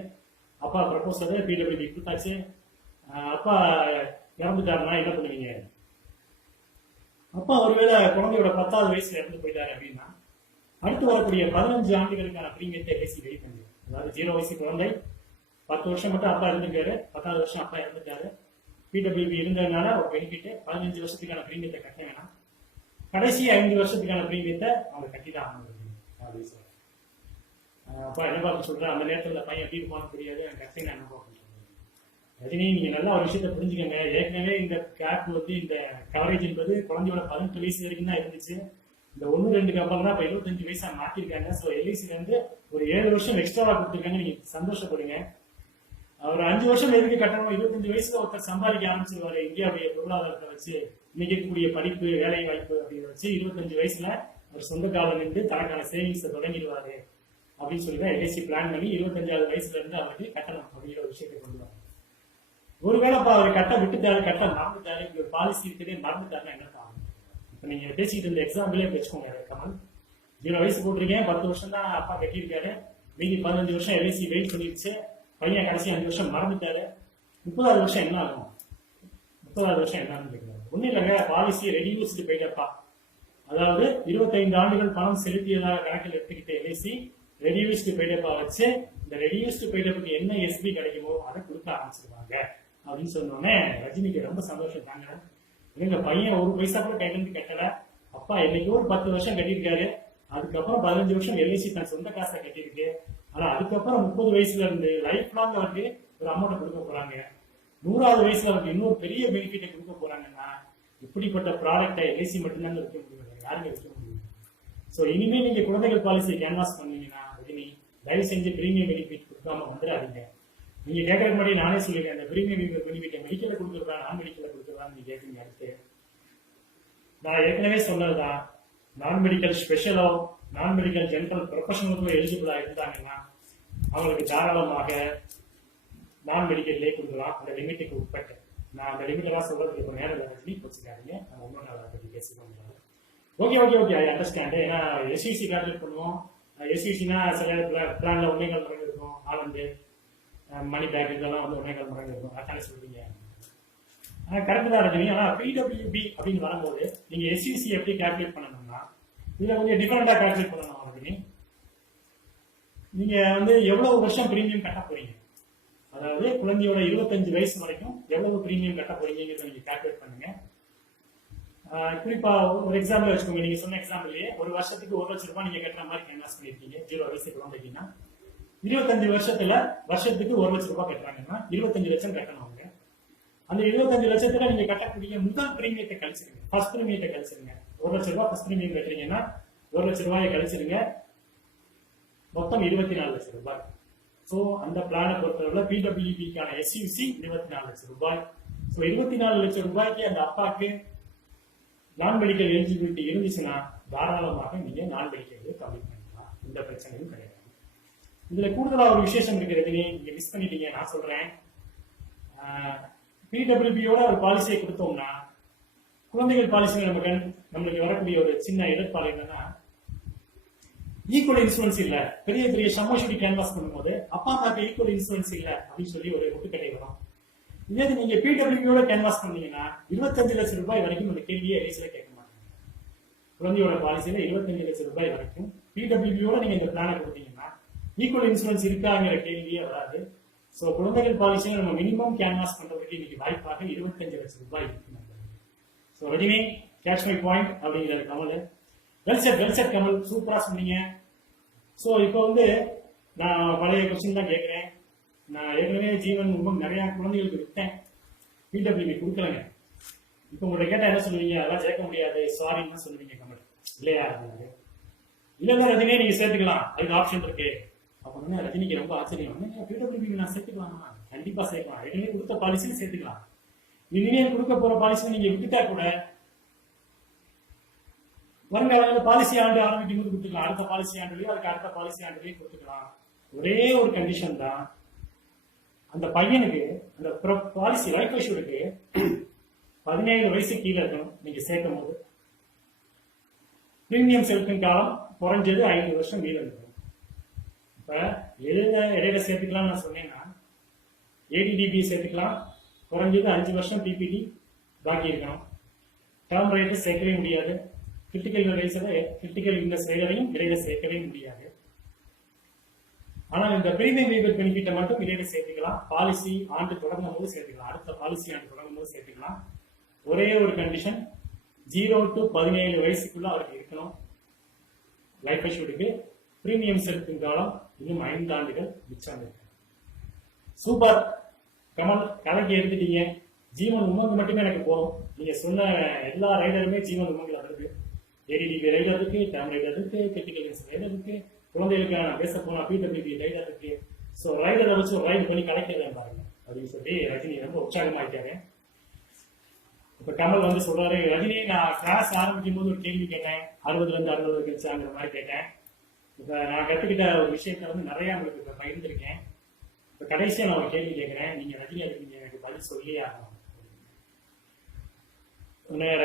அப்பா ப்ரப்போசல் பிடபிள்யூடி கொடுத்தாச்சு. அப்பா இறந்துட்டாருன்னா என்ன பண்ணுவீங்க? அப்பா ஒருவேளை குழந்தையோட 10வது வயசுல இறந்து போயிட்டாரு அப்படின்னா அடுத்து வரக்கூடிய 15 ஆண்டுகளுக்கான பிரீமியத்தை எல்ஐசி வெயிட் பண்ணுது. அதாவது 0 வயசு குழந்தை 10 வருஷம் மட்டும் அப்பா இருந்திருக்காரு, 10வது வருஷம் அப்பா இறந்துட்டாரு, பிடபிள்யூபி இருந்ததுனால ஒரு பெனிஃபிட் 15 வருஷத்துக்கான பிரீமியத்தை கட்ட வேணாம், கடைசி 5 வருஷத்துக்கான பிரீமியத்தை அவங்க கட்டிதான் ஆகணும் அப்படின்னு சொல்றேன். அப்பா என்ன பார்த்து சொல்றேன், அந்த நேரத்தில் பையன் எப்படி இருப்பான்னு தெரியாது, எனக்கு கஷ்டம் என்ன பார்க்க சொல்றேன். ரஜினி நீங்க நல்லா ஒரு விஷயத்த புரிஞ்சுக்கோங்க. ஏற்கனவே இந்த கேப் இந்த கவரேஜ் என்பது குழந்தையோட 18 வயசு வரைக்கும் தான் இருந்துச்சு. இந்த 1-2 அப்புறம் தான் இப்ப 75 வயசா மாத்திருக்காங்க. ஸோ எல்ஐசில ஒரு 7 வருஷம் எக்ஸ்ட்ராவா கொடுத்துருக்காங்க. நீங்க சந்தோஷப்படுங்க. அவர் 5 வருஷம் எதுக்கு கட்டணும்? 25 வயசுல ஒருத்தர் சம்பாதிக்க ஆரம்பிச்சிருவாரு. இந்தியாவுடைய பொருளாதாரத்தை வச்சு, இன்னைக்கு இருக்கக்கூடிய படிப்பு, வேலை வாய்ப்பு அப்படின்னு வச்சு 25 வயசுல அவர் சொந்த காலம் நின்று தனக்கான சேவிங்ஸை தொடங்கிடுவாரு அப்படின்னு சொல்லிதான் எல்ஐசி பிளான் பண்ணி 25வது வயசுல இருந்து அவருக்கு கட்டணம் அப்படிங்கிற ஒரு விஷயத்தை கொண்டு வராங்க. ஒருவேளை அவர் கட்ட விட்டுட்டாரு, கட்ட மறந்துட்டாரு, இங்க ஒரு பாலிசி இருக்குதே மறந்துட்டாருன்னா என்ன ஆகும்? இப்ப நீங்க பேசிக்கிட்டு இருந்த எக்ஸாம்பிளே வச்சுக்கோங்க. கமல் 0 வயசு போட்டிருக்கேன், 10 வருஷம் தான் அப்பா கட்டியிருக்காரு, மீதி 15 வருஷம் எல்ஐசி வெயிட் பண்ணிருச்சு, பையன் கடைசி 5 வருஷம் மறந்துட்டாரு, 30வது வருஷம் என்ன ஆகும்? 30வது வருஷம் என்னன்னு கேட்கிறாரு. ஒன்னும் இல்லைங்க, பாலிசி ரெடியூஸ்டு பெய்டப்பா, அதாவது 25 ஆண்டுகள் பணம் செலுத்தியதாக கணக்கில் எடுத்துக்கிட்ட எல்ஐசி ரெடியூஸ்டு பெய்டப்பா வச்சு இந்த ரெடியூஸ்டு பெய்டப்புக்கு என்ன எஸ்பி கிடைக்குமோ அதை கொடுக்க ஆரம்பிச்சிருவாங்க அப்படின்னு சொன்னோடனே ரஜினிக்கு ரொம்ப சந்தோஷம் தாங்க. எங்க பையன் 1 பைசா கூட கையிலிருந்து கட்டல, அப்பா என்னைக்கோ ஒரு 10 வருஷம் கட்டியிருக்காரு, அதுக்கப்புறம் 15 வருஷம் எல்ஐசி தன் சொந்த காசை கட்டியிருக்கு, ஆனா அதுக்கப்புறம் 30 வயசுல இருந்து லைஃப் லாங் அவருக்கு ஒரு அமௌண்ட் கொடுக்க போறாங்க, 100வது வயசுல அவருக்கு இன்னொரு பெரிய பெனிஃபிட்டை கொடுக்க போறாங்கன்னா இப்படிப்பட்ட ப்ராடக்டை எல்ஐசி மட்டும்தான் விற்க முடியும், யாருமே விற்க முடியும். ஸோ இனிமே நீங்க குழந்தைகள் பாலிசி கேன்வாஸ் பண்ணீங்கன்னா ரஜினி தயவு செஞ்சு பிரீமியம் பெனிஃபிட் கொடுக்காம வந்துடாதீங்க. நீங்க கேட்கறதுக்கு முன்னாடி நானே சொல்லிருக்கேன், அந்த பிரீமியம் பெனிஃபிட்டை மெடிக்கல கொடுக்குறதா நான் மெடிக்கல கொடுக்குறதா நீங்க கேட்குறீங்க. அடுத்து நான் ஏற்கனவே சொன்னதுதான், நான் மெடிக்கல் ஸ்பெஷலோ நான் மெடிக்கல் ஜென்ரல் ப்ரொஃபஷனலுக்குள்ள எலிஜிபிளா இருந்தாங்கன்னா அவங்களுக்கு தாராளமாக நான் மெடிக்கல்லே கொடுக்கலாம், அந்த லிமிட்டுக்கு உட்பட்டு. நான் அந்த லிமிட்டெல்லாம் சொல்றதுக்கு இப்போ நேரம் ரஜினி போச்சுக்காதீங்க, நம்ம ஒன்றும் நாள் பற்றி பேசிக்கோங்க. Okay okay okay, I understand. ஏன்னா எஸ்இசி கால்குலேட் பண்ணுவோம். எஸ்இசினா சில பிளான்ல 1.25 மடங்கு இருக்கும், ஆலந்து மணி பேக் இதெல்லாம் வந்து 1.25 மடங்கு இருக்கும், அதானே சொல்றீங்க. கரெக்ட் தான் ரஜினி. ஆனால் பிடபிள்யூபி அப்படின்னு வரும்போது நீங்க எஸ்இசி எப்படி கால்குலேட் பண்ணணும்னா இதுல கொஞ்சம் டிஃபரெண்டா கால்குலேட் பண்ணணும் ரஜினி. நீங்க வந்து எவ்வளவு வருஷம் பிரீமியம் கட்ட போறீங்க, அதாவது குழந்தையோட 25 வயசு வரைக்கும் எவ்வளவு பிரீமியம் கட்ட போறீங்கிறத நீங்க கால்குலேட் பண்ணுங்க. குறிப்பா ஒரு எக்ஸாம்பிள் வச்சுக்கோங்க. நீங்க சொன்ன எக்ஸாம்பிள்லயே ஒரு வருஷத்துக்கு 1 லட்சம் ரூபாய் நீங்க கட்டுற மாதிரி கேன்வாஸ் பண்ணிருக்கீங்க 0 வயசுக்கு குழந்தைக்குன்னா. 25 வருஷத்துல வருஷத்துக்கு 1 லட்சம் ரூபாய் கட்டுறாங்கன்னா 25 லட்சம் கட்டணும் அவங்க. அந்த 25 லட்சத்துல நீங்க கட்டக்கூடிய முதல் பிரீமியத்தை கழிச்சிருங்க, ஃபர்ஸ்ட் பிரீமியத்தை கழிச்சிருங்க. 1 லட்சம் ரூபாய் ஃபர்ஸ்ட் பிரீமியம் கட்டுறீங்கன்னா 1 லட்சம் ரூபாயை கழிச்சிருங்க, மொத்தம் 24 லட்சம் ரூபாய். ஸோ அந்த பிளானை பொறுத்தவரை பிடபிள்யூபிக்கான எஸ்யூசி 24 லட்சம் ரூபாய். ஸோ 24 லட்சம் ரூபாய்க்கு அந்த அப்பாக்கு நான் மெடிக்கல் எலிஜிபிலிட்டி இருந்துச்சுன்னா தாராளமாக நீங்க நான் மெடிக்கல் கம்ப்ளீட் பண்ணிக்கலாம், எந்த பிரச்சனையும் கிடையாது. இதுல கூடுதலா ஒரு விசேஷம் இருக்கிறது, நீங்க மிஸ் பண்ணிட்டீங்க, நான் சொல்றேன். பிடபிள்யூபியோட ஒரு பாலிசியை கொடுத்தோம்னா குழந்தைகள் பாலிசியில் நம்மளுக்கு வரக்கூடிய ஒரு சின்ன எதிர்பார்ப்பு என்னன்னா ஈக்குவல் இன்சூரன்ஸ் இல்ல. பெரிய பெரிய சமோஷடி கேன்வாஸ் பண்ணும்போது அப்பா அம்மாக்கு ஈக்குவல் இன்சூரன்ஸ் இல்ல அப்படின்னு சொல்லி ஒரு முட்டுக்கட்டை வரும். இதே நீங்க பிடபிள்யூபியோட கேன்வாஸ் பண்ணீங்கன்னா 25 லட்சம் ரூபாய் வரைக்கும் அந்த கேள்வியை ரேஸ்ல கேட்க மாட்டாங்க. குழந்தையோட பாலிசியில 25 லட்சம் ரூபாய் வரைக்கும் பிடபிள்யூபியோட நீங்க இந்த பிளானை கொடுத்தீங்கன்னா ஈக்குவல் இன்சூரன்ஸ் இருக்காங்கிற கேள்வியே வராது. ஸோ குழந்தைகள் பாலிசியில நம்ம மினிமம் கேன்வாஸ் பண்றதுக்கு இன்னைக்கு வாய்ப்பாக 25 லட்சம் ரூபாய் இருக்கு. So Rajini catch my point அப்படிங்கிறது கமல். வெல்செட் கமல், சூப்பரா சொன்னீங்க. ஸோ இப்போ வந்து நான் பழைய கொஸ்டின் தான் கேட்கிறேன். நான் ஏற்கனவே ஜீவன் உமங் நிறைய குழந்தைகளுக்கு விட்டேன், பிடபிள்யூபி கொடுக்கலங்க. இப்போ உங்கள்கிட்ட கேட்டா என்ன சொல்லுவீங்க? அதெல்லாம் சேர்க்க முடியாது, சாரின்னு சொல்லுவீங்க கமல், இல்லையா? இல்ல ரஜினியே நீங்க சேர்த்துக்கலாம், அதுக்கு ஆப்ஷன் இருக்கு அப்படின்னு ரஜினிக்கு ரொம்ப ஆச்சரியம். பிடபிள்யூபி நான் சேர்த்துக்கலாம், கண்டிப்பா சேர்க்கலாம், ஏற்கனவே கொடுத்த பாலிசியும் சேர்த்துக்கலாம். இனிமே கொடுக்க போற பாலிசி நீங்க விட்டுட்டா கூட வருங்கால பாலிசி ஆண்டு ஆரம்பிக்கும் போது கொடுத்துக்கலாம், அடுத்த பாலிசி ஆண்டுலயும் அதுக்கு அடுத்த பாலிசி ஆண்டுலயும் கொடுத்துக்கலாம். ஒரே ஒரு கண்டிஷன் தான், அந்த பையனுக்கு அந்த பாலிசி லைஃப் இன்சூரன்ஸ்க்கு 17 வயசு கீழே இருக்கணும் நீங்க சேர்க்கும் போது. பிரீமியம் செலுத்தும் காலம் குறைஞ்சது 5 வருஷம் கீழே இருக்கணும். இப்ப இடையில சேர்த்துக்கலாம் நான் சொன்னேன்னா ஏடிடிபி சேர்த்துக்கலாம், குறைஞ்சது 5 வருஷம் பிபிடி பாக்கி இருக்கணும். டேர்ம் ரைட்டு சேர்க்கவே முடியாது, கிரிட்டிக்கல் இல்னஸ் ரைடரையும் இடையில சேர்க்கவே முடியாது. ஆனால் இந்த பிரீமியம் வேவர் பெனிஃபிட்டை மட்டும் இடையில சேர்த்துக்கலாம், பாலிசி ஆண்டு தொடங்கும் போது சேர்த்துக்கலாம், அடுத்த பாலிசி ஆண்டு தொடங்கும் போது சேர்த்துக்கலாம். ஒரே ஒரு கண்டிஷன், 0 to 17 வயசுக்குள்ள அவருக்கு இருக்கணும் லைஃப் இன்சூரன்ஸ்க்கு. பிரீமியம் செலுத்தும் காலம் இன்னும் 5 ஆண்டுகள் மிச்சம் இருக்கு. சூப்பர் கமல், கலைக்கு எடுத்துட்டீங்க. ஜீவன் உமங்கு மட்டுமே எனக்கு போகும். நீங்க சொன்ன எல்லா ரைடருமே ஜீவன் உமங்கில் வருது. ஏடிடிபி ரைடர் இருக்கு, டேம் ரைடர் இருக்கு, கிரிட்டிக்கல் இல்னஸ் ரைடர் இருக்கு, குழந்தைகளுக்கான பேச போனா பிடபிள்யூபி ரைடர் இருக்கு. ஸோ ரைடரை வச்சு ஒரு ரைடு பண்ணி கலைக்கிறேன் பாருங்க அப்படின்னு சொல்லி ரஜினி ரொம்ப உற்சாகமாயிட்டாரு. இப்ப கமல் வந்து சொல்றாரு, ரஜினி நான் கிளாஸ் ஆரம்பிக்கும் போது ஒரு கேள்வி கேட்டேன், 60ல இருந்து 60 கழிச்சாங்கிற மாதிரி கேட்டேன். இப்ப நான் கத்துக்கிட்ட ஒரு விஷயத்த வந்து நிறைய உங்களுக்கு இப்ப பகிர்ந்திருக்கேன். இப்ப கடைசியா நான் ஒரு கேள்வி கேட்கிறேன், நீங்க ரஜினி அதுக்கு நீங்க எனக்கு பதில் சொல்லியே ஆகணும்.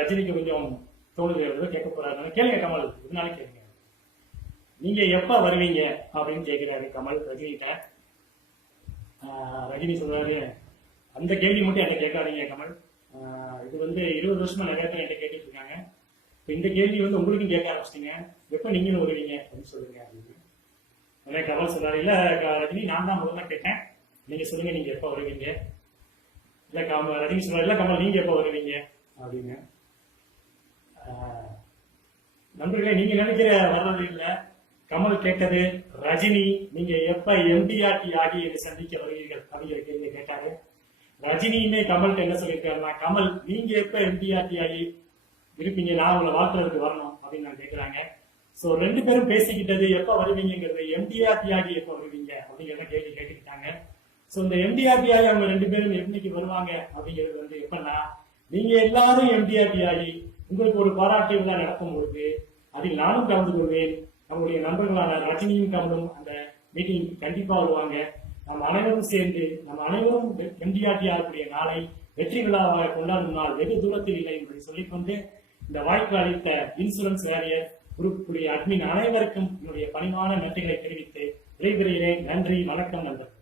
ரஜினிக்கு கொஞ்சம் தோணுது கேட்க போறாரு, கேளுங்க கமல், இதனால கேளுங்க. நீங்க எப்ப வருவீங்க அப்படின்னு கேட்கிறாரு கமல் ரஜினிகிட்ட. ரஜினி சொல்றாரு, அந்த கேள்வி மட்டும் என்ன கேட்காதீங்க கமல், இது வந்து 20 வருஷமா நிறைய பேர் என்கிட்ட கேட்டுட்டு இருக்காங்க. இப்போ இந்த கேள்வி வந்து உங்களுக்கும் கேட்க ஆரம்பிச்சிட்டீங்க, எப்ப நீங்களும் வருவீங்க அப்படின்னு சொல்லுங்க அப்படின்னு. உடனே கமல் சொல்றாரு, இல்ல ரஜினி நான் தான் முதல்ல கேட்டேன், நீங்க சொல்லுங்க நீங்க எப்ப வருவீங்க. இல்ல ரஜினி சொல்றாரு, இல்ல கமல் நீங்க எப்ப வருவீங்க அப்படின்னு. நண்பர்களே, நீங்க நினைக்கிற வர்றது இல்ல, கமல் கேட்டது ரஜினி நீங்க எப்ப எம்டிஆர்டி ஆகி என்னை சந்திக்க வருவீர்கள் அப்படிங்கிற கேள்வியை கேட்டாரு. ரஜினியுமே கமல்கிட்ட என்ன சொல்லியிருக்காருன்னா, கமல் நீங்க எப்ப எம்டிஆர்டி ஆகி இருப்பீங்க, நான் உங்களை வாழ்த்துறதுக்கு வரணும் அப்படின்னு நான் கேட்கிறாங்க. சோ 2 பேரும் பேசிக்கிட்டது எப்ப வருவீங்கிறது, எம்டிஆர்டி ஆகி எப்ப வருவீங்க அப்படிங்கிறத கேள்வி கேட்டுக்கிட்டாங்க. சோ இந்த எம்டிஆர்டி ஆகி அவங்க 2 பேரும் என்னைக்கு வருவாங்க அப்படிங்கிறது வந்து எப்பன்னா, நீங்க எல்லாரும் எம்டிஆர்டி ஆகி உங்களுக்கு ஒரு பாராட்டு விழா நடக்கும் பொழுது அதில் நானும் கலந்து கொள்வேன், நம்முடைய நண்பர்களான ரஜினியும் கமலும் அந்த மீட்டிங் கண்டிப்பா வருவாங்க. நம்ம அனைவரும் சேர்ந்து நம்ம அனைவரும் எம்டிஆர்டி ஆகக்கூடிய நாளை வெற்றி விழாவாக கொண்டாடும் நாள் வெகு தூரத்தில் இல்லை என்பதை சொல்லிக்கொண்டு இந்த வாய்ப்பு அளித்த இன்சூரன்ஸ் வேரியர் குரூப் அட்மின் அனைவருக்கும் என்னுடைய பணிவான நன்றிகளை தெரிவித்து விடைபெறுகிறேன். நன்றி, வணக்கம் நண்பர்.